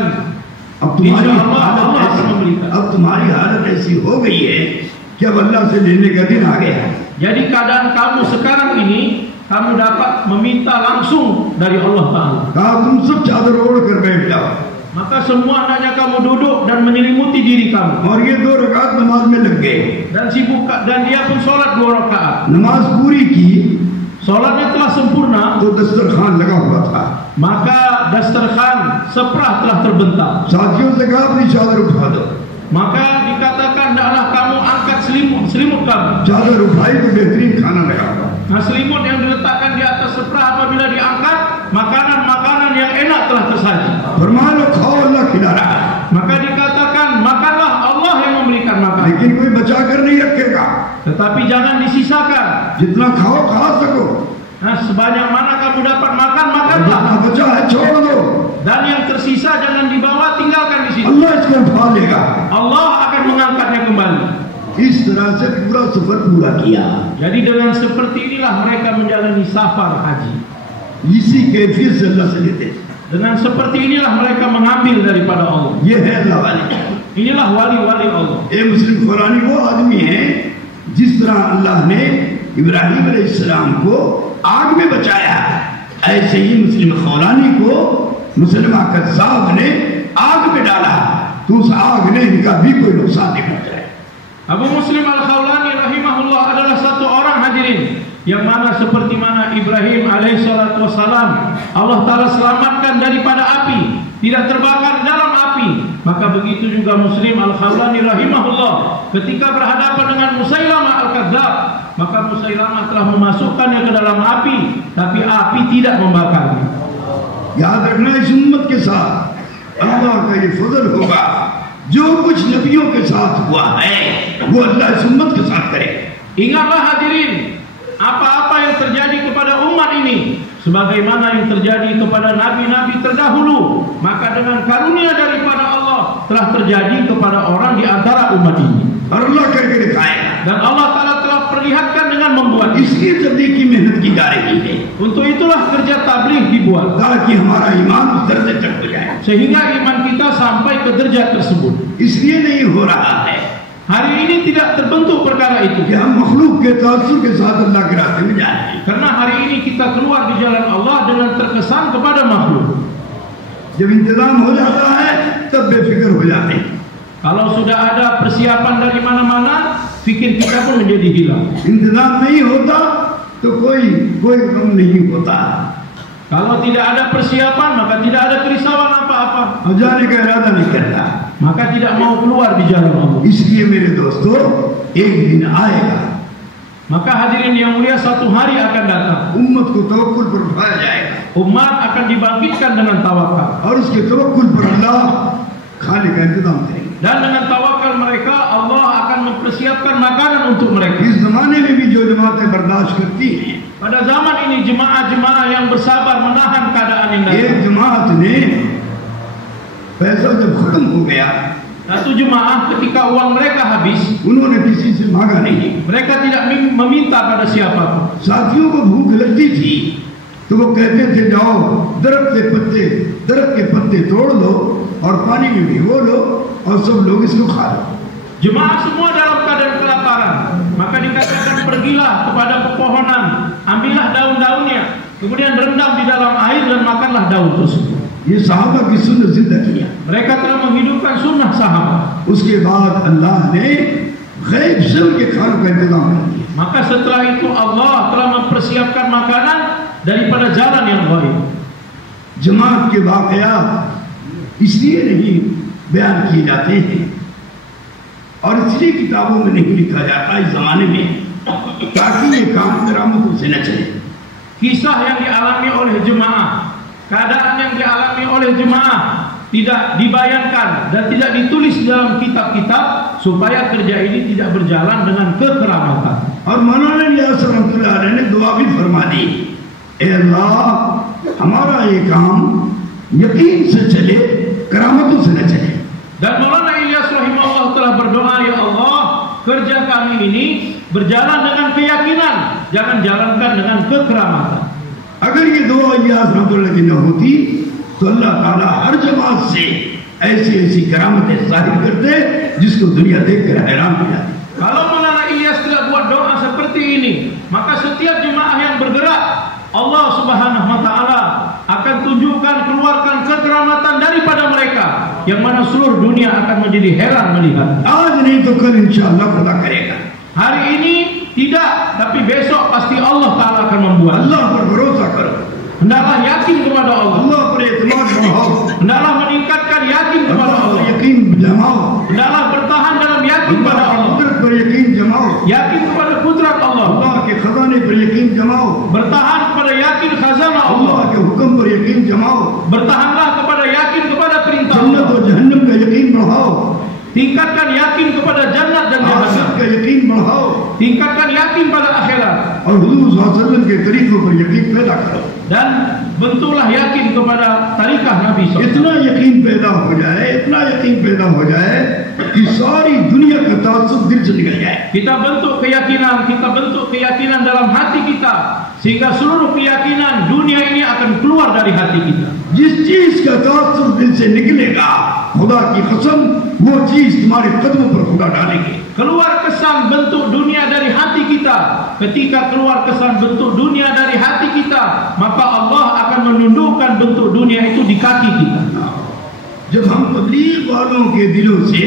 अब तुम्हारी इंशाअल्लाह हालत Allah akan ऐसी, memberikan. अब तुम्हारी हालत ऐसी हो गई है कि अब अल्लाह से लेने का दिन आ गया है। Jadi keadaan kamu sekarang ini, kamu dapat meminta langsung dari Allah Ta'ala. कहा तुम सब चादर ओढ़ कर बैठ जाओ। Maka semua hendaknya kamu duduk dan menyelimuti diri kamu. और ये 2 रकात नमाज में लग गए। Dan dia pun sholat 2 rakaat. नमाज पूरी की Sholatnya telah sempurna, तो दस्तरखान लगा हुआ था। maka dastarkhan seprah telah terbentak. साथियों से कहा अपनी चादर उठा दो। Maka dikatakan, hendaklah kamu angkat selimut kamu. चादर उठाई तो बेहतरीन खाना लगा हुआ। Nah, selimut yang diletakkan di atas seprah apabila diangkat, makanan-makanan yang enak telah tersaji. फरमाया लो खाओ अल्लाह खिला रहा है। Maka dikatakan, makanlah, Allah yang memberikan makan. लेकिन कोई बचा कर नहीं रखेगा। Tetapi jangan disisakan. जितना खाओ खा सको, Nah, sebanyak mana kamu dapat makan, जितना makanlah. बचा है छोड़ दो, Dan yang tersisa jangan dibawa, tinggalkan di situ. अल्लाह इसको उठा लेगा। Allah akan mengangkatnya kembali. इस तरह से पूरा सफर पूरा किया। Jadi dengan seperti inilah mereka menjalani safar haji. इसी कैफियत से अल्लाह से लेते। Dengan seperti inilah mereka mengambil daripada Allah. ये है अल्लाह वाले। Inilah wali-wali Allah. ए मुस्लिम फौलानी वो आदमी है जिस तरह अल्लाह ने इब्राहिम अलैहिस्सलाम को आग में बचाया, ऐसे ही मुस्लिम खौलानी को मुसलमा कज़्ज़ाब ने आग में डाला तो उस आग ने इनका भी कोई नुकसान नहीं पहुंचाया। Abu Muslim Al-Khawlani rahimahullah adalah satu orang hadirin yang mana seperti mana Ibrahim alaihissalatu wassalam Allah Ta'ala selamatkan daripada api, tidak terbakar dalam api, maka begitu juga Muslim Al-Khawlani rahimahullah ketika berhadapan dengan Musailamah Al-Kadzdzab, maka Musailamah telah memasukkannya ke dalam api, tapi api tidak membakarnya. याद रखना इस उम्मत के साथ अल्लाह का ये फजल होगा, जो कुछ नबियों के साथ हुआ है वो अल्लाह इस उम्मत के साथ करेगा। Ingatlah hadirin, apa-apa yang terjadi kepada umat ini sebagaimana yang terjadi kepada nabi-nabi terdahulu, maka dengan karunia daripada Allah telah terjadi kepada orang di antara umat ini. Allah करके दिखाएगा। Dan Allah Ta'ala telah perlihatkan dengan membuat. इसलिए तबलीग की मेहनत की जा रही है, Untuk itulah kerja tabligh dibuat, ताकि हमारा ईमान उस दर्जे तक हो जाए। sehingga iman kita sampai ke derajat tersebut. इसलिए नहीं हो रहा है Hari ini tidak terbentuk perkara itu, कि हम मखलूक के तासुर के साथ अल्लाह के रास्ते में जा रहे हैं। karena hari ini kita keluar di jalan Allah dengan terkesan kepada makhluk. जब इंतजाम हो जाता है तब बेफिक्र हो जाते हैं। Kalau sudah ada persiapan dari mana-mana, fikir kita pun menjadi hilang. इंतजाम नहीं होता तो कोई गम नहीं होता। Kalau tidak ada persiapan, maka tidak ada kerisauan apa-apa. और जाने का इरादा नहीं करता। Maka tidak mau keluar di jalan Allah. इसलिए मेरे दोस्तों एक दिन आएगा, Maka hadirin yang mulia, satu hari akan datang. उम्मत को तवक्कुल पर उठाया जाएगा Umat akan dibangkitkan dengan tawakal. और उसके तवक्कुल पर अल्लाह खाने का इंतजाम करेंगे। Dan dengan tawakal mereka, Allah akan mempersiapkan makanan untuk mereka. इस जमाने में भी जो जमातें बर्दाश्त करती हैं, Pada zaman ini jemaah-jemaah yang bersabar menahan keadaan yang एक datang. जमात ने पैसा जब खत्म हो गया, Satu jemaah ketika uang mereka habis, उन्होंने किसी से मांगा नहीं। mereka tidak meminta pada siapapun. साथियों को भूख लगती थी तो वो कहते थे जाओ दरख्त के पत्ते तोड़ लो और पानी में भिगो लो और सब लोग इसको खा लो। Jemaah semua dalam keadaan kelaparan, maka dikatakan pergilah kepada pepohonan, ambillah daun-daunnya, kemudian rendam di dalam air dan makanlah daun tersebut. ये सहाबा की सुन्नत जिंदा किया। Mereka telah menghidupkan sunnah sahabat. उसके बाद अल्लाह ने गैब से उनके खानों का इंतजाम कर दिया। Maka setelah itu Allah telah mempersiapkan makanan daripada jalan yang baik. जमात के वाकयात इसलिए नहीं बयान किए जाते हैं और इसलिए किताबों में नहीं लिखा जाता इस जमाने में, ताकि ये काम करामतों से न चले। Kisah yang dialami oleh jemaah, keadaan yang dialami oleh jemaah tidak dibayangkan dan tidak ditulis dalam kitab-kitab supaya kerja ini tidak berjalan dengan kekeramatan. और मौलाना इलियास रहमतुल्लाह अलैह ने दुआ भी फरमा दी, ए अल्लाह हमारा ये काम यकीन से चले, करामतों से न चले। Dan Maulana Ilyas rahimahullah telah berdoa, ya Allah, kerja kami ini berjalan dengan keyakinan, jangan jalankan dengan kekeramatan. अगर ये दुआ इलियास रहमतुल्लाह की न होती तो अल्लाह ताला हर जमात से ऐसी ऐसी करामतें जाहिर करते जिसको दुनिया देखकर हैरान हो जाती। Kalau Maulana Ilyas tidak buat doa seperti ini, maka setiap jemaah yang bergerak, Allah Subhanahu wa taala akan tunjukkan, keluarkan kekeramatan daripada mereka yang mana seluruh dunia akan menjadi heran melihat. आज नहीं तो कल इंशाअल्लाह खुदा करेगा। Hari ini tidak, tapi besok pasti Allah taala akan membuat. अल्लाह पर भरोसा करो, Hendaklah yakin kepada Allah. अल्लाह पर एतमाद बढ़ाओ, Hendaklah meningkatkan yakin kepada अल्लाह पर Allah. यकीन जमाओ, Hendaklah bertahan dalam yakin अल्लाह kepada की Allah. कुदरत पर यकीन जमाओ, Yakin kepada kudrat Allah. अल्लाह के खजाने पर यकीन जमाओ, Bertahan kepada yakin khazanah Allah. अल्लाह के हुक्म पर यकीन जमाओ, Bertahanlah kepada yakin kepada perintah जन्नत Allah. और जहन्नम का यकीन बढ़ाओ, Tingkatkan yakin kepada jannat dan आखिरत jahannam. का यकीन बढ़ाओ Tingkatkan yakin pada akhirat. और हुजूर सल्लल्लाहु अलैहि वसल्लम के तरीकों पर यकीन पैदा करो। Dan bentuklah yakin kepada tarikah Nabi SAW. इतना यकीन पैदा हो जाए, इतना यकीन पैदा हो जाए कि सारी दुनिया का तासुब दिल से निकल जाए। Kita bentuk keyakinan dalam hati kita, sehingga seluruh keyakinan dunia ini akan keluar dari hati kita. जिस चीज का तासुब दिल से निकलेगा, खुदा की कसम वो चीज तुम्हारे कदमों पर खुदा डालेंगे। Keluar kesan bentuk dunia dari hati kita, ketika keluar kesan bentuk dunia dari hati kita, maka Allah akan menundukkan bentuk dunia itu di kaki kita. जब हम तबलीग वालों के दिलों से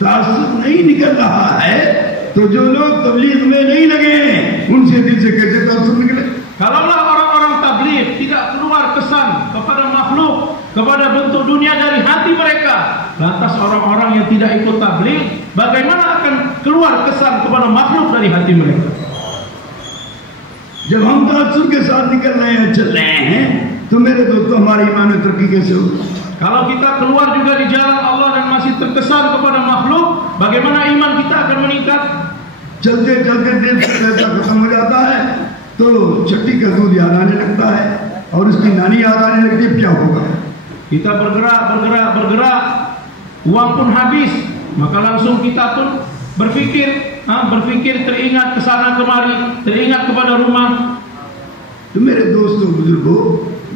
तासुब नहीं निकल रहा है, तो जो लोग तबलीग में नहीं लगे उनसे दिल से कैसे तासुब निकले? Kalaulah orang-orang tabligh tidak keluar kesan kepada makhluk, kepada bentuk dunia dari hati mereka, lantas orang-orang yang tidak ikut tabligh bagaimana akan keluar kesan kepada makhluk dari hati mereka? जब हम तासुब के साथ निकल रहे हैं, चल रहे हैं, तो मेरे दोस्तों हमारी ईमान में तरक्की कैसे होगी? Kalau kita keluar juga di jalan Allah dan masih terkesan kepada makhluk, bagaimana iman kita akan meningkat? चलते चलते दिल से पैसा खत्म हो जाता है, तो चट्टी का दूध याद आने लगता है और उसकी नानी याद आने लगती है, क्या होगा? Kita bergerak, uang pun habis, maka langsung kita pun berpikir teringat kesana kemari, teringat kepada rumah. तो मेरे दोस्तों बुजुर्गों,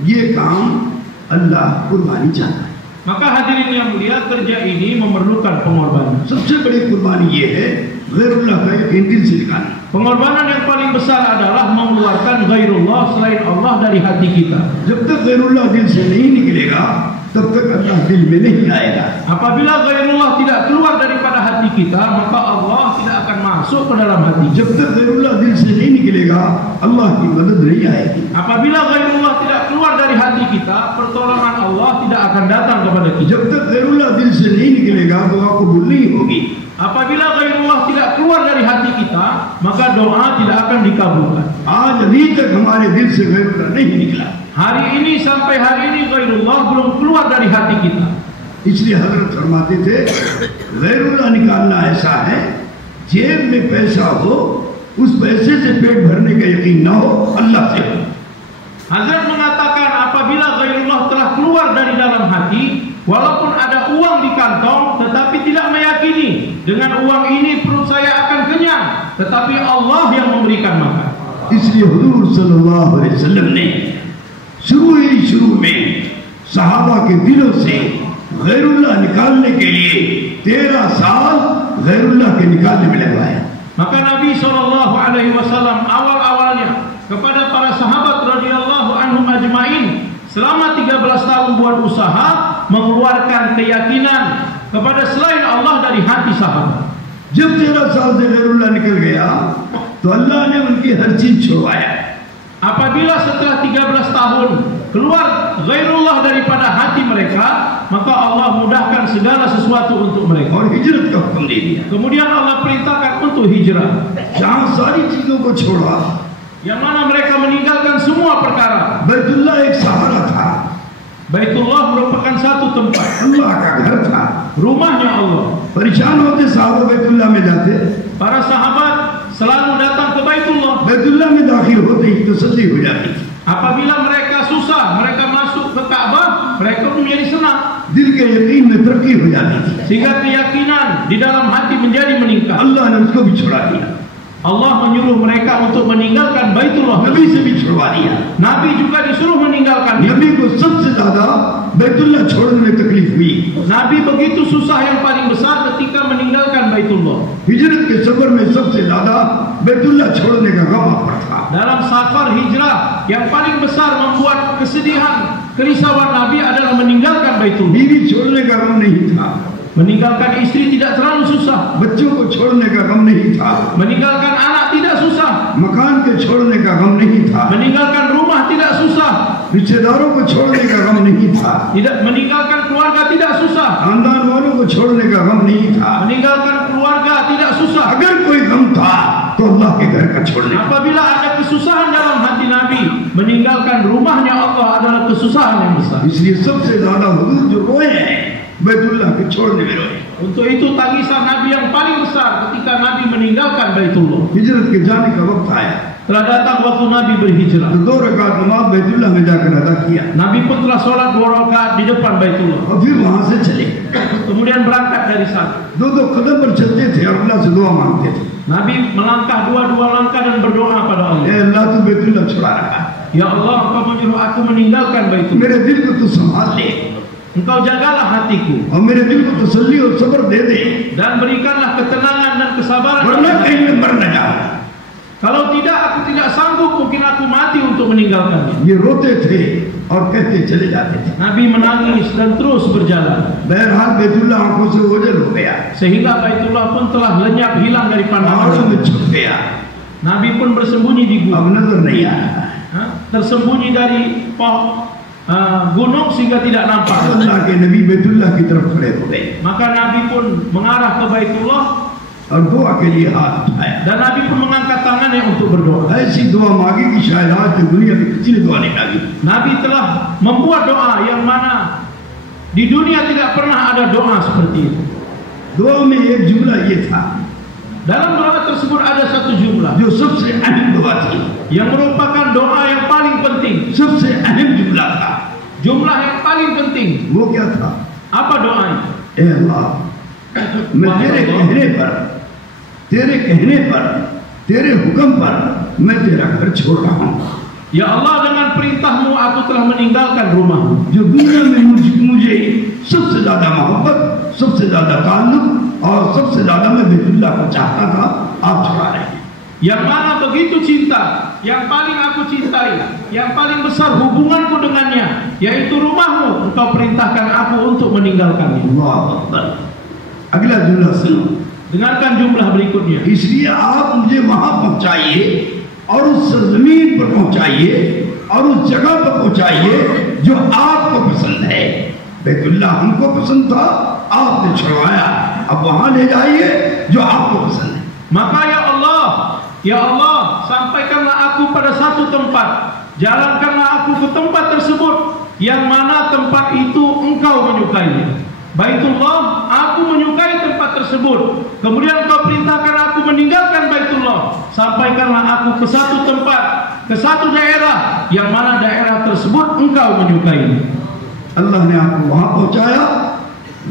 ये काम अल्लाह कुर्बानी चाहता है. Maka hadirin yang mulia, kerja ini memerlukan pengorbanan. सबसे बड़ी कुर्बानी ये है गैरुल्लाह का यकीन दिल से निकालना. Pengorbanan yang paling besar adalah mengeluarkan ghairullah selain Allah dari hati kita. जब तक गैरुल्लाह दिल से नहीं निकलेगा, तब तक अल्लाह दिल में नहीं आएगा. Apabila ghairullah tidak keluar daripada hati kita, maka Allah tidak akan masuk ke dalam hati. जब तक गैरुल्लाह दिल से नहीं निकलेगा, अल्लाह की मदद नहीं आएगी. Apabila ghairullah tidak keluar dari hati kita, pertolongan Allah tidak akan datang kepada kita. जब तक गैरुल्लाह दिल से नहीं निकलेगा, दुआ कबूल नहीं होगी. Apabila ghairullah tidak keluar dari hati kita, maka doa tidak akan dikabulkan. आज अभी तक हमारे दिल से गैरुल्लाह नहीं निकला. Hari ini sampai hari ini ghairullah belum keluar dari hati kita. इसलिए हजरत फरमाते थे, गैरुल्लाह निकालना ऐसा है, जेब में पैसा हो, उस पैसे से पेट भरने का यकीन न हो, अल्लाह से हो. Hazrat mengatakan apabila ghairullah telah keluar dari dalam hati, walaupun ada uang di kantong, tetapi tidak meyakini dengan uang ini perut saya akan kenyang, tetapi Allah yang memberikan makan. इसलिए हुजूर सल्लल्लाहु अलैहि वसल्लम ने शुरू में सहाबा के दिलों से गैरुल्लाह निकालने के लिए 13 साल गैरुल्लाह के निकालने में लगवाया. Maka Nabi SAW awal-awalnya kepada para sahabat radhiyallahu anhum ajmain selama 13 tahun buat usaha mengeluarkan keyakinan kepada selain Allah dari hati sahabat. जब 13 साल से गैरुल्लाह निकल गया, तो अल्लाह ने उनकी हर चीज छुड़वाया. Apabila setelah 13 tahun keluar ghairullah daripada hati mereka, maka Allah mudahkan segala sesuatu untuk mereka. और हिजरत का हुक्म दे दिया. Kemudian Allah perintahkan untuk hijrah. जहाँ सारी चीजों को छोड़ा, yang mana mereka meninggalkan semua perkara. Baitullah एक सहारा था. Baitullah merupakan satu tempat, अल्लाह का घर था. rumahnya Allah. परेशान होते साहब बैतुल्लाह में जाते, Para sahabat selalu datang ke Baitullah. Baitullah में दाखिल होते ही तसल्ली हो जाती. Apabila mereka susah, mereka masuk ke Ka'bah, mereka pun menjadi senang. दिल के यकीन में तरक्की हो जाती थी. Sehingga keyakinan di dalam hati menjadi meningkat. अल्लाह ने उसको भी छुड़ा दिया. Allah menyuruh mereka untuk meninggalkan Baitullah. नबी से भी छुड़वा दिया. Nabi juga disuruh meninggalkan. नबी को सबसे ज्यादा बैतुल्लाह छोड़ने में तकलीफ हुई. Nabi begitu susah yang paling besar ketika meninggalkan Baitullah. हिजरत के सफर में सबसे ज्यादा बैतुल्लाह छोड़ने का गम आप पर था. Dalam safar hijrah yang paling besar membuat kesedihan, kerisauan Nabi adalah meninggalkan Baitullah. बीवी छोड़ने का गम नहीं था. Meninggalkan istri tidak terlalu susah. बच्चों को छोड़ने का गम नहीं था. Meninggalkan anak tidak susah. मकान के छोड़ने का गम नहीं था. Meninggalkan rumah tidak susah. रिश्तेदारों को छोड़ने का गम नहीं था. Tidak meninggalkan keluarga tidak susah. खानदान वालों को छोड़ने का गम नहीं था. Meninggalkan keluarga tidak susah. अगर कोई गम था तो अल्लाह के घर का छोड़ने. Apabila ada kesusahan dalam hati Nabi, meninggalkan rumahnya Allah adalah kesusahan yang besar. इसलिए सबसे ज्यादा हुजूर जो रोए हैं बैतुल्लाह के छोड़ने में रोए. Untuk itu tangisan Nabi yang paling besar ketika Nabi meninggalkan Baitullah. हिजरत के जाने का वक्त आया Telah datang waktu Nabi berhijrah. तो 2 रकात नमाज बैतुल्लाह में जाकर अदा किया Nabi pun telah sholat 2 rakaat di depan Baitullah. और फिर वहां से चले. Kemudian berangkat dari sana. 2 कदम पर चलते थे और अल्लाह से दुआ मांगते थे. Nabi melangkah 2 langkah dan berdoa pada Allah. ए अल्लाह तू बैतुल्लाह छुड़ा रहा. Ya Allah, Engkau menyuruh aku meninggalkan Baitullah. मेरे दिल को तू संभाल ले Engkau jagalah hatiku और मेरे दिल को तसल्ली और सब्र दे दे, dan berikanlah ketenangan dan kesabaran. वरना कहीं मैं मर न जाऊं. Kalau tidak tidak sanggup, mungkin aku mati untuk meninggalkannya. ये रोते थे और कहते चले जाते थे। Nabi menangis dan terus berjalan. बहरहाल बैतुल्लाह आंखों से ओझल हो गया, Sehingga Baitullah pun telah lenyap, hilang dari पहाड़ों pandangan. में छुप गया, Nabi pun bersembunyi di अब gunung, नजर नहीं आया। tersembunyi dari gunung sehingga tidak nampak. अल्लाह के नबी बैतुल्लाह की तरफ खड़े हो गए Maka Nabi pun mengarah ke Baitullah और दुआ के लिए हाथ उठाया। dan Nabi pun mengangkat tangannya untuk berdoa. ऐसी दुआ मांगी कि शायद आज तक दुनिया में किसी ने दुआ नहीं मांगी। Nabi telah membuat doa yang mana di dunia tidak pernah ada doa seperti itu. दुआ में एक जुमला ये था Dalam doa tersebut ada satu jumlah जो सबसे अहम दुआ थी, yang merupakan doa yang paling penting. सबसे अहम जुमला था। Jumlah yang paling penting. वो क्या था? Apa doa itu? ए अल्लाह, मैं तेरे कहने पर, तेरे हुक्म पर मैं तेरा घर छोड़ रहा हूँ। Ya Allah, dengan perintahmu aku telah meninggalkan rumahmu. जो दुनिया में मुझे सबसे ज्यादा मोहब्बत, सबसे ज्यादा ताल्लुक और सबसे ज्यादा मैं बैतुल्लाह को चाहता था, आप छुड़ा रहे हैं। Yang mana begitu cinta, yang paling aku cintai, yang paling besar hubunganku dengannya, yaitu rumahmu, engkau perintahkan aku untuk meninggalkannya. अल्लाह अकबर। अगला जुमला सुनो। Dengarkan jumlah berikutnya. इसलिए आप मुझे वहां पहुंचाइए और उस सरजमीन पर पहुंचाइए और उस जगह पर पहुंचाइए जो आपको पसंद है। बैतुल्लाह हमको पसंद था, आपने छुड़वाया, अब वहां ले जाइए जो आपको पसंद है। Maka ya Allah, sampaikanlah aku pada satu tempat, jalankanlah aku ke tempat tersebut yang mana tempat itu engkau menyukainya. Baitullah, aku menyukai tempat tersebut. Kemudian engkau perintahkan aku meninggalkan Baitullah. Sampaikanlah aku ke satu tempat, ke satu daerah yang mana daerah tersebut engkau menyukainya. अल्लाह ने आपको वहां पहुंचाया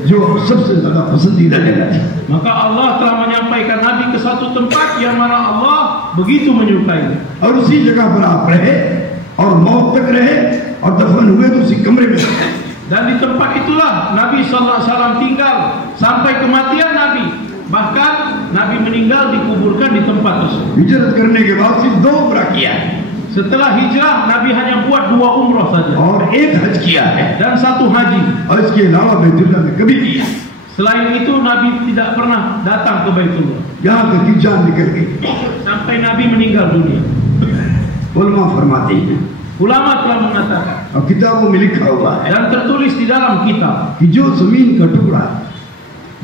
जो सबसे ज्यादा पसंदीदा जगह थी। Maka Allah telah menyampaikan Nabi ke satu tempat yang mana Allah begitu menyukainya. और उसी जगह पर आप रहे और मौत तक रहे और दफन हुए तो उसी कमरे में रहे। Dan di tempat itulah Nabi SAW tinggal sampai kematian Nabi. Bahkan Nabi meninggal dikuburkan di tempat tersebut. हिजरत करने के बाद सिर्फ 2 उम्रा किया है Setelah hijrah, Nabi hanya buat 2 umrah saja और 1 हज किया है dan 1 haji. और इसके अलावा बैतुल्लाह में कभी नहीं है। Selain itu Nabi tidak pernah datang ke Baitullah यहाँ तक की जान निकल गई। sampai Nabi meninggal dunia. उलमा फरमाते हैं Ulama telah mengatakan और किताबों में लिखा हुआ है dan tertulis di dalam kitab, कि जो जमीन का टुकड़ा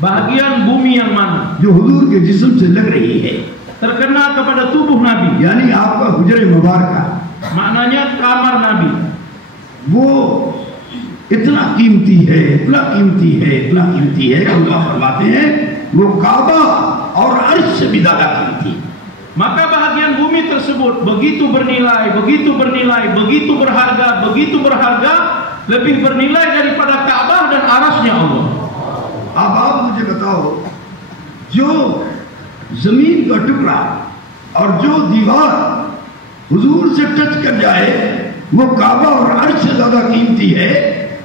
bahagian bumi yang mana जो हुजूर के जिस्म से लग रही है, terkena kepada tubuh Nabi, यानी आपका हुजरे मुबारका, maknanya kamar Nabi, वो इतना कीमती है, इतना कीमती है, इतना कीमती है कि उलमा फरमाते हैं वो काबा और अर्श से भी ज्यादा कीमती। maka bahagian bumi tersebut begitu bernilai, begitu bernilai, begitu berharga, lebih bernilai daripada Ka'bah dan arasnya Allah. अब आप मुझे बताओ, जो जमीन का टुकड़ा और जो दीवार हुजूर से टच कर जाए वो काबा और अर्श से ज्यादा कीमती है,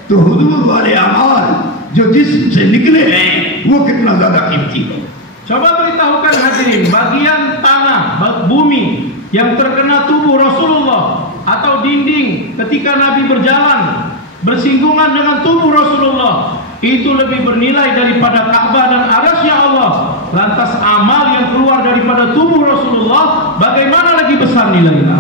तो हुजूर वाले अमाल जो जिस्म से निकले हैं वो कितना ज्यादा कीमती है। Coba beritahukan hadirin, bagian tanah, bumi yang terkena tubuh Rasulullah atau dinding ketika Nabi berjalan bersinggungan dengan tubuh Rasulullah itu lebih bernilai daripada Ka'bah dan arasnya Allah. Lantas amal yang keluar daripada tubuh Rasulullah bagaimana lagi besar nilainya?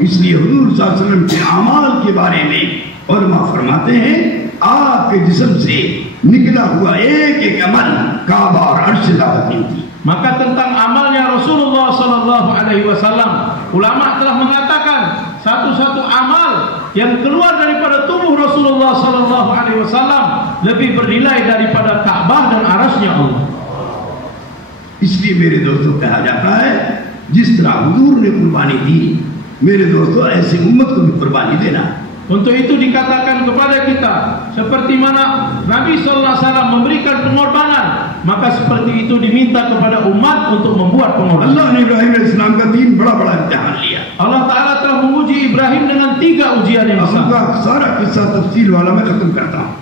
इसलिए हुजूर सल्लल्लाहु अलैहि वसल्लम के अमाल के बारे में उलमा फरमाते हैं आपके जिस्म से निकला हुआ एक अमल काबा और अर्श से ज्यादा कीमती। Maka tentang amalnya Rasulullah Sallallahu Alaihi Wasallam, ulama telah mengatakan satu-satu amal yang keluar daripada tubuh Rasulullah Sallallahu Alaihi Wasallam lebih bernilai daripada Ka'bah dan arasnya Allah. इसलिए मेरे दोस्तों कहा जाता है जिस तरह हुजूर ने कुर्बानी दी, मेरे दोस्तों ऐसी उम्मत को भी कुर्बानी देना। Untuk itu dikatakan kepada kita seperti mana Nabi Sallallahu Alaihi Wasallam memberikan pengorbanan, maka seperti itu diminta kepada umat untuk membuat pengorbanan. अल्लाह ने इब्राहिम अलैहिस्सलाम का 3 बड़ा इम्तिहान लिया। Allah Taala telah menguji Ibrahim dengan 3 ujian yang besar. उनका सारा किस्सा तफसील वाला मैं खत्म करता हूँ,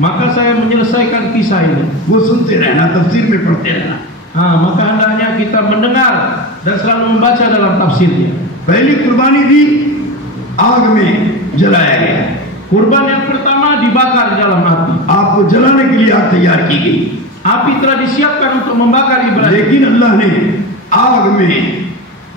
Maka saya menyelesaikan kisah ini. वो सुनते रहना, तफसीर में पढ़ते रहना। Maka hendaknya kita mendengar dan selalu membaca dalam tafsirnya. पहली कुर्बानी थी आग में जलाया गया, Kurban yang pertama dibakar di dalam api. आपको जलाने के लिए आग तैयार की गई, Api telah disiapkan untuk membakar Ibrahim. लेकिन अल्लाह ने आग में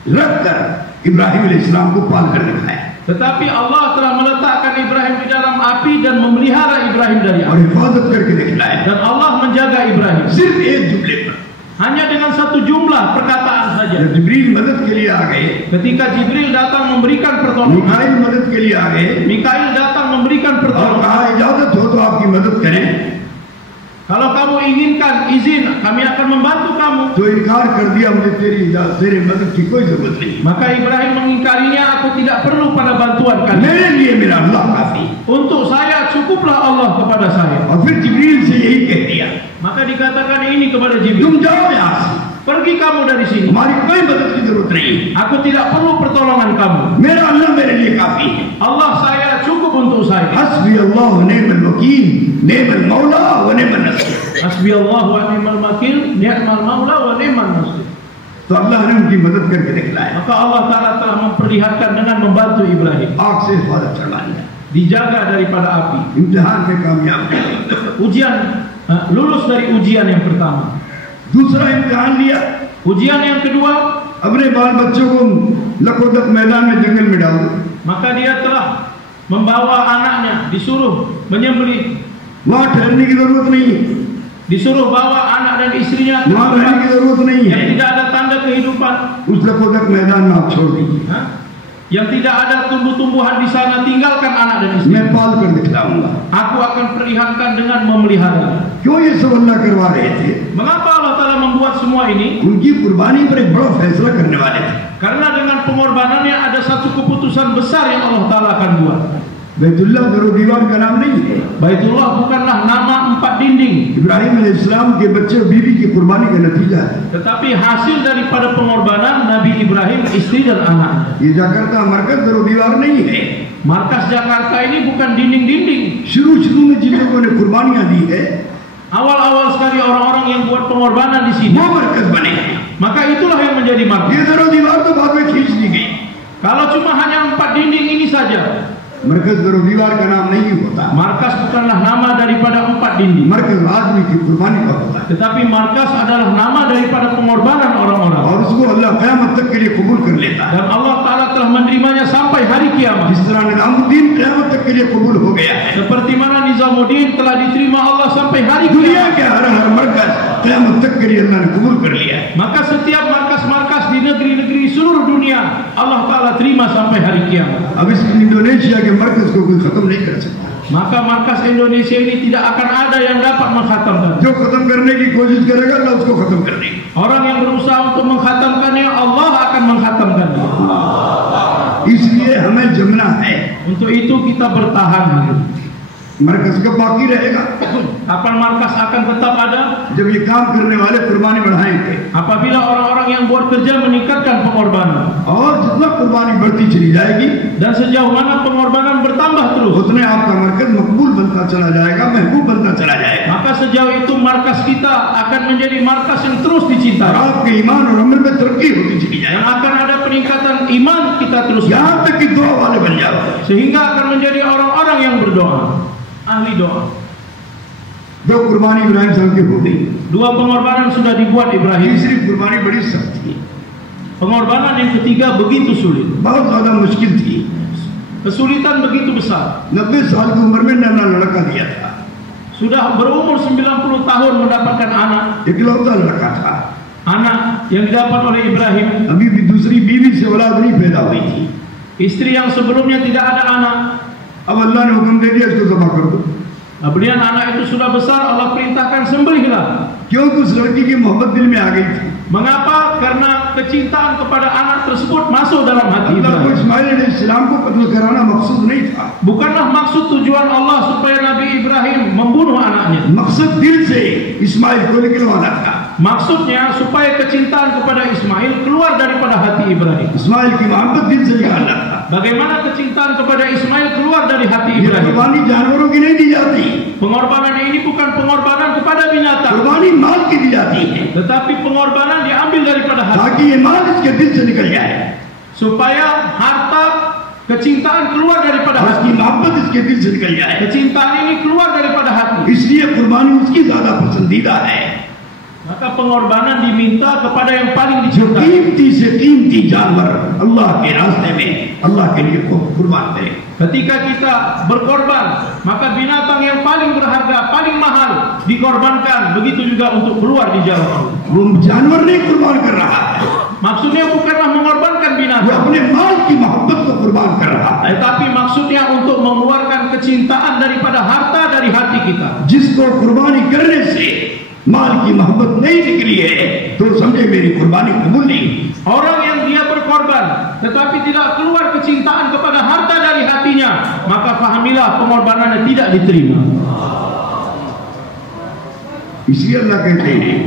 रखकर इब्राहिम अलैहिस्सलाम को पाल कर दिखाया Tetapi Allah telah meletakkan Ibrahim di dalam api dan memelihara Ibrahim dari और api. हिफाजत करके दिखलाया, Dan Allah menjaga Ibrahim सिर्फ एक जुमले पर। hanya dengan satu jumlah perkataan saja. जब जिब्रील मदद के लिए आ गए, Ketika Jibril datang memberikan pertolongan, Mikail मदद के लिए आ गए Mikail datang memberikan और pertolongan. कहा इजाजत हो तो आपकी मदद करें, Kalau kamu inginkan izin, kami akan membantu kamu. तो इनकार कर दिया, मुझे तेरे मदद की कोई जरूरत नहीं, Maka Ibrahim mengingkarinya, aku tidak perlu pada bantuan kalian. मेरे लिए मेरा अल्लाह काफी। Untuk saya cukuplah Allah kepada saya. और फिर जिब्रील से यही कह दिया, Maka dikatakan ini kepada तुम Jibril, जाओ यहाँ से, pergi kamu dari sini. हमारी कोई मदद की जरूरत नहीं, Aku tidak perlu pertolongan kamu. मेरा अल्लाह मेरे लिए काफी है। Allah saya cukup untuk saya. हस्बी अल्लाह व निअमल वकील, निअमल मौला व निअमन Naseer. Hasbiyallahu wa ni'mal wakil, ni'mal maula wa ni'man nasir. तो अल्लाह ने उनकी मदद करके दिखलाया, Maka Allah Ta'ala telah memperlihatkan dengan membantu Ibrahim. आग से हिफाजत करवा लिया, Dijaga daripada api. इम्तिहान में कामयाब किया। Ujian, lulus dari ujian yang pertama. दूसरा इम्तिहान लिया, Ujian yang kedua, अपने बाल बच्चों को लकोदक मैदान में जंगल में डाल दो, maka dia telah membawa anaknya, disuruh menyembelih, वहाँ ठहरने की जरूरत नहीं है, disuruh bawa anak dan istrinya ke वहाँ रहने की tempat जरूरत नहीं yang है, tidak ada tanda kehidupan, उस लकोदक मैदान में आप छोड़ दीजिए, yang tidak ada tumbuh-tumbuhan di sana, tinggalkan anak dan istri. मैं पाल कर दिखलाऊंगा। Aku akan perlihatkan dengan memelihara. क्यों ये सब अल्लाह करवा रहे थे? Mengapa Allah Ta'ala membuat semua ini? उनकी कुर्बानी पर एक बड़ा फैसला करने वाले थे। Karena dengan pengorbanannya ada satu keputusan besar yang Allah Ta'ala akan buat. Baitullah दरो दीवार का नाम नहीं है, Baitullah bukanlah nama 4 dinding, इब्राहिम अलैहिस्सलाम के बच्चे और बीवी की कुर्बानी का नतीजा है। tetapi hasil daripada pengorbanan Nabi Ibrahim, istri dan anaknya. ये जाकर्ता मरकज दरो दीवार नहीं है। Markas Jakarta ini bukan dinding-dinding. शुरू में जिन लोगों ने कुर्बानियां दी है, Awal-awal sekali orang-orang yang buat pengorbanan di sini, वो मरकज बने हैं। maka itulah yang menjadi markas. ये दरो दीवार तो बाद में खींच दी गई। Kalau cuma hanya 4 dinding ini saja, मरकज दरो दीवार का नाम नहीं होता, markas bukanlah nama daripada 4 dinding, मरकज आदमी की कुर्बानी का होता है, tetapi markas adalah nama daripada pengorbanan orang-orang. और उसको अल्लाह क़यामत तक के लिए कबूल कर लेता है। Dan Allah Ta'ala telah menerimanya sampai hari kiamat. जिस तरह निज़ामुद्दीन क़यामत तक के लिए कबूल हो गया है, Seperti mana Nizamuddin telah diterima Allah sampai hari दुनिया kiamat. के हर मरकज क़यामत तक के लिए अल्लाह ने कबूल कर लिया है। Maka setiap markas-markas di negeri-negeri seluruh dunia Allah Ta'ala terima sampai hari kiamat. अब इस इंडोनेशिया के मरकज को कोई खत्म नहीं कर सकता। Maka markas Indonesia ini tidak akan ada yang dapat mengkhatamkan. जो खत्म करने की कोशिश करेगा अल्लाह उसको खत्म कर देगा। Orang yang berusaha untuk mengkhatamkannya, Allah akan mengkhatamkannya. इसलिए हमें जमना है। Untuk itu kita bertahan. मरकज का बाकी रहेगा Kapan markas akan tetap ada? जब ये काम करने वाले कुर्बानी बढ़ाएंगे, Apabila orang-orang yang buat kerja meningkatkan pengorbanan. और जितना कुर्बानी बढ़ती चली जाएगी, Dan sejauh mana pengorbanan bertambah terus, उतने आपका मरकज मकबूल बनता चला जाएगा, महबूब बनता चला जाएगा, maka sejauh itu markas kita akan menjadi markas yang terus और dicintai. आपके ईमान और अमल में तरक्की होती चली Dan जाएगी, akan ada peningkatan iman kita terus, यहाँ तक कि दुआ वाले बन जाओ। sehingga akan menjadi orang-orang yang berdoa, ahli doa. जो कुर्बानी इब्राहिम साहब की हो गई, 2 pengorbanan sudah dibuat Ibrahim. तीसरी कुर्बानी बड़ी सख्त थी, Pengorbanan yang ketiga begitu sulit. बहुत ज्यादा मुश्किल थी। Kesulitan begitu besar. 90 साल की उम्र में नन्हा लड़का दिया था, Sudah berumur 90 tahun mendapatkan anak. इकलौता लड़का था, Anak yang didapat oleh Ibrahim, अभी भी दूसरी बीवी से औलाद नहीं पैदा हुई थी। istri yang sebelumnya tidak ada anak. अब अल्लाह ने हुक्म दे दिया इसको ज़बह कर दो, Kemudian anak itu sudah besar, Allah perintahkan sembelihlah. क्योंकि उस लड़की की मोहब्बत दिल में आ गई थी। Mengapa? Karena kecintaan kepada anak tersebut masuk dalam hati अल्लाह को Ibrahim. इस्माइल अलैहिस्सलाम को कत्ल कराना मकसूद नहीं था, Bukanlah maksud tujuan Allah supaya Nabi Ibrahim membunuh anaknya. मकसद दिल से इस्माइल को निकलवाना था। Maksudnya supaya kecintaan kepada Ismail keluar daripada hati Ibrahim. Ismail की मोहब्बत दिल से निकालना था। Bagaimana kecintaan kepada Ismail keluar dari hati ये Ibrahim? कुर्बानी जानवरों की नहीं दी जाती, Pengorbanan ini bukan pengorbanan kepada binatang, कुर्बानी माल की दी जाती है, tetapi pengorbanan diambil daripada hati, ताकि ये माल इस उसके दिल से निकल जाए, supaya harta kecintaan keluar daripada और उसकी hati, मोहब्बत इसके दिल से निकल जाए। kecintaan ini keluar daripada hati, इसलिए कुर्बानी उसकी ज्यादा पसंदीदा है maka pengorbanan diminta kepada yang paling जो dicintai. कीमती से कीमती जानवर अल्लाह के रास्ते में अल्लाह के लिए कुर्बान करे। Ketika kita berkorban, maka binatang yang paling berharga, paling mahal dikorbankan. Begitu juga untuk keluar di jalan Allah. वो जानवर नहीं कुर्बान कर रहा है, Maksudnya bukanlah mengorbankan वो binatang, अपने माल की मोहब्बत को कुर्बान कर रहा है। tetapi maksudnya untuk mengeluarkan kecintaan daripada harta dari hati kita. जिसको कुर्बानी करने से माल की मोहब्बत नहीं निकली है तो समझे मेरी कुर्बानी कबूल नहीं। Orang yang dia berkorban tetapi tidak keluar kecintaan kepada harta dari hatinya, maka fahamilah pengorbanannya tidak diterima. इसलिए अल्लाह कहते हैं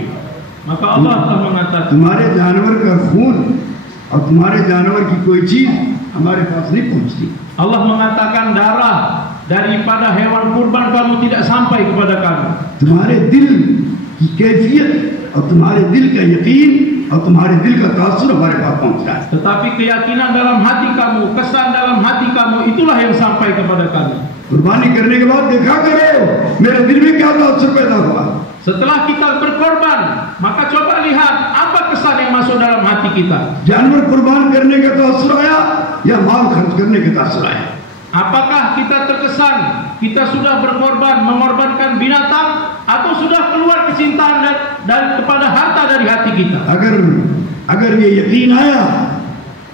Maka Allah telah mengatakan, तुम्हारे जानवर का खून और तुम्हारे जानवर की कोई चीज हमारे पास नहीं पहुंचती। Allah mengatakan darah daripada hewan kurban kamu tidak sampai kepada kami. तुम्हारे दिल की कैफियत और तुम्हारे दिल का यकीन और तुम्हारे दिल का तासुर हमारे पास पहुंचता है। Tetapi keyakinan dalam hati kamu, kesan dalam hati kamu, itulah yang sampai kepada kami. कुर्बानी करने के बाद देखा करो मेरे दिल में क्या तासुर पैदा हुआ। Setelah kita berkorban, maka coba lihat apa kesan yang masuk dalam hati kita. जानवर कुर्बान करने का तासुर आया या माल खर्च करने का तासुर आया। Apakah kita terkesan kita sudah berkorban, mengorbankan binatang, atau sudah keluar kecintaan dan kepada harta dari hati kita? अगर ये यकीन आया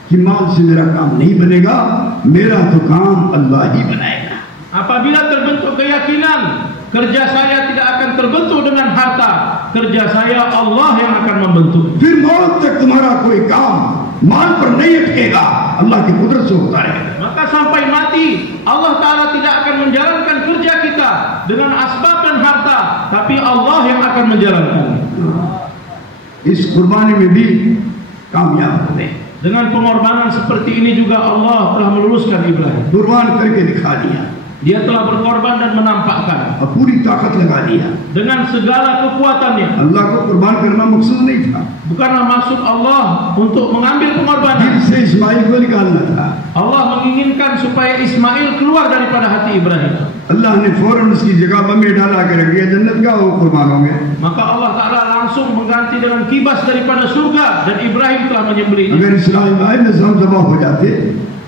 कि माल से मेरा काम नहीं बनेगा, मेरा तो काम अल्लाह ही बनाएगा। Apabila terbentuk keyakinan kerja saya tidak akan terbentuk dengan harta, kerja saya Allah yang akan membentuk. फिर मौत तक तुम्हारा कोई काम माल पर नहीं अटकेगा, अल्लाह की कुदरत से होता रहेगा। Maka sampai mati Allah Ta'ala tidak akan menjalankan kerja kita dengan asbab dan harta, tapi Allah yang akan menjalankan. इस कुर्बानी में भी कामयाब होते हैं। Dengan pengorbanan seperti ini juga Allah telah meluluskan Ibrahim. कुर्बान करके दिखा दिया Dia telah berkorban dan menampakkan और पूरी ताकत लगा दिया। dengan segala kekuatannya. अल्लाह को कुर्बान करना मकसद नहीं था, Bukanlah maksud Allah untuk mengambil दिल pengorbanan. से इस्माइल को निकालना था। Allah menginginkan supaya Ismail keluar daripada hati Ibrahim. अल्लाह ने फौरन उसकी जगह बम्बे डाला के रख दिया, जन्नत का वो कुर्बान होंगे। Maka Allah Ta'ala langsung mengganti dengan kibas daripada surga, dan Ibrahim telah menyembelihnya. अगर इस्माइल ने ज़बह हो जाते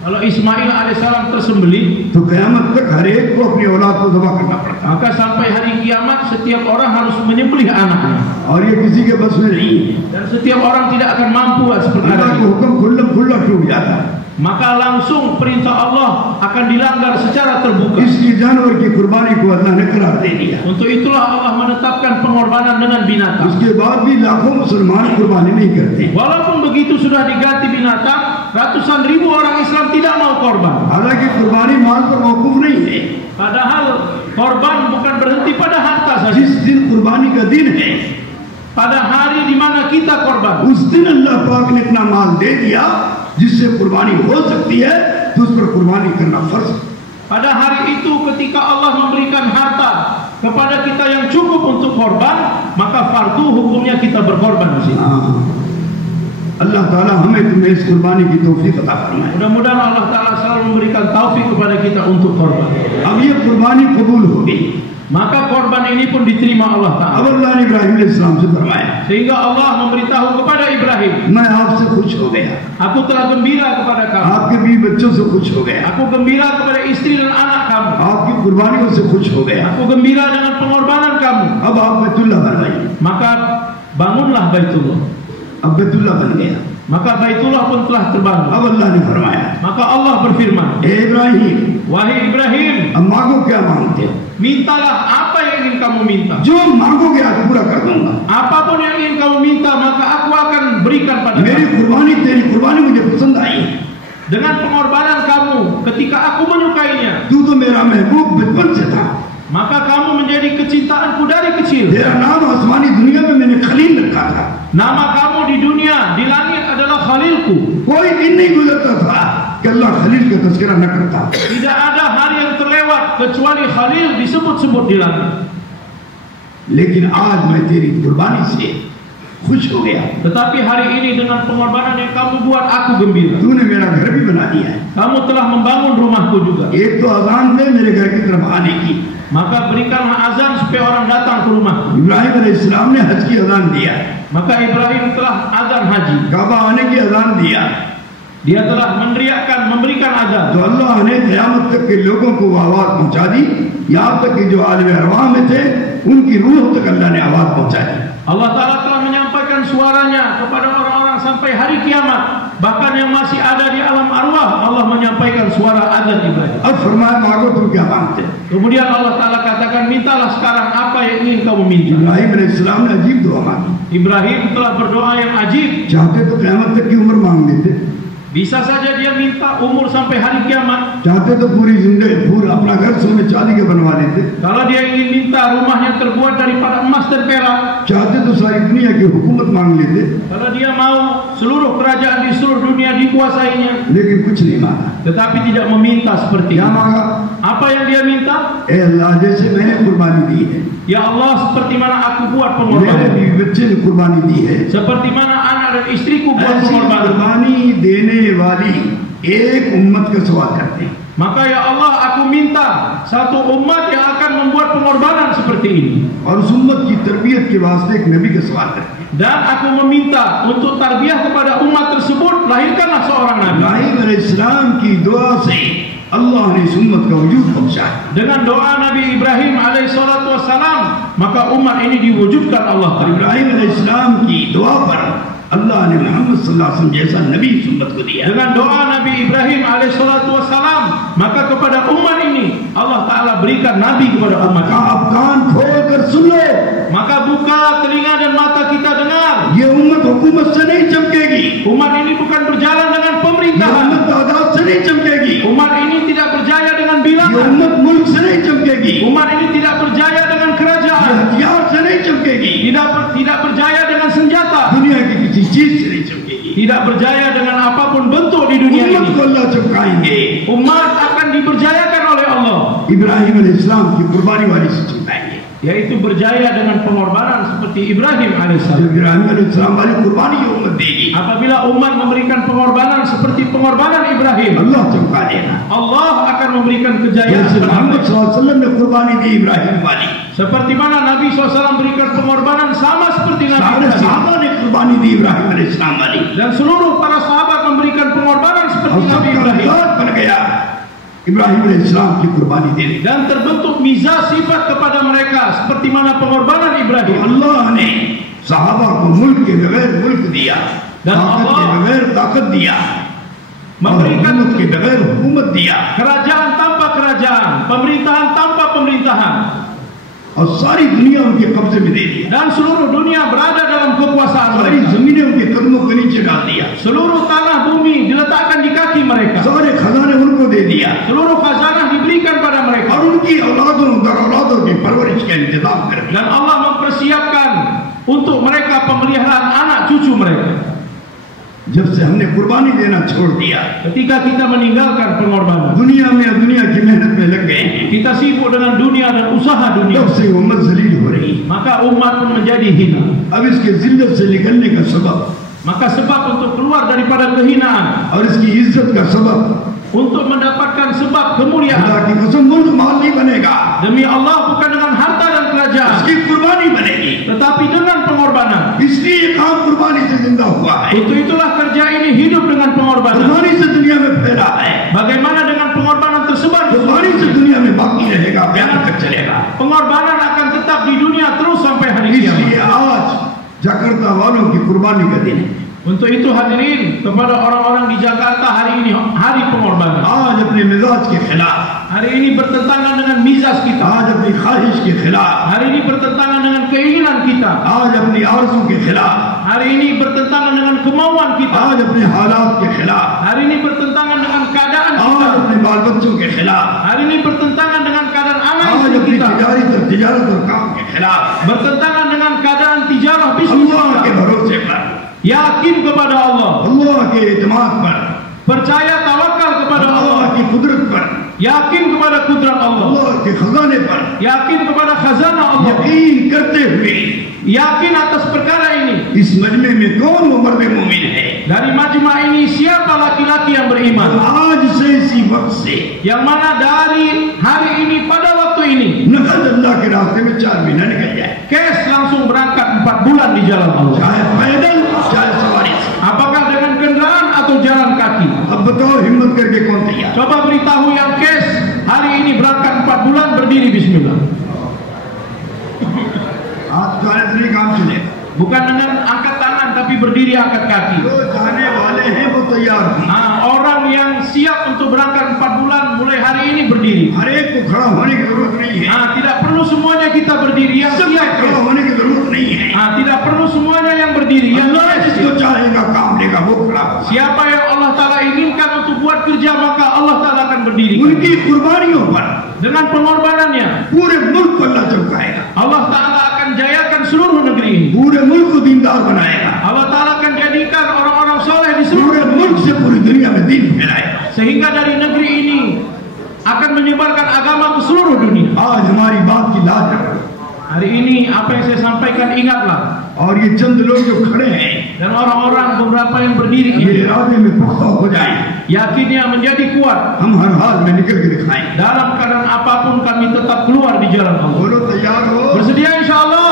Kalau Ismail alaihissalam tersembelih, तो क़यामत तक हर एक को अपनी औलाद को ज़बह करना पड़ता, maka sampai hari kiamat setiap orang harus menyembelih anaknya, और ये किसी के बस में नहीं है। dan setiap orang tidak akan mampu seperti अल्लाह itu. को हुक्म खुल्ला खुल्ला टूट जाता है। Maka langsung perintah Allah akan dilanggar secara terbuka. इसलिए जानवर की कुर्बानी को अल्लाह ने करार दे दिया। Untuk itulah Allah menetapkan pengorbanan dengan binatang. उसके बाद भी लाखों मुसलमान कुर्बानी नहीं करते। Walaupun begitu sudah diganti binatang, ratusan ribu orang Islam tidak mau korban. हालांकि कुर्बानी माल पर मौकूफ नहीं है। Padahal korban bukan berhenti pada harta saja. जिस दिन कुर्बानी का दिन है, Pada hari di mana kita korban, उस दिन अल्लाह पाक ने इतना माल दे दिया जिससे कुर्बानी हो सकती है, तो उस पर कुर्बानी करना फर्ज है। pada hari itu ketika Allah memberikan harta kepada kita yang cukup untuk korban, maka fardu hukumnya kita berkorban di sini. अल्लाह ताला हमें तुम्हें इस कुर्बानी की तौफीक अता फरमाए। Mudah-mudahan Allah Ta'ala selalu memberikan taufik kepada kita untuk korban. अब ये कुर्बानी कबूल हो गई। Maka korban ini pun diterima Allah अब Ta'ala. अल्लाह ने इब्राहिम अलैहिस्सलाम से फरमाया, Sehingga Allah memberitahu kepada Ibrahim, मैं आपसे खुश हो गया, aku telah gembira kepada kamu. आपके बीवी बच्चों से खुश हो गया, Aku gembira kepada istri dan anak kamu. आपकी कुर्बानियों से खुश हो गया। Aku gembira dengan pengorbanan kamu. अब आप बैतुल्लाह बनवाइए। Maka bangunlah Baitullah. अब बैतुल्लाह बन गया। Maka Baitullah pun telah terbangun. अब अल्लाह ने फरमाया, Maka Allah berfirman, ए इब्राहिम, wahai Ibrahim, अब मांगो क्या मांगते हो? mintalah apa yang ingin kamu minta. जो मांगोगे आज पूरा कर दूंगा। Apapun yang ingin kamu minta, maka aku akan berikan pada मेरी kamu. कुर्बानी, तेरी कुर्बानी मुझे पसंद आई। Dengan pengorbanan kamu, ketika aku menyukainya, तू तो मेरा महबूब बचपन से था। maka kamu menjadi kecintaanku dari kecil. तेरा नाम आसमानी दुनिया में मैंने खलील रखा था। Nama kamu di dunia, di langit adalah Khalilku. कोई दिन नहीं गुजरता था कि अल्लाह खलील का तज़किरा न करता। Tidak ada hari yang terlewat kecuali Khalil disebut-sebut di langit. लेकिन आज मैं तेरी कुर्बानी से खुश हो गया। Tetapi hari ini dengan pengorbanan yang kamu buat, aku gembira. तूने मेरा घर भी बना दिया है। Kamu telah membangun rumahku juga. एक तो अजान दे मेरे घर की तरफ आने की। Maka berikanlah azan supaya orang datang ke rumahku. Ibrahim अलैहिस्सलाम ने हज की अजान दिया। Maka Ibrahim telah azan haji. काबा आने की अजान दिया। Dia telah memberikan azan. तो अल्लाह ने क़यामत तक के लोगों को वो आवाज पहुंचा दी, यहाँ तक कि जो आलिम अरवाह में थे उनकी रूह तक अल्लाह ने आवाज पहुंचा दी। Allah Ta'ala telah menyampaikan suaranya kepada orang-orang sampai hari kiamat. Bahkan yang masih ada di alam arwah, Allah menyampaikan suara azan Ibrahim. अब फरमाया मांगो तुम क्या मांगते हो? Kemudian Allah Ta'ala katakan, mintalah sekarang apa yang ingin kamu minta. Ibrahim अलैहिस्सलाम ने अजीब दुआ मांगी। Ibrahim telah berdoa yang ajib. चाहते तो क़यामत तक की उम्र मांग लेते, Bisa saja dia minta umur sampai hari kiamat. चाहते तो पूरी जिंदगी पूरा अपना घर सोने चांदी के बनवा लेते, Kalau dia ingin minta rumahnya terbuat daripada emas dan perak. चाहते तो सारी दुनिया की हुकूमत मांग लेते, Kalau dia mau seluruh kerajaan di seluruh dunia dikuasainya. लेकिन कुछ नहीं मांगा। Tetapi tidak meminta seperti क्या itu. मांगा? Apa yang dia minta? ए अल्लाह जैसे मैंने कुर्बानी दी है, Ya Allah, seperti mana aku buat मेरे pengorbanan, बीवी बच्चे ने कुर्बानी दी है, seperti mana anak dan istriku buat ऐसी pengorbanan. कुर्बानी देने वाली एक उम्मत का सवाल करते हैं। Maka ya Allah, aku minta satu umat yang akan membuat pengorbanan seperti ini. और उस उम्मत की तरबियत के वास्ते एक नबी का सवाल करते हैं। Dan aku meminta untuk tarbiyah kepada umat tersebut, lahirkanlah seorang nabi. Ibrahim अलैहिस्सलाम की दुआ से अल्लाह ने इस उम्मत का वजूद बख्शा। Dengan doa Nabi Ibrahim alaihissalatu wassalam, maka umat ini diwujudkan Allah Ta'ala. Ibrahim अलैहिस्सलाम की दुआ पर अल्लाह ने मोहम्मद सल्लल्लाहु अलैहि वसल्लम जैसा नबी इस उम्मत को दिया। Dengan doa Nabi Ibrahim alaihissalatu wassalam, maka kepada umat ini Allah Ta'ala berikan nabi kepada umat. अब कान खोल कर सुन लो, Maka buka telinga dan mata kita dengar. ये उम्मत हुकूमत से नहीं चमकेगी, Umat ini bukan berjalan dengan ये pemerintahan. उम्मत तादाद से नहीं चमकेगी, Umat ini tidak berjaya dengan ये bilangan. उम्मत मुल्क से नहीं चमकेगी, Umat ini tidak berjaya dengan ये kerajaan. हथियार से नहीं चमकेगी, Tidak berjaya dengan senjata. दुनिया की किसी चीज से नहीं चमकेगी। Tidak berjaya dengan apapun bentuk di dunia उम्मत ini. को अल्लाह चमकाएंगे। Umat akan diberjayakan oleh Allah, Ibrahim अलैहिस्सलाम की कुर्बानी वाली से चमकाएंगे। yaitu berjaya dengan pengorbanan seperti Ibrahim जब alaihissalam. इब्राहिम अलैहिस्सलाम वाली कुर्बानी ये उम्मत देगी, Apabila umat memberikan pengorbanan seperti pengorbanan Ibrahim, अल्लाह चमका देना। Allah akan memberikan kejayaan जैसे kepada मोहम्मद mereka. सल्लल्लाहु अलैहि वसल्लम ने कुर्बानी दी इब्राहिम वाली, Seperti mana Nabi SAW berikan pengorbanan sama seperti Nabi सारे Ibrahim. सहाबा ने कुर्बानी दी इब्राहिम अलैहिस्सलाम वाली, Dan seluruh para sahabat memberikan pengorbanan और seperti Nabi सबका Ibrahim. मिजाज बन गया इब्राहिम अलैहिस्सलाम की कुर्बानी देने का। Dan terbentuk mizah sifat kepada mereka seperti mana pengorbanan तो Ibrahim. अल्लाह ने सहाबा को मुल्क के बगैर मुल्क दिया, Dan ताकत के Allah बगैर ताकत दिया, और memberikan हुकूमत के बगैर हुकूमत दिया, kerajaan tanpa kerajaan, pemerintahan tanpa pemerintahan, और सारी दुनिया उनके कब्जे में दे दिया, dan seluruh dunia berada dalam kekuasaan सारी mereka. जमीनें उनके कदमों के नीचे डाल दिया, Seluruh tanah bumi diletakkan di kaki mereka. सारे खजाने उनको दे दिया, Seluruh khazanah diberikan pada mereka. और उनकी औलादों दर औलादों की परवरिश का इंतजाम कर दिया। Dan Allah mempersiapkan untuk mereka pemeliharaan anak cucu mereka. जब से हमने कुर्बानी देना छोड़ दिया, Ketika kita meninggalkan pengorbanan, दुनिया में दुनिया की मेहनत में लग गए हैं, kita sibuk dengan dunia dan usaha dunia, तब से उम्मत जलील हो रही है। maka umat pun menjadi hina. अब इसके जिल्लत से निकलने का सबब Maka sebab untuk keluar daripada kehinaan, और इसकी इज्जत का सबब, untuk mendapatkan sebab खुदा kemuliaan, की कसम मुल्क माल नहीं बनेगा, demi Allah bukan dengan harta dan kerajaan, इसकी कुर्बानी बनेगी। tetapi dengan pengorbanan. इसलिए ये काम कुर्बानी से जिंदा हुआ है, Untuk itulah kerja ini hidup dengan pengorbanan. कुर्बानी से दुनिया में फैला है, Bagaimana dengan pengorbanan tersebar di कुर्बानी seluruh से dunia? दुनिया में बाकी रहेगा, बयान तक चलेगा। Pengorbanan akan tetap di dunia terus sampai hari kiamat. इसलिए आज जाकर्ता वालों की कुर्बानी का दिन है। Untuk itu hadirin, kepada orang-orang di Jakarta hari ini hari pengorbanan. आज अपने मिजाज के खिलाफ, Hari ini bertentangan dengan mizaj kita. आज अपनी ख्वाहिश के खिलाफ, Hari ini bertentangan dengan keinginan kita. आज अपनी आरज़ू के खिलाफ, Hari ini bertentangan dengan kemauan kita. आज अपने हालात के खिलाफ, Hari ini bertentangan dengan keadaan आज kita. अपने बाल बच्चों के खिलाफ, Hari ini bertentangan dengan keadaan anak आज istri अपनी kita. तिजारत और काम के खिलाफ Bertentangan dengan keadaan tijarah bisnis अल्लाह के kita. भरोसे पर, Yakin kepada Allah. अल्लाह के एतमाद पर, Percaya tawakal kepada अल्लाह Allah. की कुदरत पर, Yakin kepada kudrat Allah. अल्लाह के खजाने पर Yakin kepada khazanah Allah. यकीन करते हुए Yakin atas perkara ini इस मजमे में कौन वो मर्द मोमिन है? Dari majma' ini siapa laki-laki yang beriman? आज से इसी वक्त से Yang mana dari hari ini pada waktu ini नकद अल्लाह के रास्ते में 4 महीना निकल जाए, kes langsung berangkat 4 bulan di jalan Allah. चाहे पैदल चाहे सवारी से। Apakah dengan kendaraan atau jalan kaki? अब बताओ हिम्मत करके कौन तैयार? Coba beritahu yang kes hari ini berangkat 4 bulan berdiri bismillah. हाथ उठाने से नहीं काम चलेगा। Bukan dengan angkat tangan tapi berdiri angkat kaki. जो जाने वाले हैं वो तैयार हैं। Orang yang siap untuk berangkat 4 bulan mulai hari ini berdiri. हर एक को खड़ा होने की जरूरत नहीं है। Tidak perlu semuanya kita berdiri. Yang सब siap खड़ा होने की जरूरत नहीं है। tidak perlu semuanya yang berdiri. Yang अल्लाह जिसको चाहेगा काम देगा वो खड़ा होगा। siapa yang Allah Ta'ala inginkan untuk buat kerja maka Allah Ta'ala akan berdiri. उनकी कुर्बानियों पर Dengan pengorbanannya पूरे मुल्क को अल्लाह चमकाएगा। Allah Ta'ala akan jayakan seluruh negeri ini. पूरे मुल्क को दीनदार बनाएगा। Allah Ta'ala akan jadikan orang-orang soleh di seluruh पूरे मुल्क से पूरी दुनिया में दीन फैलाएगा। sehingga dari negeri ini akan menyebarkan agama ke seluruh dunia. आज हमारी बात की लाज रखो। Hari ini apa yang saya sampaikan ingatlah. और ये चंद लोग जो खड़े हैं Dan orang-orang beberapa yang berdiri ये ini इरादे में पुख्ता हो जाए, yakinnya menjadi kuat. हम हर हाल में निकल के दिखाएं। Dalam keadaan apapun kami tetap keluar di jalan Allah. बोलो तैयार हो? Bersedia insyaAllah.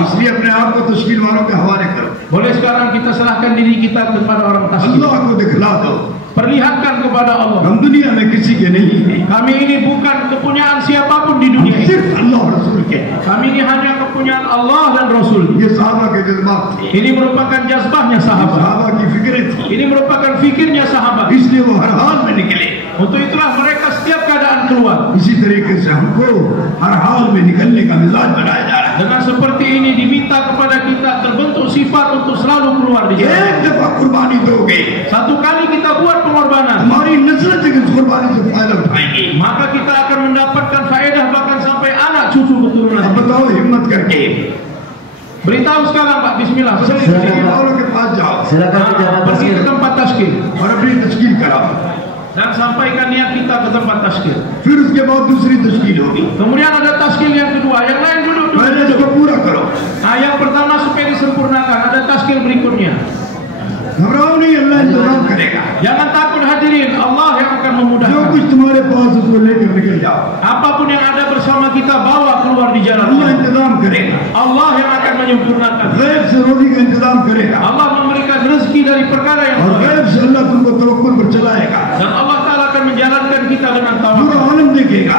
इसलिए अपने आप को तश्कील वालों के हवाले करो। Boleh sekarang kita serahkan diri kita kepada orang tasbih. अल्लाह को दिखला दो। Perlihatkan kepada Allah. हम दुनिया में किसी के नहीं हैं, Kami ini bukan kepunyaan siapapun di dunia ini. सिर्फ अल्लाह और रसूल के। Kami ini hanya kepunyaan Allah dan Rasul. ये सहाबा के जज्बात थे, Ini merupakan jazbahnya sahabat. सहाबा की फिक्रें थी, Ini merupakan fikirnya sahabat. इसलिए वो हर हाल में निकले। Untuk itulah mereka setiap keadaan keluar. इसी तरीके से हमको हर हाल में निकलने का मिजाज बनाया जा रहा है। Dengan seperti ini diminta kepada kita terbentuk sifat untuk selalu keluar di jalan. एक दफा कुर्बानी दोगे, Satu kali kita buat pengorbanan, हमारी नस्ल तक इस कुर्बानी से फायदा उठाएंगे। maka kita akan mendapatkan faedah bahkan sampai anak cucu keturunan. अब बताओ हिम्मत करके Beritahu sekarang Pak, bismillah. तश्कील वालों के पास जाओ Pergi ke tempat tashkil और अपनी तश्कील कराओ। dan sampaikan niat kita ke tempat tashkil. फिर उसके बाद दूसरी तश्कील होगी। Kemudian ada tashkil yang kedua, yang lain duduk. पहले इसको पूरा करो। Yang pertama supaya disempurnakan, ada tashkil berikutnya. घबराओ नहीं, अल्लाह इंतजाम करेगा। Jangan takut hadirin, Allah yang akan जो memudahkan. कुछ तुम्हारे पास उसको लेकर निकल जाओ, Apapun yang ada bersama kita bawa keluar di jalan अल्लाह Allah. इंतजाम करेगा। Allah yang akan menyempurnakan. गैब से रोजी का इंतजाम करेगा Allah memberikan rezeki dari perkara yang और baik. गैब से अल्लाह तुमको तवक्कुल पर चलाएगा। Dan Allah Ta'ala akan menjalankan kita dengan पूरा tawakal. आलम देखेगा।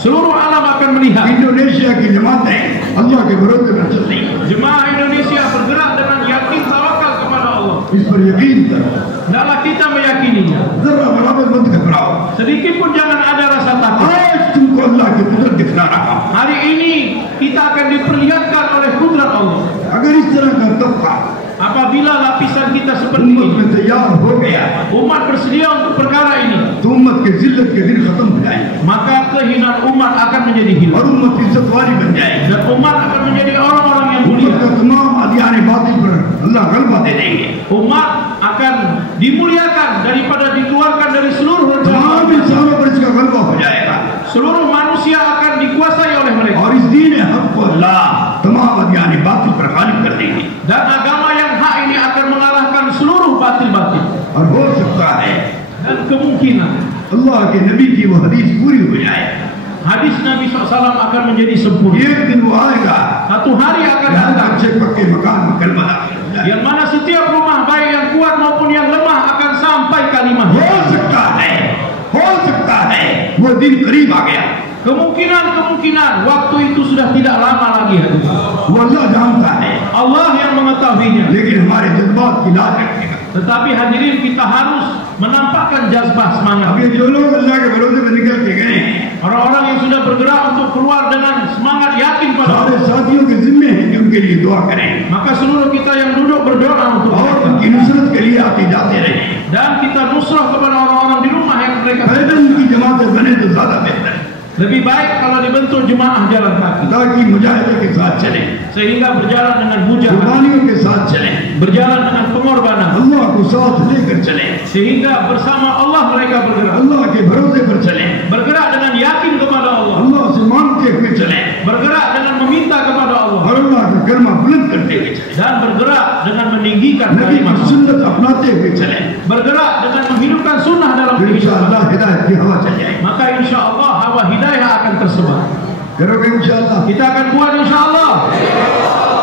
Seluruh alam akan melihat. Indonesia की जमातें अल्लाह के भरोसे पर चल रही हैं। Jemaah Indonesia bergerak dengan yakin tawakal kepada Allah. इस पर यकीन करो, Hendaklah kita meyakininya. जरा बराबर मत घबराओ। Sedikit pun jangan ada rasa takut. आज तुमको अल्लाह की कुदरत दिखला रहा हूं। Hari ini kita akan diperlihatkan oleh kudrat Allah. अगर इस तरह का तबका Apabila lapisan kita seperti उम्मत ini, में तैयार हो गया umat bersedia untuk perkara ini, तो उम्मत के जिल्लत के दिन खत्म हो जाएंगे maka kehinaan umat akan menjadi और hilang. उम्मत इज्जत वाली बन जाएगी। Dan umat akan menjadi orang-orang yang उम्मत mulia. का तमाम अदियान बातिल पर अल्लाह गलबा दे देंगे। Umat akan dimuliakan daripada dikeluarkan dari seluruh rencana. तमाम इंसानों पर इसका गलबा हो जाएगा Seluruh manusia akan dikuasai oleh mereka. और इस दीन हक को अल्लाह तमाम अदियान बातिल पर गालिब कर देंगे। Dan agama yang hak ini akan mengalahkan seluruh batil-batil. और हो सकता है Dan kemungkinan अल्लाह के नबी की वो हदीस पूरी हो जाए। hadis Nabi SAW akan menjadi sempurna. एक दिन वो आएगा Satu hari akan जहाँ datang अच्छे पक्के मकान में कलमा दाखिल हो जाए। yang mana setiap rumah baik yang kuat maupun yang lemah akan sampai kalimah. हो सकता है वो दिन करीब आ गया। Kemungkinan waktu itu sudah tidak lama lagi. वो अल्लाह जानता है, Allah yang mengetahuinya. लेकिन हमारे जज्बात की लाज रखेगा। Tetapi hadirin, kita harus menampakkan jazbah अब semangat. ये जो लोग अल्लाह के भरोसे में निकल के गए हैं, Orang-orang yang sudah bergerak untuk keluar dengan semangat yakin pada सारे Allah. साथियों के जिम्मे हैं कि उनके लिए दुआ करें Maka seluruh kita yang duduk berdoa untuk और mereka. उनकी नुसरत के लिए आते जाते रहे। Dan kita nusrah kepada orang-orang di rumah yang mereka. पैदल उनकी जमातें बने तो ज्यादा बेहतर है, Lebih baik kalau dibentuk jemaah jalan kaki, ताकि मुजाहिदे के साथ चलें, sehingga berjalan dengan mujahadah, कुर्बानियों के साथ चलें, berjalan dengan pengorbanan, अल्लाह को साथ लेकर चलें, sehingga bersama Allah mereka bergerak. अल्लाह के भरोसे पर चलें, Bergerak dengan yakin kepada Allah, अल्लाह से मांगते हुए चलें bergerak dengan meminta kepada Allah, और अल्लाह का कलमा बुलंद करते हुए चले, dan bergerak dengan meninggikan नबी kalimat की सुन्नत अपनाते हुए चले, bergerak dengan menghidupkan sunnah dalam तो kehidupan, इंशाअल्लाह हिदायत की हवा चल जाएगी। maka insya Allah hawa hidayah akan tersebar. करोगे इंशाअल्लाह? Kita akan buat insya Allah.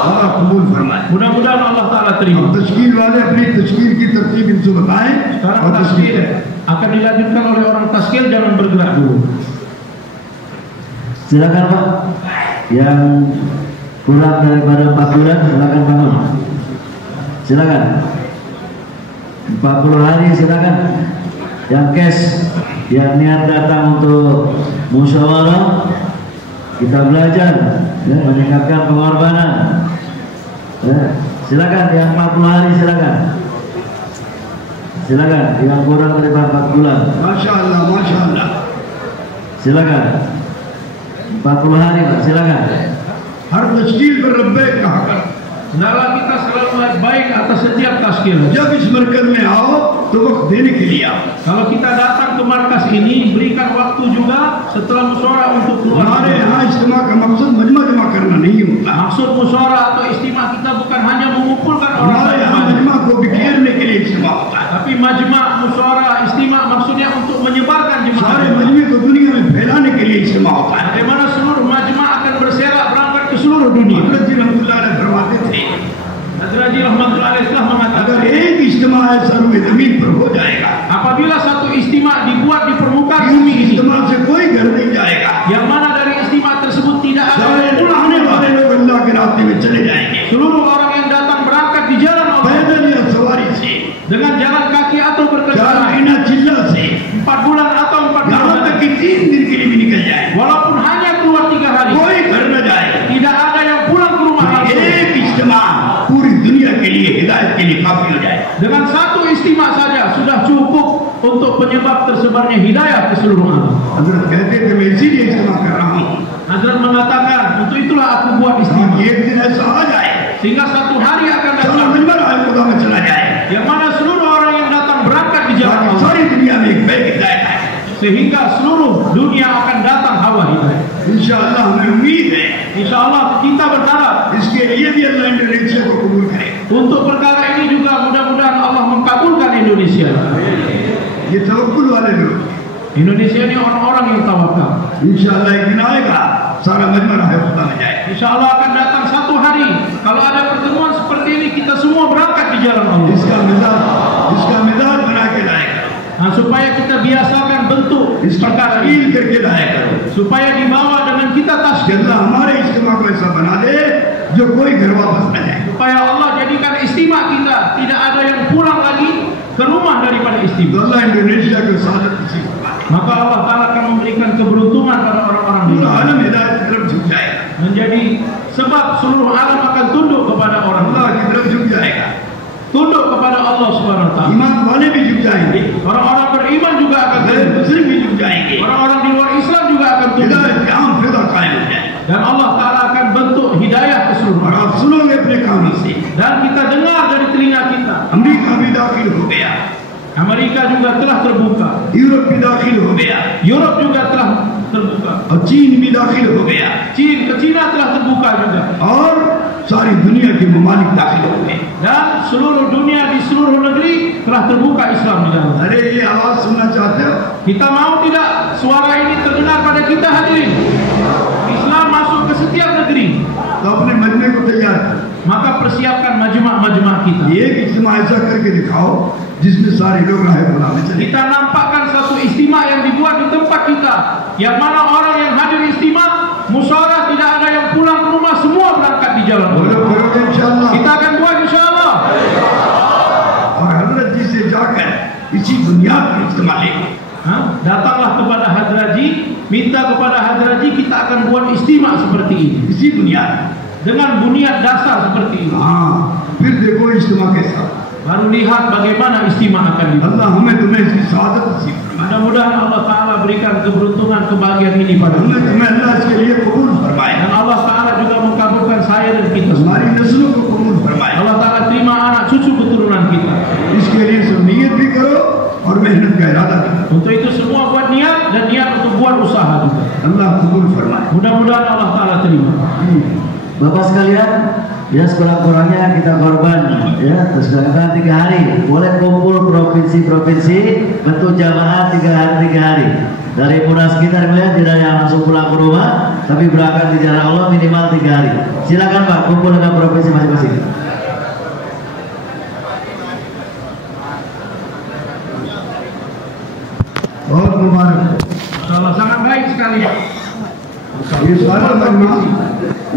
अल्लाह कबूल फरमाए। Mudah-mudahan Allah Ta'ala terima. तश्कील वाले अपनी तश्कील की तरतीब इनसे बताएं Sekarang और तश्कील taskil akan dilanjutkan oleh orang taskil, jangan bergerak dulu. Silakan Pak, yang kurang daripada 4 bulan silakan bangun. Silakan. 40 hari silakan. Yang cash, yang niat datang untuk musyawarah, kita belajar ya, meningkatkan pengorbanan. Silakan yang 40 hari silakan. Silakan yang kurang daripada 4 bulan. Masya Allah. Silakan. 40 hari Pak, silakan. हर तश्कील पर रब्बे कहा कर। Hendaklah kita selalu baik atas setiap taskil. जब इस मरकज में आओ तो वक्त देने के लिए आओ। Kalau kita datang ke markas ini, berikan waktu juga setelah musyawarah untuk keluar. हमारे यहाँ इज्तिमा का मकसद मजमा जमा करना नहीं होता। Maksud musyawarah atau istimewa kita bukan hanya mengumpulkan orang हमारे यहाँ banyak, मजमा को बिखेरने के लिए इज्तिमा होता है। tapi majma, musyawarah, istimewa maksudnya untuk menyebarkan सारे jemaah. मजमे को दुनिया में फैलाने के लिए इज्तिमा होता है। Bagaimana seluruh majma akan berserak berangkat ke seluruh dunia. हज़रत जी रहमतुल्लाह अलैह फरमाते थे, Hazrat Rahmatullah Alaih telah mengatakan, अगर एक इज्तिमा है सर्वे जमीन पर हो जाएगा, apabila satu istimewa dibuat di permukaan इस bumi ini, इज्तिमा से कोई घर नहीं जाएगा। yang mana dari istimewa tersebut tidak ada सारे yang pulang आने वाले लोग अल्लाह के रास्ते में चले जाएंगे, seluruh orang yang datang berangkat di jalan Allah पैदल या सवारी से, dengan jalan kaki atau 4 berkendaraan, महीना चिल्ला से, 4 bulan atau 4 यहाँ bulan, तक कि 3 दिन के लिए भी निकल जाए, walaupun hanya keluar 3 hari, कोई घर न जाए। tidak ada yang pulang ke rumah langsung. एक इज्तिमा पूरी दुनिया के लिए हिदायत के लिए काफी हो जाए। Dengan satu istimewa saja sudah cukup untuk penyebab tersebarnya hidayah ke seluruh alam. हजरत कहते थे मैं इसीलिए इज्तिमा कर रहा हूँ Hazrat mengatakan, untuk itulah aku buat istimewa, ताकि एक दिन ऐसा आ जाए sehingga satu hari akan सारा datang मजमा राह खुदा में चला जाए, yang mana seluruh orang yang datang berangkat di jalan ताकि Allah, सारी दुनिया में एक बैग हिदायत आए। sehingga seluruh dunia akan datang hawa hidayah. इंशाअल्लाह हमें उम्मीद है Insya Allah kita berharap इसके लिए भी अल्लाह इंडोनेशिया को कबूल करे। untuk perkara ini juga mudah-mudahan Allah mengkabulkan Indonesia. ये तवक्कुल वाले लोग Indonesia ini orang-orang yang tawakal. इंशाअल्लाह एक दिन आएगा सारा मजमा राह खुदा में जाए। Insya Allah akan datang satu hari kalau ada pertemuan seperti ini kita semua berangkat di jalan Allah. इसका मिजाज बना के लाएगा, Nah, supaya kita biasakan bentuk इसका perkara तकील ini, करके लाएगा supaya dibawa dengan kita कि tasbih, अल्लाह हमारे इज्तिमा को ऐसा बना दे जो कोई घर वापस न जाए। supaya Allah jadikan istimewa kita tidak ada yang pulang lagi ke rumah daripada तो istimewa. अल्लाह इंडोनेशिया को सादत नसीब फरमाए। Maka Allah Ta'ala akan memberikan keberuntungan pada orang-orang di पूरा sana, आलम हिदायत की तरफ झुक जाएगा, menjadi sebab seluruh alam akan tunduk kepada orang, अल्लाह की तरफ झुक जाएगा, tunduk kepada Allah Subhanahu Wa Ta'ala. ईमान वाले भी झुक जाएंगे, Orang-orang beriman juga akan गैर tunduk, मुस्लिम भी झुक जाएंगे, orang-orang di luar Islam juga akan tunduk, हिदायत के आम फिजा कायम हो जाए। dan Allah Ta'ala akan bentuk hidayah ke seluruh और orang. आप सुनोगे अपने कानों से, Dan kita dengar dari telinga kita, America भी दाखिल हो गया, Amerika juga telah terbuka, Europe भी दाखिल हो गया, Europe juga telah terbuka, और चीन भी दाखिल हो गया, Cina telah terbuka juga, और सारी दुनिया के ममालिक दाखिल हो गए। dan seluruh dunia di seluruh negeri telah terbuka Islam di dalam. अरे ये आवाज सुनना चाहते हो? Kita mau tidak suara ini terdengar pada kita hadirin? Islam masuk ke setiap negeri, तो अपने मजमे को तैयार करो, maka persiapkan majma' kita. एक इज्तिमा ऐसा करके दिखाओ जिसमें सारे लोग राह खुदा में चले। Kita nampakkan satu istimewa yang dibuat di tempat kita, yang mana orang yang hadir istimewa musyawarah tidak ada yang pulang ke rumah, semua berangkat di jalan बोलो Allah. करोगे इंशाअल्लाह। Kita akan buat insyaallah. और हजरत जी से जाकर इसी बुनियाद पर इज्तिमा लेंगे। Datanglah kepada Hadraji, minta kepada Hadraji, kita akan buat istimewa seperti ini, इसी बुनियाद, dengan bunyat dasar seperti ini. हाँ, फिर देखो इज्तिमा के साथ Baru lihat bagaimana istimewa akan dibuat. अल्लाह हमें तुम्हें इसकी सादत नसीब फरमाए, Mudah-mudahan Allah Ta'ala berikan keberuntungan kebahagiaan ini pada kita, हमें तुम्हें अल्लाह इसके लिए कबूल फरमाए, dan Allah Ta'ala juga mengabulkan saya dan kita semua. हमारी नस्लों को कबूल फरमाए। Allah Ta'ala terima anak cucu keturunan kita. इसके लिए सब नियत भी करो और मेहनत का इरादा भी करो। Untuk itu semua buat niat dan niat untuk buat usaha juga. अल्लाह कबूल फरमाए। Mudah-mudahan Allah Ta'ala terima. Bapak sekalian, Ya sekurang-kurangnya kita korban ya, terus katakan 3 hari boleh kumpul provinsi-provinsi bentuk jamaah 3 hari. Dari Munas kita tidak yang langsung pulang ke rumah, tapi berangkat di jalan Allah minimal 3 hari. Silakan Pak, kumpul dengan provinsi masing-masing. बहुत मुबारक। sangat baik sekali. ये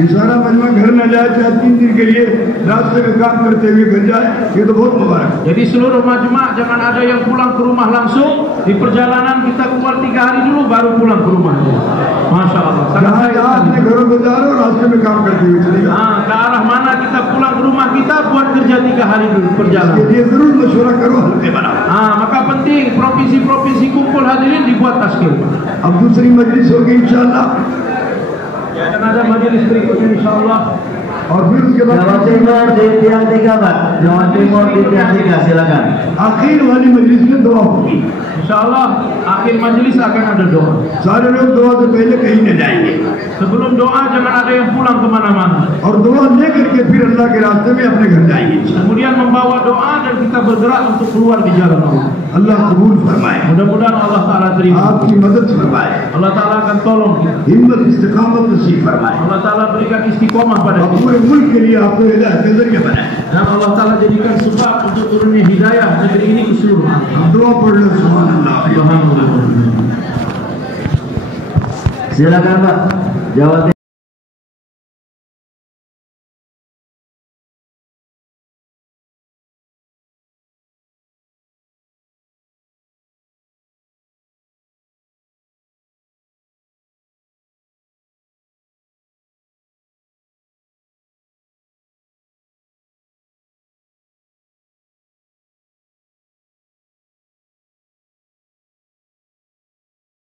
सारा मजमा घर न जाए चाहे 3 दिन के लिए रास्ते में काम करते हुए घर जाए, ये तो बहुत मुबारक। Jadi seluruh majma' jangan ada yang pulang ke rumah langsung, di perjalanan kita keluar 3 hari dulu baru pulang ke rumah. Masya Allah. Sangat baik. अपने घरों को जा रहे हो रास्ते में काम करते हुए चलेगा। Ke arah mana kita pulang ke rumah kita buat kerja 3 hari dulu perjalanan. इसके लिए जरूर मशवरा करो, हल्के बनाओ। Maka penting provinsi-provinsi kumpul hadirin dibuat taskil. अब दूसरी मजलिस होगी इंशाअल्लाह, Dan ada majelis berikutnya insyaallah. और फिर उसके बाद Jawa Timur di tiang 3 Pak. Jawa Timur di tiang 3 silakan. आखिर वाली मजलिस में दुआ होगी। Insyaallah akhir majelis akan ada doa. सारे लोग दुआ से पहले कहीं न जाएंगे Sebelum doa jangan ada yang pulang kemana-mana. और दुआ लेकर के फिर अल्लाह के रास्ते में अपने घर जाएंगे। Kemudian membawa doa dan kita bergerak untuk keluar di jalan Allah. अल्लाह कबूल फरमाए, Mudah-mudahan Allah Ta'ala terima. आपकी मदद फरमाए, Allah Ta'ala akan tolong kita. हिम्मत इस्तिकामत नसीब फरमाए, Allah Ta'ala berikan istiqomah pada और kita. पूरे मुल्क के लिए आपको हिदायत का जरिया बनाए। Dan Allah Ta'ala jadikan sebab untuk turunnya hidayah negeri ini keseluruhan. हम दुआ पढ़ लो, सुभान अल्लाह। Subhanallah. Silakan Pak. Jawa Timur.